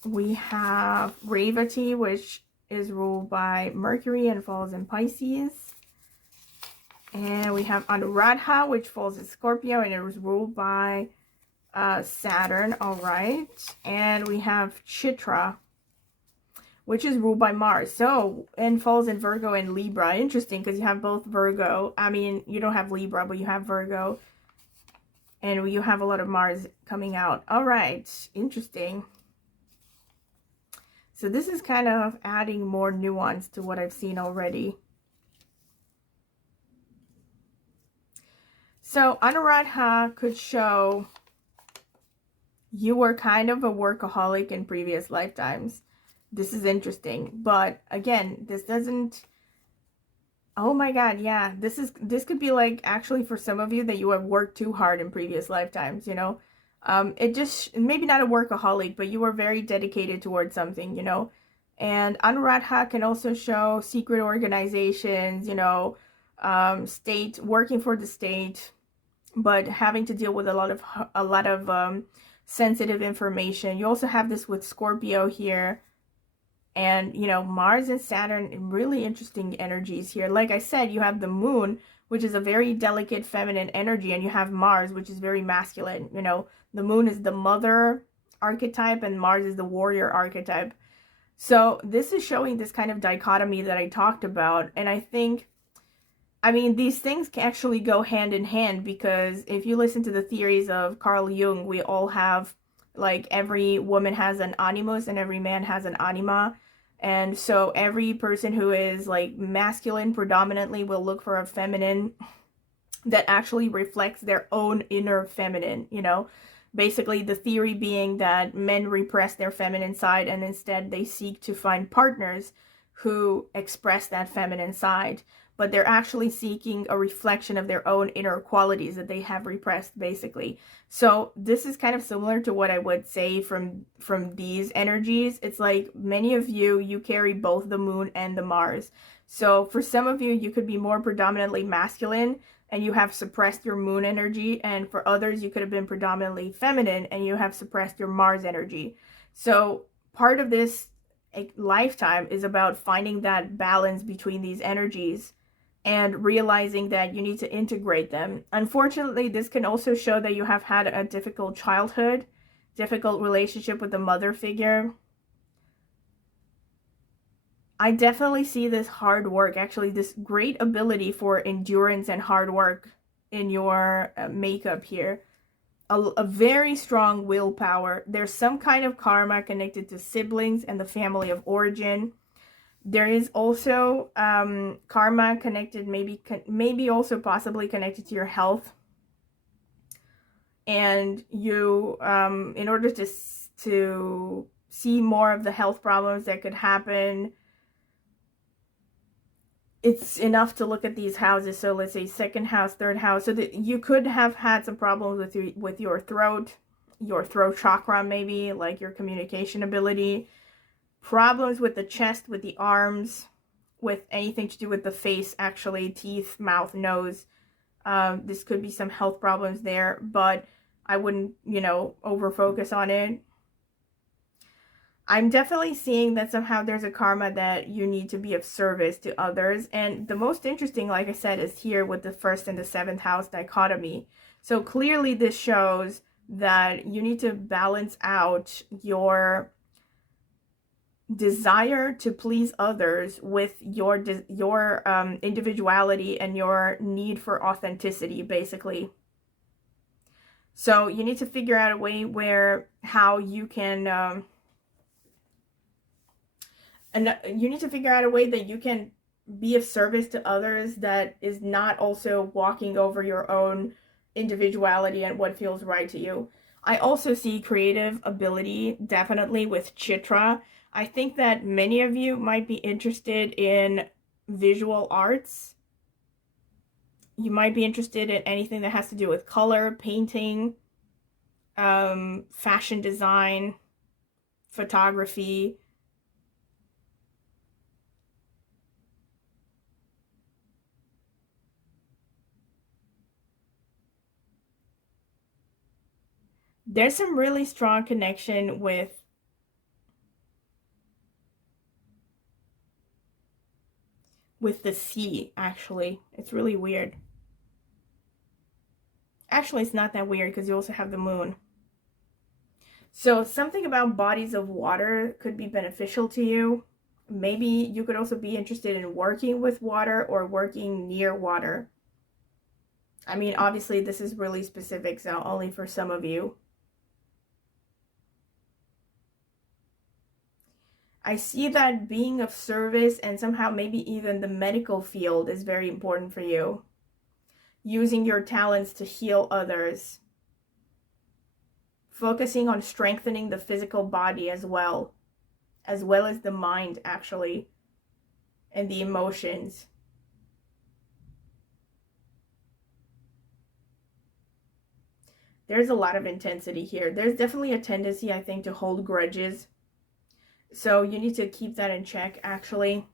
We have Revati, which is ruled by Mercury and falls in Pisces. And we have Anuradha, which falls in Scorpio and it was ruled by Saturn, all right. And we have Chitra, which is ruled by Mars. So, and falls in Virgo and Libra. Interesting, because you have both Virgo. I mean, you don't have Libra, but you have Virgo. And you have a lot of Mars coming out. All right, interesting. So this is kind of adding more nuance to what I've seen already. So Anuradha could show you were kind of a workaholic in previous lifetimes. This is interesting. But again, this doesn't... Oh my God, yeah. This could be like actually for some of you that you have worked too hard in previous lifetimes, you know. It just, maybe not a workaholic, but you were very dedicated towards something, you know. And Anuradha can also show secret organizations, you know, working for the state, but having to deal with a lot of sensitive information. You also have this with Scorpio here. And, you know, Mars and Saturn, really interesting energies here. Like I said, you have the moon, which is a very delicate feminine energy, and you have Mars, which is very masculine. You know, the moon is the mother archetype and Mars is the warrior archetype. So this is showing this kind of dichotomy that I talked about. And I think, I mean, these things can actually go hand in hand, because if you listen to the theories of Carl Jung, we all have, like, every woman has an animus and every man has an anima. And so every person who is like masculine predominantly will look for a feminine that actually reflects their own inner feminine, you know. Basically the theory being that men repress their feminine side and instead they seek to find partners who express that feminine side, but they're actually seeking a reflection of their own inner qualities that they have repressed, basically. So this is kind of similar to what I would say from these energies. It's like many of you carry both the moon and the Mars. So for some of you, you could be more predominantly masculine and you have suppressed your moon energy. And for others, you could have been predominantly feminine and you have suppressed your Mars energy. So part of this lifetime is about finding that balance between these energies and realizing that you need to integrate them. Unfortunately, this can also show that you have had a difficult childhood, difficult relationship with the mother figure. I definitely see this hard work, actually, this great ability for endurance and hard work in your makeup here. A very strong willpower. There's some kind of karma connected to siblings and the family of origin. There is also karma connected, maybe also possibly connected to your health. And you, in order to see more of the health problems that could happen, it's enough to look at these houses. So let's say second house, third house, so that you could have had some problems with your throat chakra, maybe like your communication ability, problems with the chest, with the arms, with anything to do with the face, actually, teeth, mouth, nose. This could be some health problems there, but I wouldn't, over focus on it. I'm definitely seeing that somehow there's a karma that you need to be of service to others. And the most interesting, like I said, is here with the first and the seventh house dichotomy. So clearly this shows that you need to balance out your desire to please others with your individuality and your need for authenticity, basically. So you need to figure out a way how you can and you need to figure out a way that you can be of service to others that is not also walking over your own individuality and what feels right to you. I also see creative ability, definitely, with Chitra. I think that many of you might be interested in visual arts. You might be interested in anything that has to do with color, painting, fashion design, photography. There's some really strong connection with the sea, actually. It's really weird. Actually, it's not that weird because you also have the moon. So something about bodies of water could be beneficial to you. Maybe you could also be interested in working with water or working near water. I mean, obviously, this is really specific, so only for some of you. I see that being of service and somehow maybe even the medical field is very important for you. Using your talents to heal others. Focusing on strengthening the physical body as well as the mind, actually, and the emotions. There's a lot of intensity here. There's definitely a tendency, I think, to hold grudges. So you need to keep that in check, actually.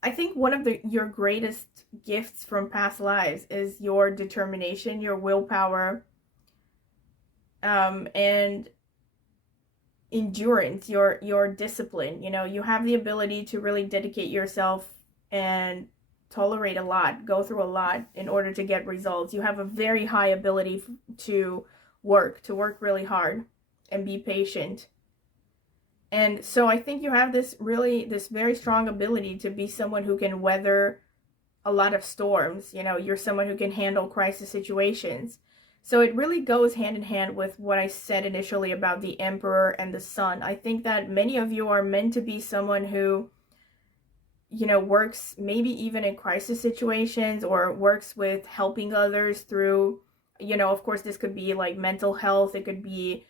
I think one of your greatest gifts from past lives is your determination, your willpower, and endurance, your discipline. You have the ability to really dedicate yourself and tolerate a lot, go through a lot in order to get results. You have a very high ability to work really hard and be patient. And so I think you have this very strong ability to be someone who can weather a lot of storms. You're someone who can handle crisis situations. So it really goes hand in hand with what I said initially about the Emperor and the Sun. I think that many of you are meant to be someone who, works maybe even in crisis situations or works with helping others through, of course, this could be like mental health. It could be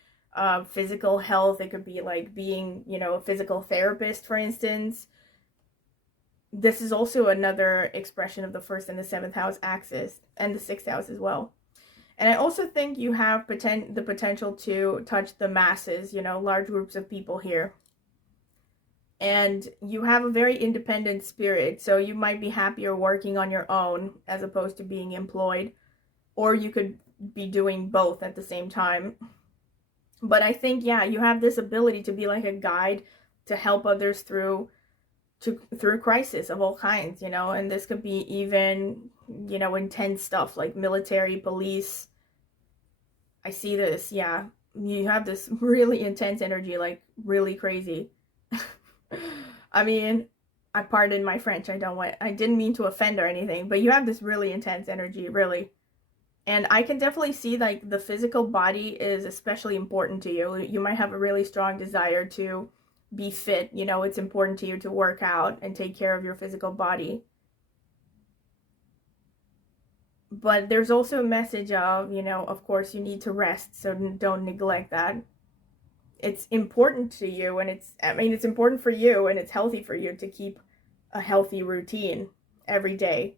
physical health. It could be like being, a physical therapist, for instance. this is also another expression of the 1st and the 7th house axis, and the 6th house as well. And I also think you have the potential to touch the masses, you know, large groups of people here. And you have a very independent spirit, so you might be happier working on your own as opposed to being employed, or you could be doing both at the same time. But I think, yeah, you have this ability to be like a guide to help others through crisis of all kinds, you know, and this could be even, you know, intense stuff like military, police. I see this, yeah. You have this really intense energy, like really crazy. I mean, I pardon my French. I didn't mean to offend or anything, but you have this really intense energy, really. And I can definitely see like the physical body is especially important to you. You might have a really strong desire to be fit, you know, it's important to you to work out and take care of your physical body. But there's also a message of, you know, of course you need to rest, so don't neglect that. It's important to you, and it's important for you, and it's healthy for you to keep a healthy routine every day.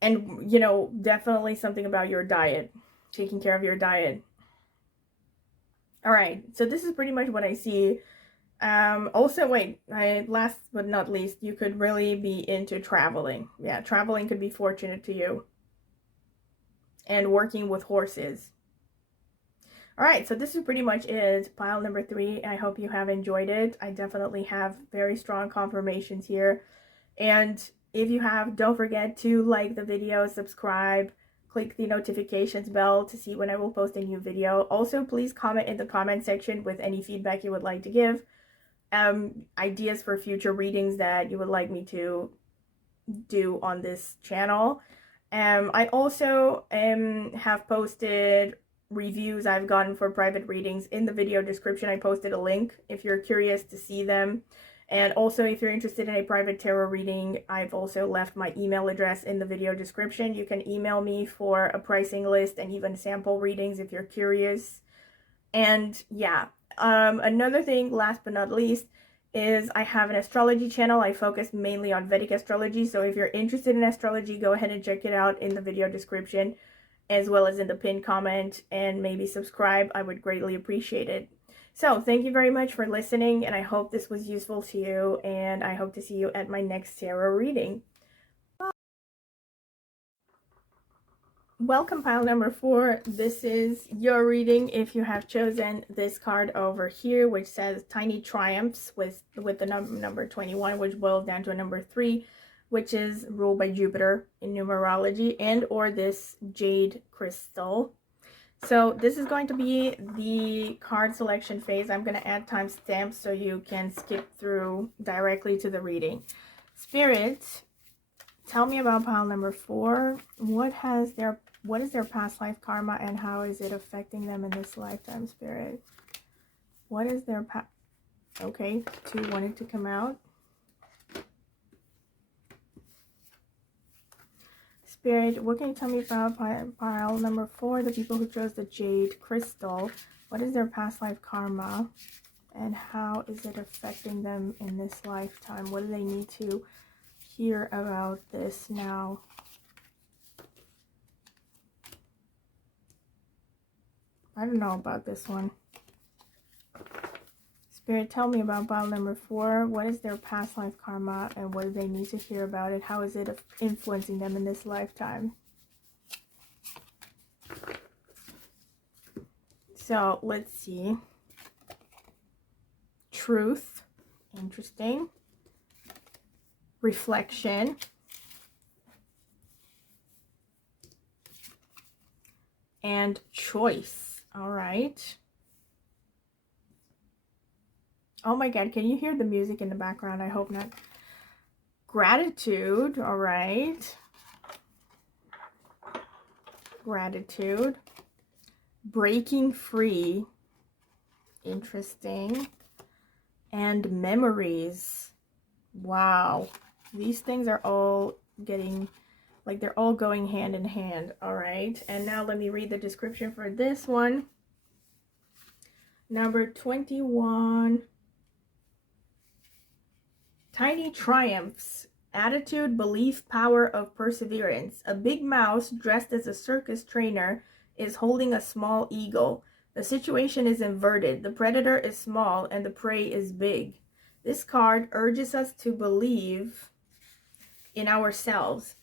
And, you know, definitely something about your diet, taking care of your diet. All right, so this is pretty much what I see. Also, wait, last but not least, you could really be into traveling. Yeah, traveling could be fortunate to you. And working with horses. All right, so this is pretty much it. Pile number 3. I hope you have enjoyed it. I definitely have very strong confirmations here. And if you have, don't forget to like the video, subscribe, click the notifications bell to see when I will post a new video. Also, please comment in the comment section with any feedback you would like to give. Ideas for future readings that you would like me to do on this channel. I also have posted reviews I've gotten for private readings in the video description. I posted a link if you're curious to see them. And also, if you're interested in a private tarot reading, I've also left my email address in the video description. You can email me for a pricing list and even sample readings if you're curious. And yeah, another thing, last but not least, is I have an astrology channel. I focus mainly on Vedic astrology, so if you're interested in astrology, go ahead and check it out in the video description, as well as in the pinned comment, and maybe subscribe. I would greatly appreciate it. So thank you very much for listening, and I hope this was useful to you, and I hope to see you at my next tarot reading. Bye. Welcome, pile number 4. This is your reading if you have chosen this card over here, which says Tiny Triumphs with the number 21, which boils down to a number 3, which is ruled by Jupiter in numerology, and or this jade crystal. So this is going to be the card selection phase. I'm going to add timestamps so you can skip through directly to the reading. Spirit, tell me about pile number 4. What is their past life karma, and how is it affecting them in this lifetime, Spirit? What is their past... Okay, 2 wanted to come out. Spirit, what can you tell me about pile number 4, the people who chose the jade crystal? What is their past life karma, and how is it affecting them in this lifetime? What do they need to hear about this now? I don't know about this one. Spirit, tell me about pile number 4. What is their past life karma, and what do they need to hear about it? How is it influencing them in this lifetime? So let's see. Truth, interesting. Reflection. And choice. All right. Oh my God, can you hear the music in the background? I hope not. Gratitude, all right. Gratitude. Breaking free, interesting. And memories. Wow. These things are all getting, like they're all going hand in hand, all right. And now let me read the description for this one. Number 21. Tiny triumphs. Attitude, belief, power of perseverance. A big mouse dressed as a circus trainer is holding a small eagle. The situation is inverted. The predator is small and the prey is big. This card urges us to believe in ourselves.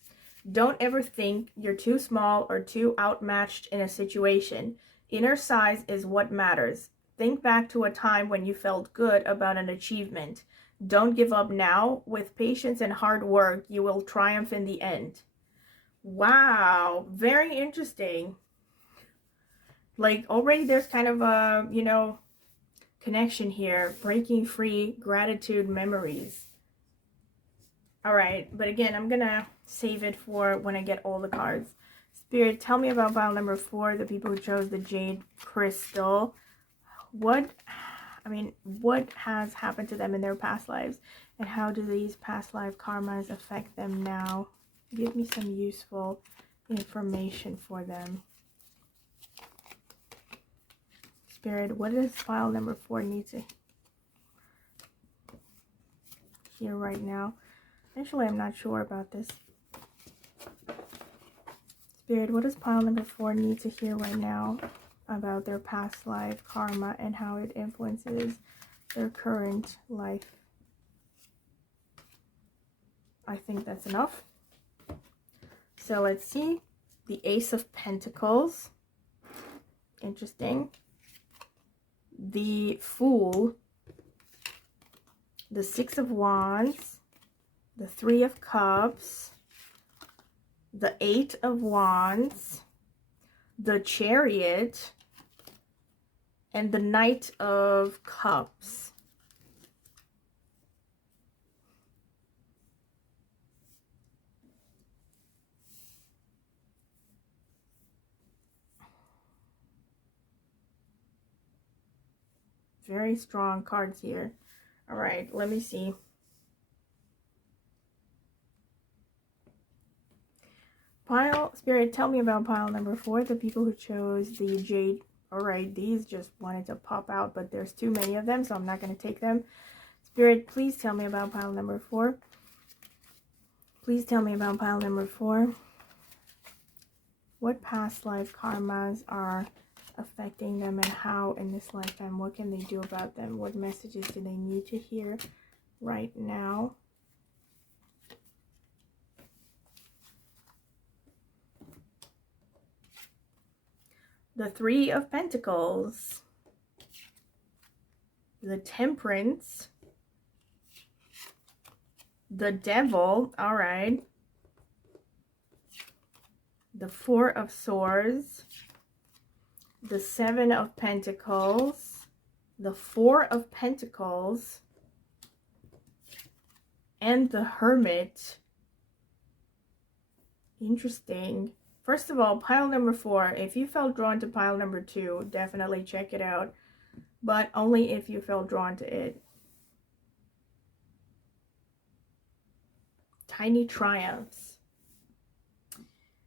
Don't ever think you're too small or too outmatched in a situation. Inner size is what matters. Think back to a time when you felt good about an achievement. Don't give up now. With patience and hard work, you will triumph in the end. Wow, very interesting. Like, already there's kind of a, connection here. Breaking free, gratitude, memories. All right, but again, I'm gonna save it for when I get all the cards. Spirit, tell me about pile number 4, the people who chose the jade crystal. What has happened to them in their past lives, and how do these past life karmas affect them now? Give me some useful information for them. Spirit, what does pile number 4 need to hear right now? Actually, I'm not sure about this. Spirit, what does pile number 4 need to hear right now about their past life karma and how it influences their current life? I think that's enough. So let's see. The Ace of Pentacles. Interesting. The Fool. The Six of Wands. The Three of Cups. The Eight of Wands. The Chariot. And the Knight of Cups. Very strong cards here. All right, let me see. Spirit, tell me about pile number 4, the people who chose the jade. All right, these just wanted to pop out, but there's too many of them, so I'm not going to take them. Spirit, please tell me about pile number 4. Please tell me about pile number 4. What past life karmas are affecting them, and how in this lifetime? What can they do about them? What messages do they need to hear right now? The Three of Pentacles. The Temperance. The Devil. All right. The Four of Swords. The Seven of Pentacles. The Four of Pentacles. And the Hermit. Interesting. First of all, pile number 4, if you felt drawn to pile number 2, definitely check it out. But only if you felt drawn to it. Tiny triumphs.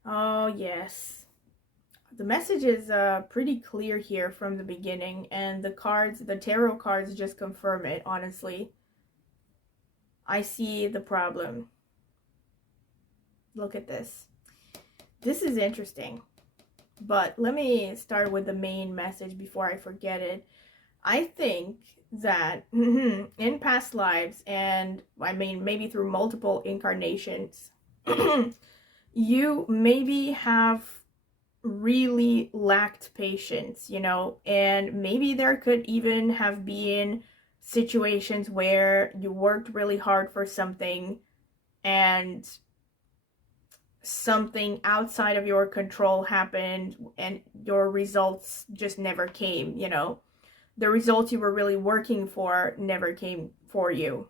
Oh, yes. The message is pretty clear here from the beginning. And the cards, the tarot cards just confirm it, honestly. I see the problem. Look at this. This is interesting, but let me start with the main message before I forget it. I think that in past lives, and I mean maybe through multiple incarnations, you maybe have really lacked patience, and maybe there could even have been situations where you worked really hard for something and something outside of your control happened and your results just never came. The results you were really working for never came for you.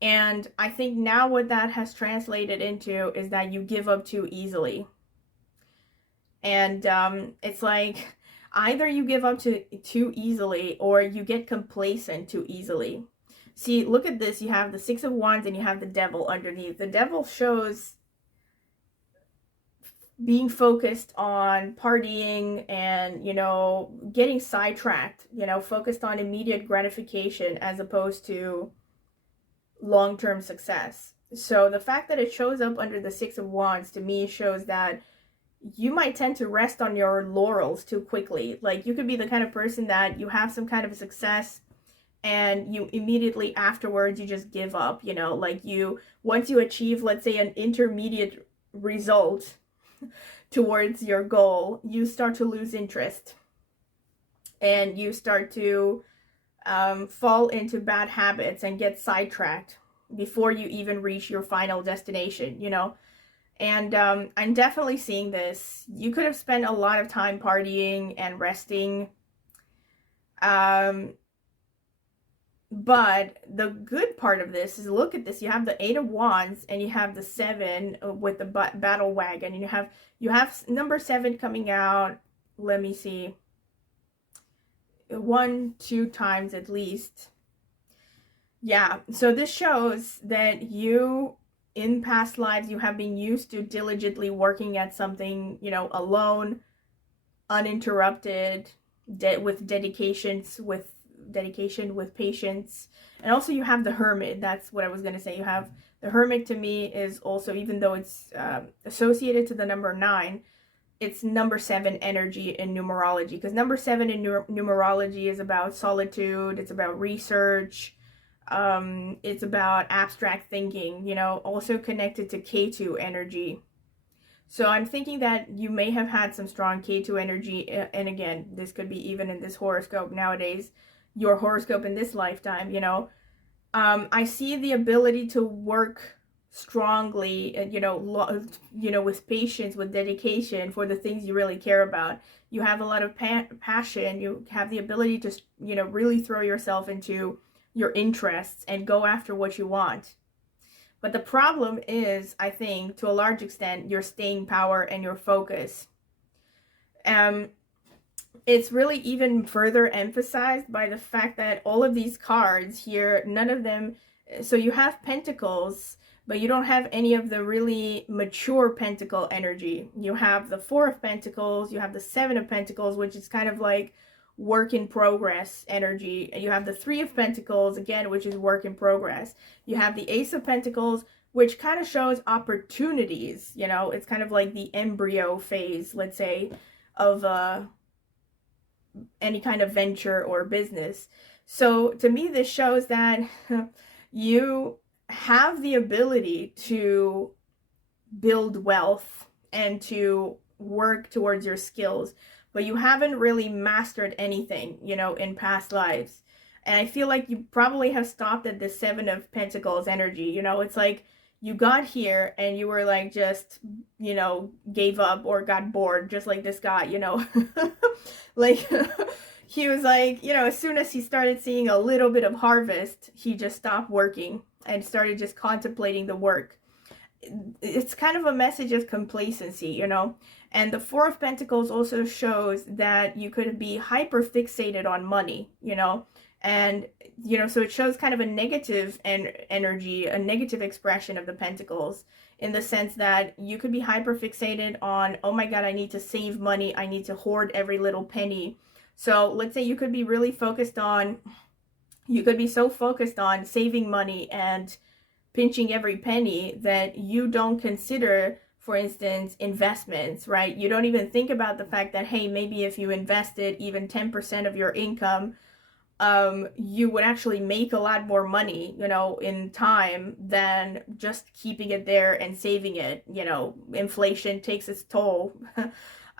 And I think now what that has translated into is that you give up too easily. And it's like either you give up too easily or you get complacent too easily. See, look at this. You have the Six of Wands and you have the Devil underneath. The Devil shows being focused on partying and, you know, getting sidetracked, you know, focused on immediate gratification as opposed to long-term success. So the fact that it shows up under the Six of Wands to me shows that you might tend to rest on your laurels too quickly. Like, you could be the kind of person that you have some kind of success and you immediately afterwards you just give up, you know, like once you achieve, let's say, an intermediate result towards your goal, you start to lose interest and you start to fall into bad habits and get sidetracked before you even reach your final destination, you know. And I'm definitely seeing this. You could have spent a lot of time partying and resting. But the good part of this is, look at this. You have the Eight of Wands and you have the Seven with the battle wagon. And you have number 7 coming out. Let me see. 1-2 times at least. Yeah, so this shows that you, in past lives, you have been used to diligently working at something, you know, alone, uninterrupted, with dedication, with patience. And also you have the Hermit. That's what I was going to say. You have the Hermit. To me is also, even though it's associated to the number 9, it's number 7 energy in numerology, because number 7 in numerology is about solitude, it's about research, it's about abstract thinking, you know, also connected to K2 energy. So I'm thinking that you may have had some strong K2 energy, and again, this could be even in this horoscope nowadays, your horoscope in this lifetime, you know. I see the ability to work strongly, you know, with patience, with dedication for the things you really care about. You have a lot of passion. You have the ability to, you know, really throw yourself into your interests and go after what you want. But the problem is, I think, to a large extent, your staying power and your focus. It's really even further emphasized by the fact that all of these cards here, none of them, so you have Pentacles, but you don't have any of the really mature Pentacle energy. You have the 4 of Pentacles, you have the 7 of Pentacles, which is kind of like work in progress energy. You have the 3 of Pentacles, again, which is work in progress. You have the Ace of Pentacles, which kind of shows opportunities, you know. It's kind of like the embryo phase, let's say, of any kind of venture or business. So to me, this shows that you have the ability to build wealth and to work towards your skills, but you haven't really mastered anything, you know, in past lives. And I feel like you probably have stopped at the 7 of Pentacles energy. You know, it's like you got here and you were like, just, you know, gave up or got bored, just like this guy, you know. Like, he was like, you know, as soon as he started seeing a little bit of harvest, he just stopped working and started just contemplating the work. It's kind of a message of complacency, you know. And the 4 of Pentacles also shows that you could be hyper fixated on money, you know. And, you know, so it shows kind of a negative energy, a negative expression of the Pentacles, in the sense that you could be hyper fixated on, oh my God, I need to save money, I need to hoard every little penny. So let's say you could be really focused on, you could be so focused on saving money and pinching every penny that you don't consider, for instance, investments, right? You don't even think about the fact that, hey, maybe if you invested even 10% of your income, you would actually make a lot more money, you know, in time than just keeping it there and saving it. You know, inflation takes its toll.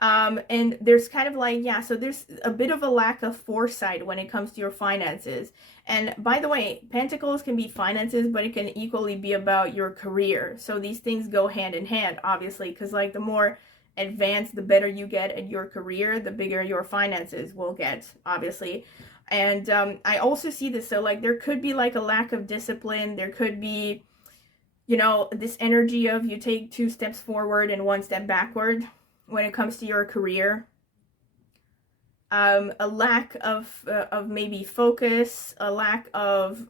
And there's kind of like, yeah, so there's a bit of a lack of foresight when it comes to your finances. And by the way, Pentacles can be finances, but it can equally be about your career. So these things go hand in hand, obviously, because like the more advanced, the better you get at your career, the bigger your finances will get, obviously. And I also see this, so like there could be like a lack of discipline. There could be, you know, this energy of you take 2 steps forward and 1 step backward when it comes to your career. A lack of maybe focus, a lack of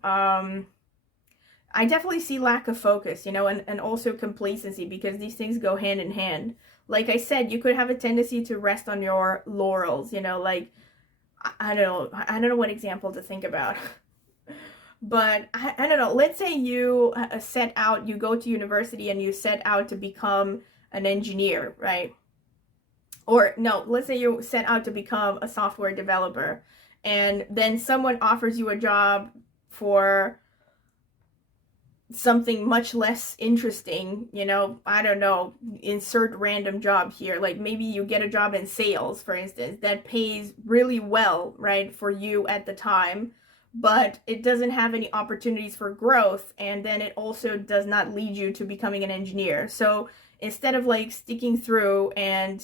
I definitely see lack of focus, you know, and also complacency, because these things go hand in hand. Like I said, you could have a tendency to rest on your laurels, you know, like, I don't know what example to think about. But I don't know, let's say you set out, you go to university and you set out to become an engineer, right? Or no, let's say you set out to become a software developer, and then someone offers you a job for something much less interesting, you know, I don't know, insert random job here. Like maybe you get a job in sales, for instance, that pays really well, right, for you at the time, but it doesn't have any opportunities for growth, and then it also does not lead you to becoming an engineer. So instead of like sticking through and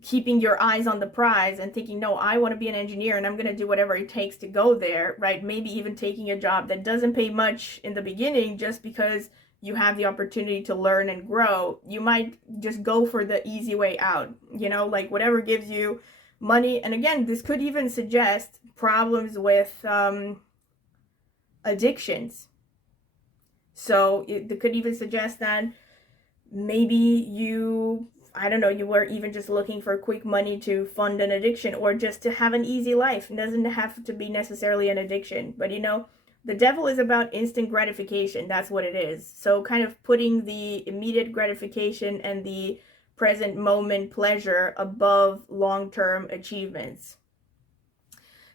keeping your eyes on the prize and thinking, no, I want to be an engineer and I'm going to do whatever it takes to go there, right? Maybe even taking a job that doesn't pay much in the beginning just because you have the opportunity to learn and grow. You might just go for the easy way out, you know, like whatever gives you money. And again, this could even suggest problems with addictions. So it could even suggest that maybe you, I don't know, you were even just looking for quick money to fund an addiction or just to have an easy life. It doesn't have to be necessarily an addiction, but you know, the devil is about instant gratification. That's what it is. So kind of putting the immediate gratification and the present moment pleasure above long-term achievements.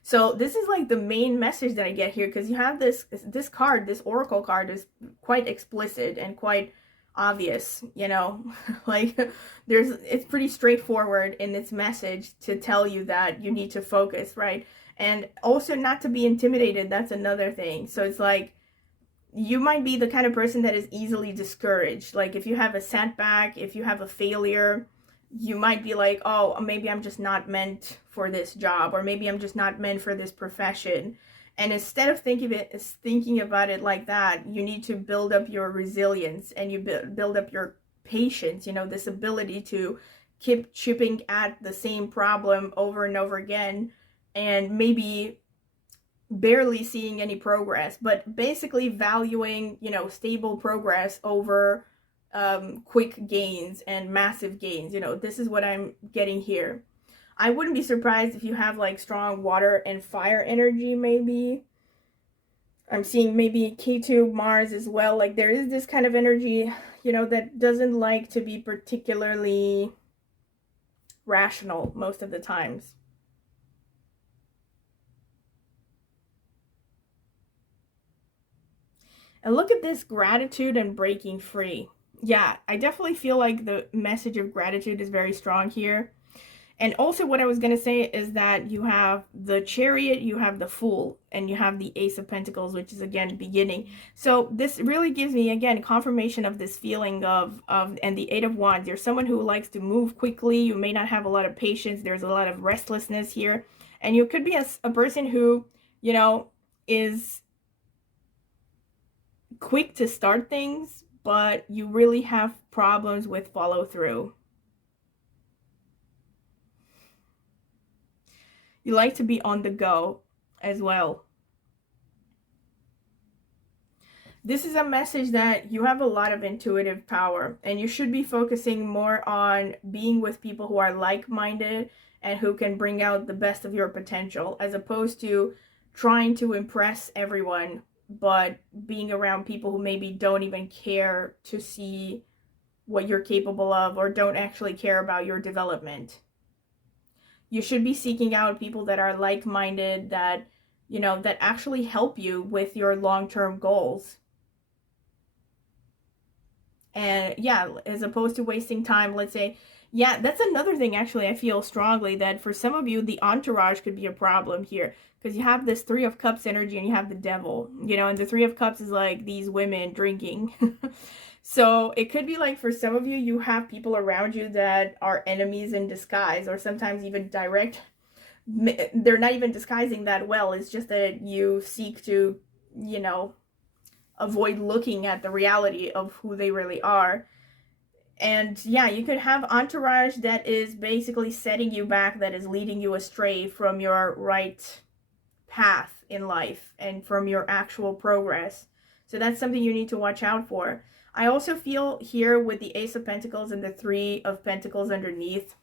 So this is like the main message that I get here, because you have this card, this oracle card is quite explicit and quite obvious, you know, like it's pretty straightforward in its message to tell you that you need to focus, right? And also not to be intimidated. That's another thing. So it's like you might be the kind of person that is easily discouraged. Like if you have a setback, if you have a failure, you might be like, oh, maybe I'm just not meant for this job, or maybe I'm just not meant for this profession. And instead of thinking about it like that, you need to build up your resilience and you build up your patience, you know, this ability to keep chipping at the same problem over and over again, and maybe barely seeing any progress, but basically valuing, you know, stable progress over quick gains and massive gains. You know, this is what I'm getting here. I wouldn't be surprised if you have like strong water and fire energy, maybe. I'm seeing maybe K2 Mars as well. Like there is this kind of energy, you know, that doesn't like to be particularly rational most of the times. And look at this, gratitude and breaking free. Yeah, I definitely feel like the message of gratitude is very strong here. And also what I was going to say is that you have the Chariot, you have the Fool, and you have the Ace of Pentacles, which is again beginning. So this really gives me again confirmation of this feeling of and the Eight of Wands. You're someone who likes to move quickly. You may not have a lot of patience. There's a lot of restlessness here. And you could be a person who, you know, is quick to start things, but you really have problems with follow through. You like to be on the go as well. This is a message that you have a lot of intuitive power, and you should be focusing more on being with people who are like-minded and who can bring out the best of your potential, as opposed to trying to impress everyone, but being around people who maybe don't even care to see what you're capable of or don't actually care about your development. You should be seeking out people that are like-minded, that, you know, that actually help you with your long-term goals. And yeah, as opposed to wasting time, let's say, yeah, that's another thing actually I feel strongly that for some of you, the entourage could be a problem here, because you have this Three of Cups energy and you have the Devil, you know, and the Three of Cups is like these women drinking. So it could be like for some of you, you have people around you that are enemies in disguise, or sometimes even direct. They're not even disguising that well. It's just that you seek to, you know, avoid looking at the reality of who they really are. And yeah, you could have entourage that is basically setting you back, that is leading you astray from your right path in life and from your actual progress. So that's something you need to watch out for. I also feel here with the Ace of Pentacles and the Three of Pentacles underneath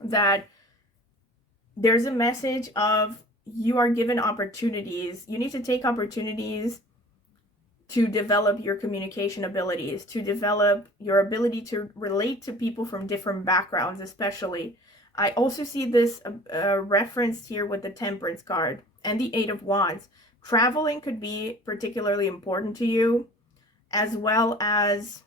that there's a message of you are given opportunities. You need to take opportunities to develop your communication abilities, to develop your ability to relate to people from different backgrounds, especially. I also see this referenced here with the Temperance card and the Eight of Wands. Traveling could be particularly important to you, as well as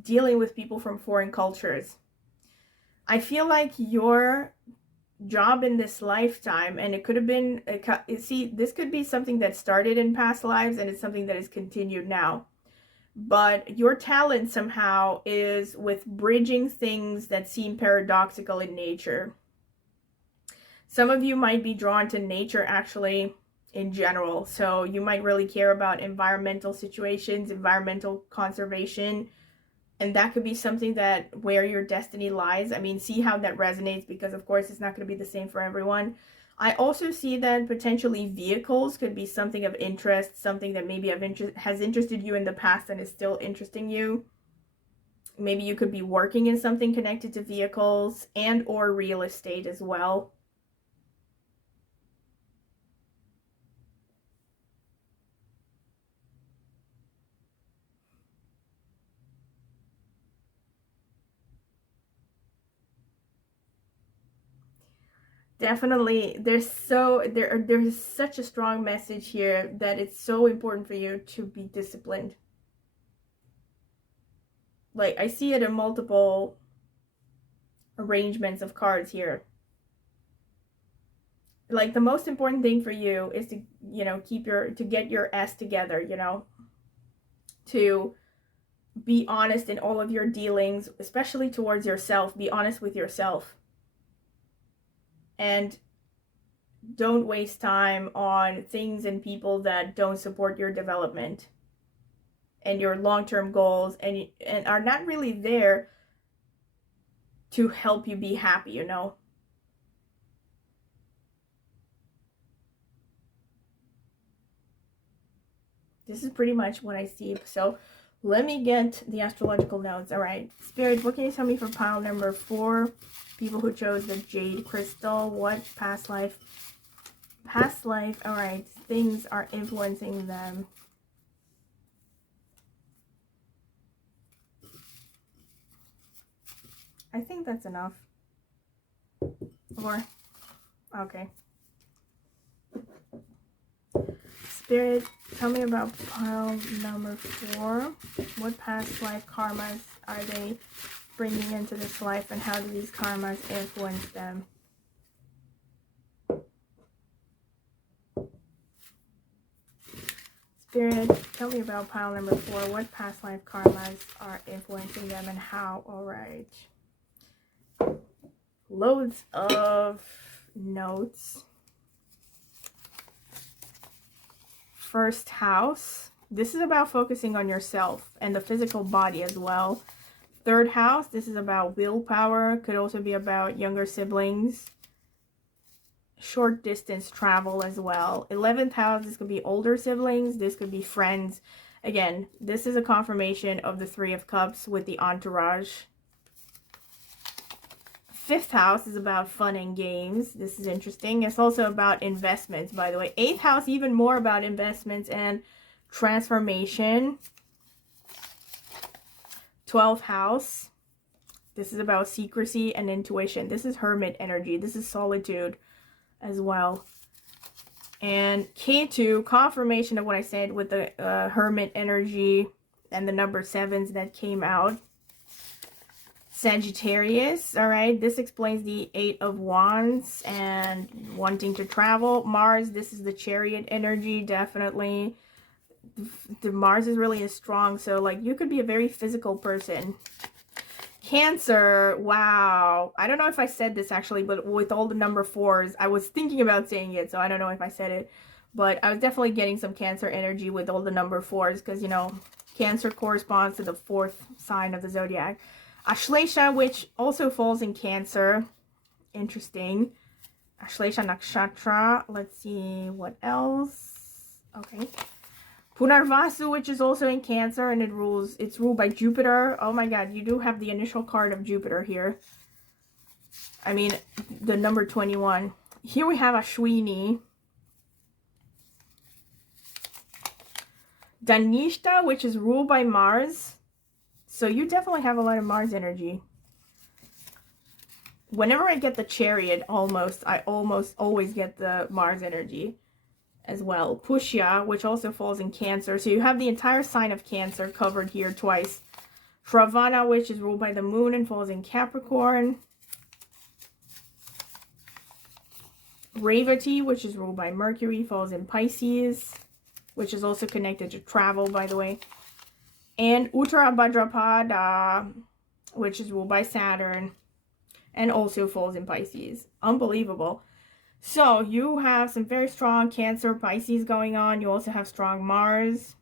dealing with people from foreign cultures. I feel like your job in this lifetime, and it could have been, see, this could be something that started in past lives and it's something that is continued now. But your talent somehow is with bridging things that seem paradoxical in nature. Some of you might be drawn to nature actually in general. So you might really care about environmental situations, environmental conservation. And that could be something that where your destiny lies. I mean, see how that resonates, because of course it's not going to be the same for everyone. I also see that potentially vehicles could be something of interest, something that maybe has interested you in the past and is still interesting you. Maybe you could be working in something connected to vehicles and or real estate as well. Definitely, there's such a strong message here that it's so important for you to be disciplined. Like, I see it in multiple arrangements of cards here. Like, the most important thing for you is to, you know, to get your S together, you know, to be honest in all of your dealings, especially towards yourself. Be honest with yourself. And don't waste time on things and people that don't support your development and your long-term goals and are not really there to help you be happy, you know. This is pretty much what I see. So let me get the astrological notes. All right, Spirit, what can you tell me for pile number 4? People who chose the jade crystal. What past life, all right, things are influencing them. I think that's enough. Or, okay. Spirit, tell me about pile number 4. What past life karmas are they bringing into this life, and how do these karmas influence them? Spirit, tell me about pile number 4. What past life karmas are influencing them and how? All right. Loads of notes. First house. This is about focusing on yourself and the physical body as well. Third house. This is about willpower. Could also be about younger siblings. Short distance travel as well. 11th house. This could be older siblings. This could be friends. Again, this is a confirmation of the Three of Cups with the entourage. 5th house is about fun and games. This is interesting. It's also about investments, by the way. 8th house, even more about investments and transformation. 12th house. This is about secrecy and intuition. This is hermit energy. This is solitude as well. And K2, confirmation of what I said with the hermit energy and the number 7s that came out. Sagittarius, all right, this explains the 8 of Wands and wanting to travel. Mars, this is the Chariot energy, definitely. The Mars is really strong, so like you could be a very physical person. Cancer, wow. I don't know if I said this actually, but with all the number 4s, I was thinking about saying it, so I don't know if I said it. But I was definitely getting some Cancer energy with all the number 4s because, you know, Cancer corresponds to the 4th sign of the zodiac. Ashlesha, which also falls in Cancer. Interesting. Ashlesha Nakshatra. Let's see what else. Okay. Punarvasu, which is also in Cancer, and it's ruled by Jupiter. Oh my god, you do have the initial card of Jupiter here. I mean, the number 21. Here we have Ashwini. Dhanishta, which is ruled by Mars. So you definitely have a lot of Mars energy. Whenever I get the Chariot, I almost always get the Mars energy as well. Pushya, which also falls in Cancer. So you have the entire sign of Cancer covered here twice. Shravana, which is ruled by the Moon and falls in Capricorn. Revati, which is ruled by Mercury, falls in Pisces, which is also connected to travel, by the way. And Uttara Bhadrapada, which is ruled by Saturn, and also falls in Pisces. Unbelievable. So you have some very strong Cancer, Pisces going on. You also have strong Mars.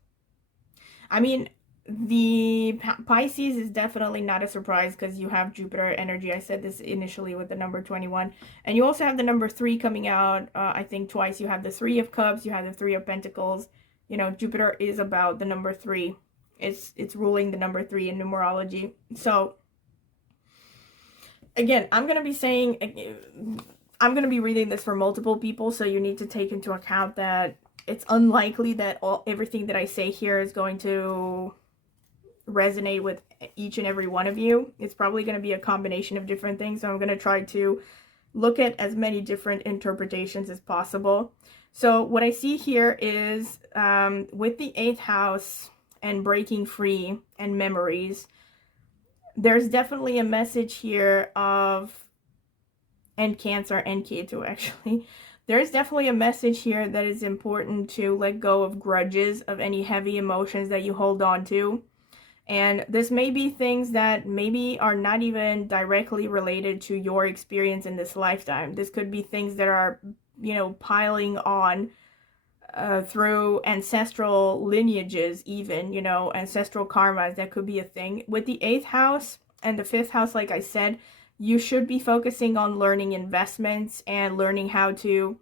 I mean, the Pisces is definitely not a surprise because you have Jupiter energy. I said this initially with the number 21. And you also have the number 3 coming out, I think twice. You have the 3 of Cups, you have the 3 of Pentacles. You know, Jupiter is about the number 3. It's ruling the number 3 in numerology. So again, I'm going to be reading this for multiple people, so you need to take into account that it's unlikely that everything that I say here is going to resonate with each and every one of you. It's probably going to be a combination of different things, so I'm going to try to look at as many different interpretations as possible. So what I see here is with the 8th house and breaking free and memories, there's definitely a message here of, and Cancer and Ketu actually, there's definitely a message here that is important to let go of grudges, of any heavy emotions that you hold on to. And this may be things that maybe are not even directly related to your experience in this lifetime. This could be things that are, you know, piling on through ancestral lineages even, you know, ancestral karmas. That could be a thing. With the 8th house and the 5th house, like I said, you should be focusing on learning investments and learning how to,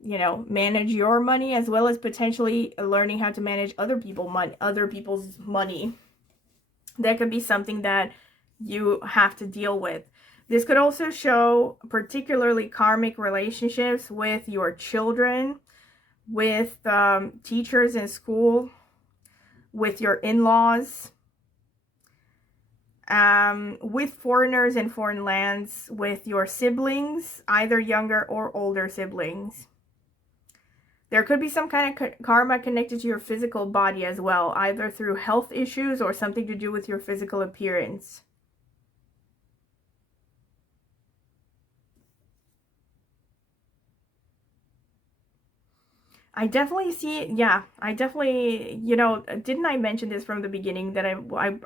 you know, manage your money, as well as potentially learning how to manage other people's money. That could be something that you have to deal with. This could also show particularly karmic relationships with your children, with teachers in school, with your in-laws, with foreigners in foreign lands, with your siblings, either younger or older siblings. There could be some kind of karma connected to your physical body as well, either through health issues or something to do with your physical appearance. I definitely see, you know, didn't I mention this from the beginning that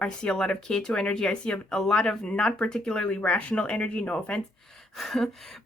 I see a lot of Ketu energy. I see a lot of not particularly rational energy, no offense.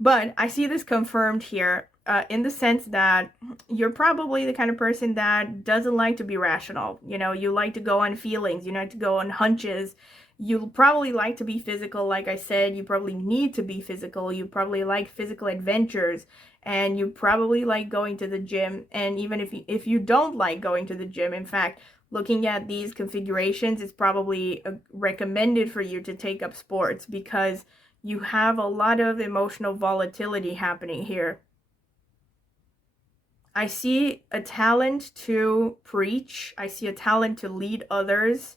But I see this confirmed here in the sense that you're probably the kind of person that doesn't like to be rational. You know, you like to go on feelings, you like to go on hunches. You probably like to be physical, like I said. You probably need to be physical. You probably like physical adventures. And you probably like going to the gym. And even if you don't like going to the gym, in fact, looking at these configurations, it's probably recommended for you to take up sports, because you have a lot of emotional volatility happening here. I see a talent to preach. I see a talent to lead others.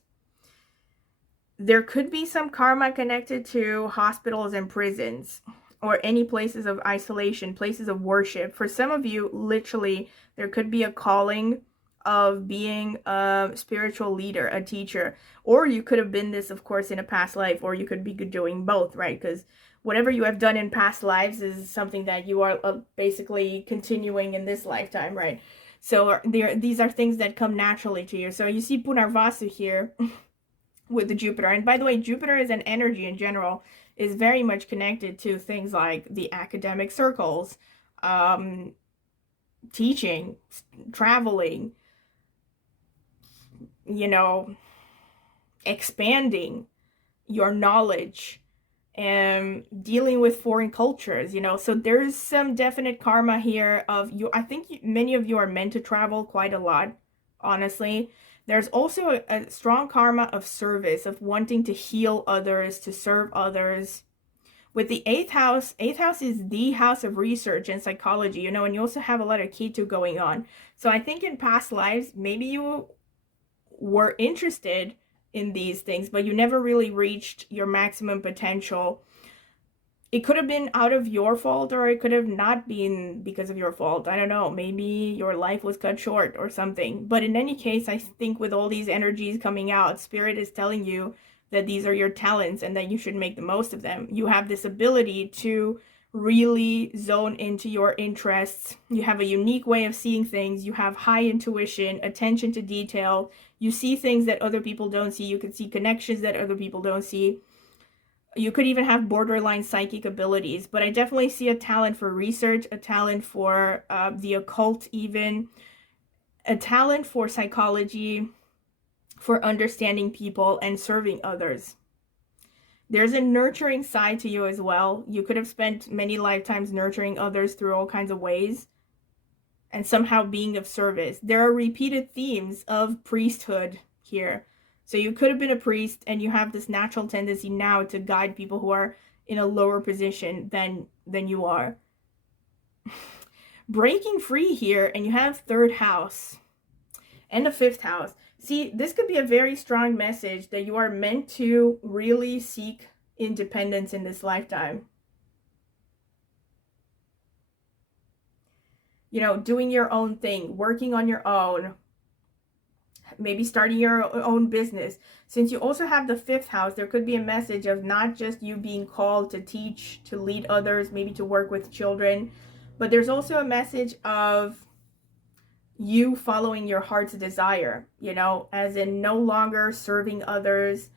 There could be some karma connected to hospitals and prisons, or any places of isolation, places of worship. For some of you, literally, there could be a calling of being a spiritual leader, a teacher. Or you could have been this, of course, in a past life, or you could be doing both, right? Because whatever you have done in past lives is something that you are basically continuing in this lifetime, right? So these are things that come naturally to you. So you see Punarvasu here with the Jupiter. And by the way, Jupiter is an energy in general, is very much connected to things like the academic circles, teaching, traveling, you know, expanding your knowledge, and dealing with foreign cultures, you know. So there's some definite karma here of you. I think many of you are meant to travel quite a lot, honestly. There's also a strong karma of service, of wanting to heal others, to serve others. With the eighth house is the house of research and psychology, you know, and you also have a lot of Ketu going on. So I think in past lives, maybe you were interested in these things, but you never really reached your maximum potential. It could have been out of your fault, or it could have not been because of your fault. I don't know. Maybe your life was cut short or something. But in any case, I think with all these energies coming out, Spirit is telling you that these are your talents and that you should make the most of them. You have this ability to really zone into your interests. You have a unique way of seeing things. You have high intuition, attention to detail. You see things that other people don't see. You can see connections that other people don't see. You could even have borderline psychic abilities, but I definitely see a talent for research, a talent for the occult, even a talent for psychology, for understanding people and serving others. There's a nurturing side to you as well. You could have spent many lifetimes nurturing others through all kinds of ways and somehow being of service. There are repeated themes of priesthood here. So you could have been a priest and you have this natural tendency now to guide people who are in a lower position than you are. Breaking free here, and you have third house and the fifth house. See, this could be a very strong message that you are meant to really seek independence in this lifetime. You know, doing your own thing, working on your own, maybe starting your own business. Since you also have the fifth house, there could be a message of not just you being called to teach, to lead others, maybe to work with children, but there's also a message of you following your heart's desire, you know, as in no longer serving others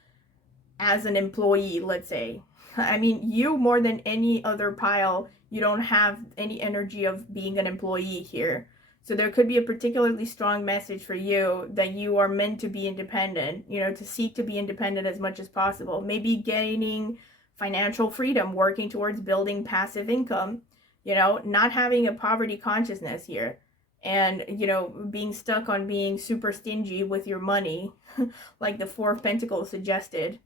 as an employee, let's say. I mean, you more than any other pile, you don't have any energy of being an employee here. So there could be a particularly strong message for you that you are meant to be independent, you know, to seek to be independent as much as possible. Maybe gaining financial freedom, working towards building passive income, you know, not having a poverty consciousness here. And, you know, being stuck on being super stingy with your money, like the Four of Pentacles suggested.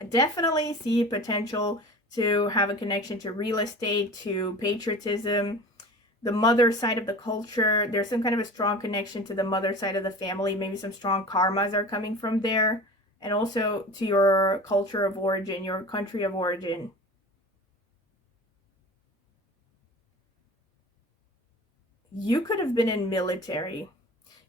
I definitely see potential to have a connection to real estate, to patriotism, the mother side of the culture. There's some kind of a strong connection to the mother side of the family. Maybe some strong karmas are coming from there. And also to your culture of origin, your country of origin. You could have been in military.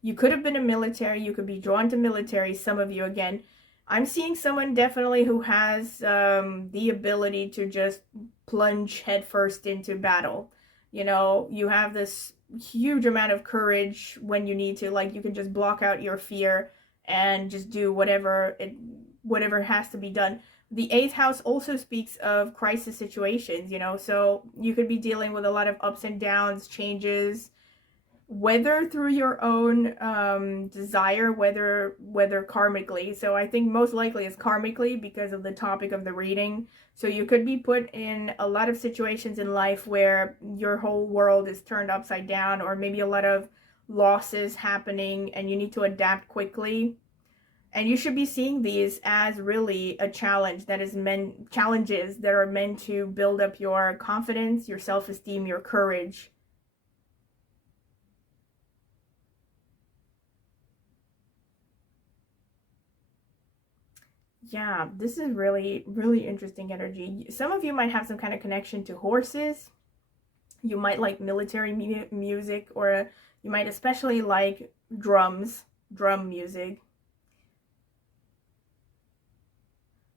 You could have been a military. You could be drawn to military. Some of you, again, I'm seeing someone definitely who has the ability to just plunge headfirst into battle. You know, you have this huge amount of courage when you need to. Like, you can just block out your fear and just do whatever has to be done. The eighth house also speaks of crisis situations, you know, so you could be dealing with a lot of ups and downs, changes, whether through your own desire, whether karmically. So I think most likely it's karmically because of the topic of the reading. So you could be put in a lot of situations in life where your whole world is turned upside down, or maybe a lot of losses happening and you need to adapt quickly. And you should be seeing these as really a challenge that is challenges that are meant to build up your confidence, your self-esteem, your courage. Yeah, this is really, really interesting energy. Some of you might have some kind of connection to horses. You might like military music, or you might especially like drum music.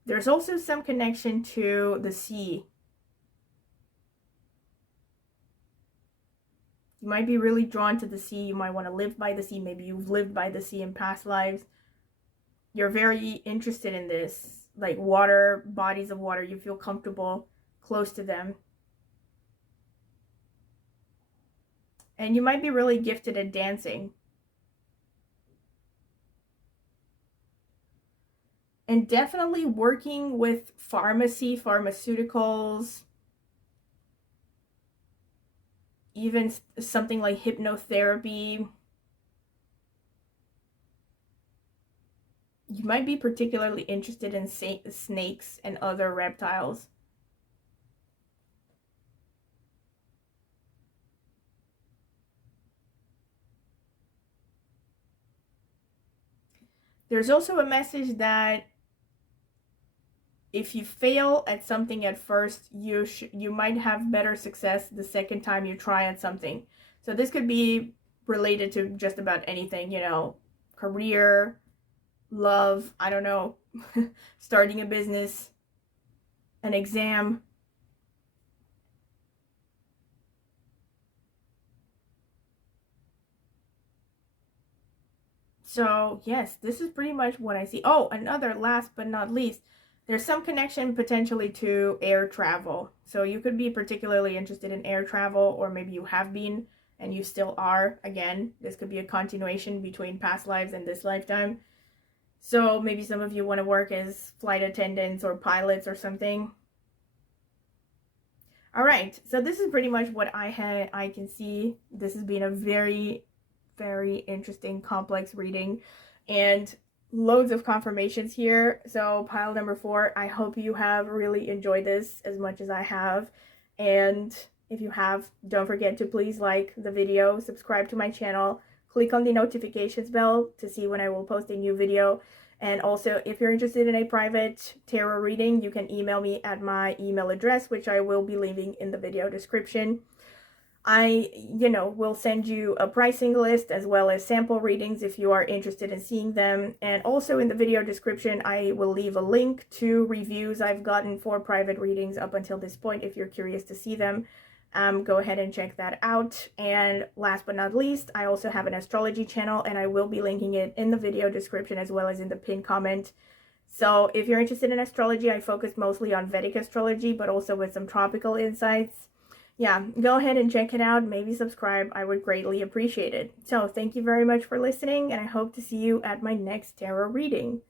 There's also some connection to the sea. You might be really drawn to the sea. You might want to live by the sea. Maybe you've lived by the sea in past lives. You're very interested in this, like water, bodies of water. You feel comfortable close to them. And you might be really gifted at dancing. And definitely working with pharmacy, pharmaceuticals, even something like hypnotherapy. You might be particularly interested in snakes and other reptiles. There's also a message that if you fail at something at first, you might have better success the second time you try at something. So this could be related to just about anything, you know, career, love, I don't know, starting a business, an exam. So yes, this is pretty much what I see. Oh, another last but not least, there's some connection potentially to air travel. So you could be particularly interested in air travel, or maybe you have been and you still are. Again, this could be a continuation between past lives and this lifetime. So maybe some of you want to work as flight attendants or pilots or something. All right, so this is pretty much what I can see. This has been a very, very interesting, complex reading, and loads of confirmations here. So pile number 4, I hope you have really enjoyed this as much as I have. And if you have, don't forget to please like the video, subscribe to my channel, click on the notifications bell to see when I will post a new video. And also, if you're interested in a private tarot reading, you can email me at my email address, which I will be leaving in the video description. I, will send you a pricing list as well as sample readings if you are interested in seeing them. And also in the video description, I will leave a link to reviews I've gotten for private readings up until this point if you're curious to see them. Go ahead and check that out. And last but not least, I also have an astrology channel, and I will be linking it in the video description as well as in the pinned comment. So if you're interested in astrology, I focus mostly on Vedic astrology, but also with some tropical insights. Yeah, go ahead and check it out. Maybe subscribe. I would greatly appreciate it. So thank you very much for listening, and I hope to see you at my next tarot reading.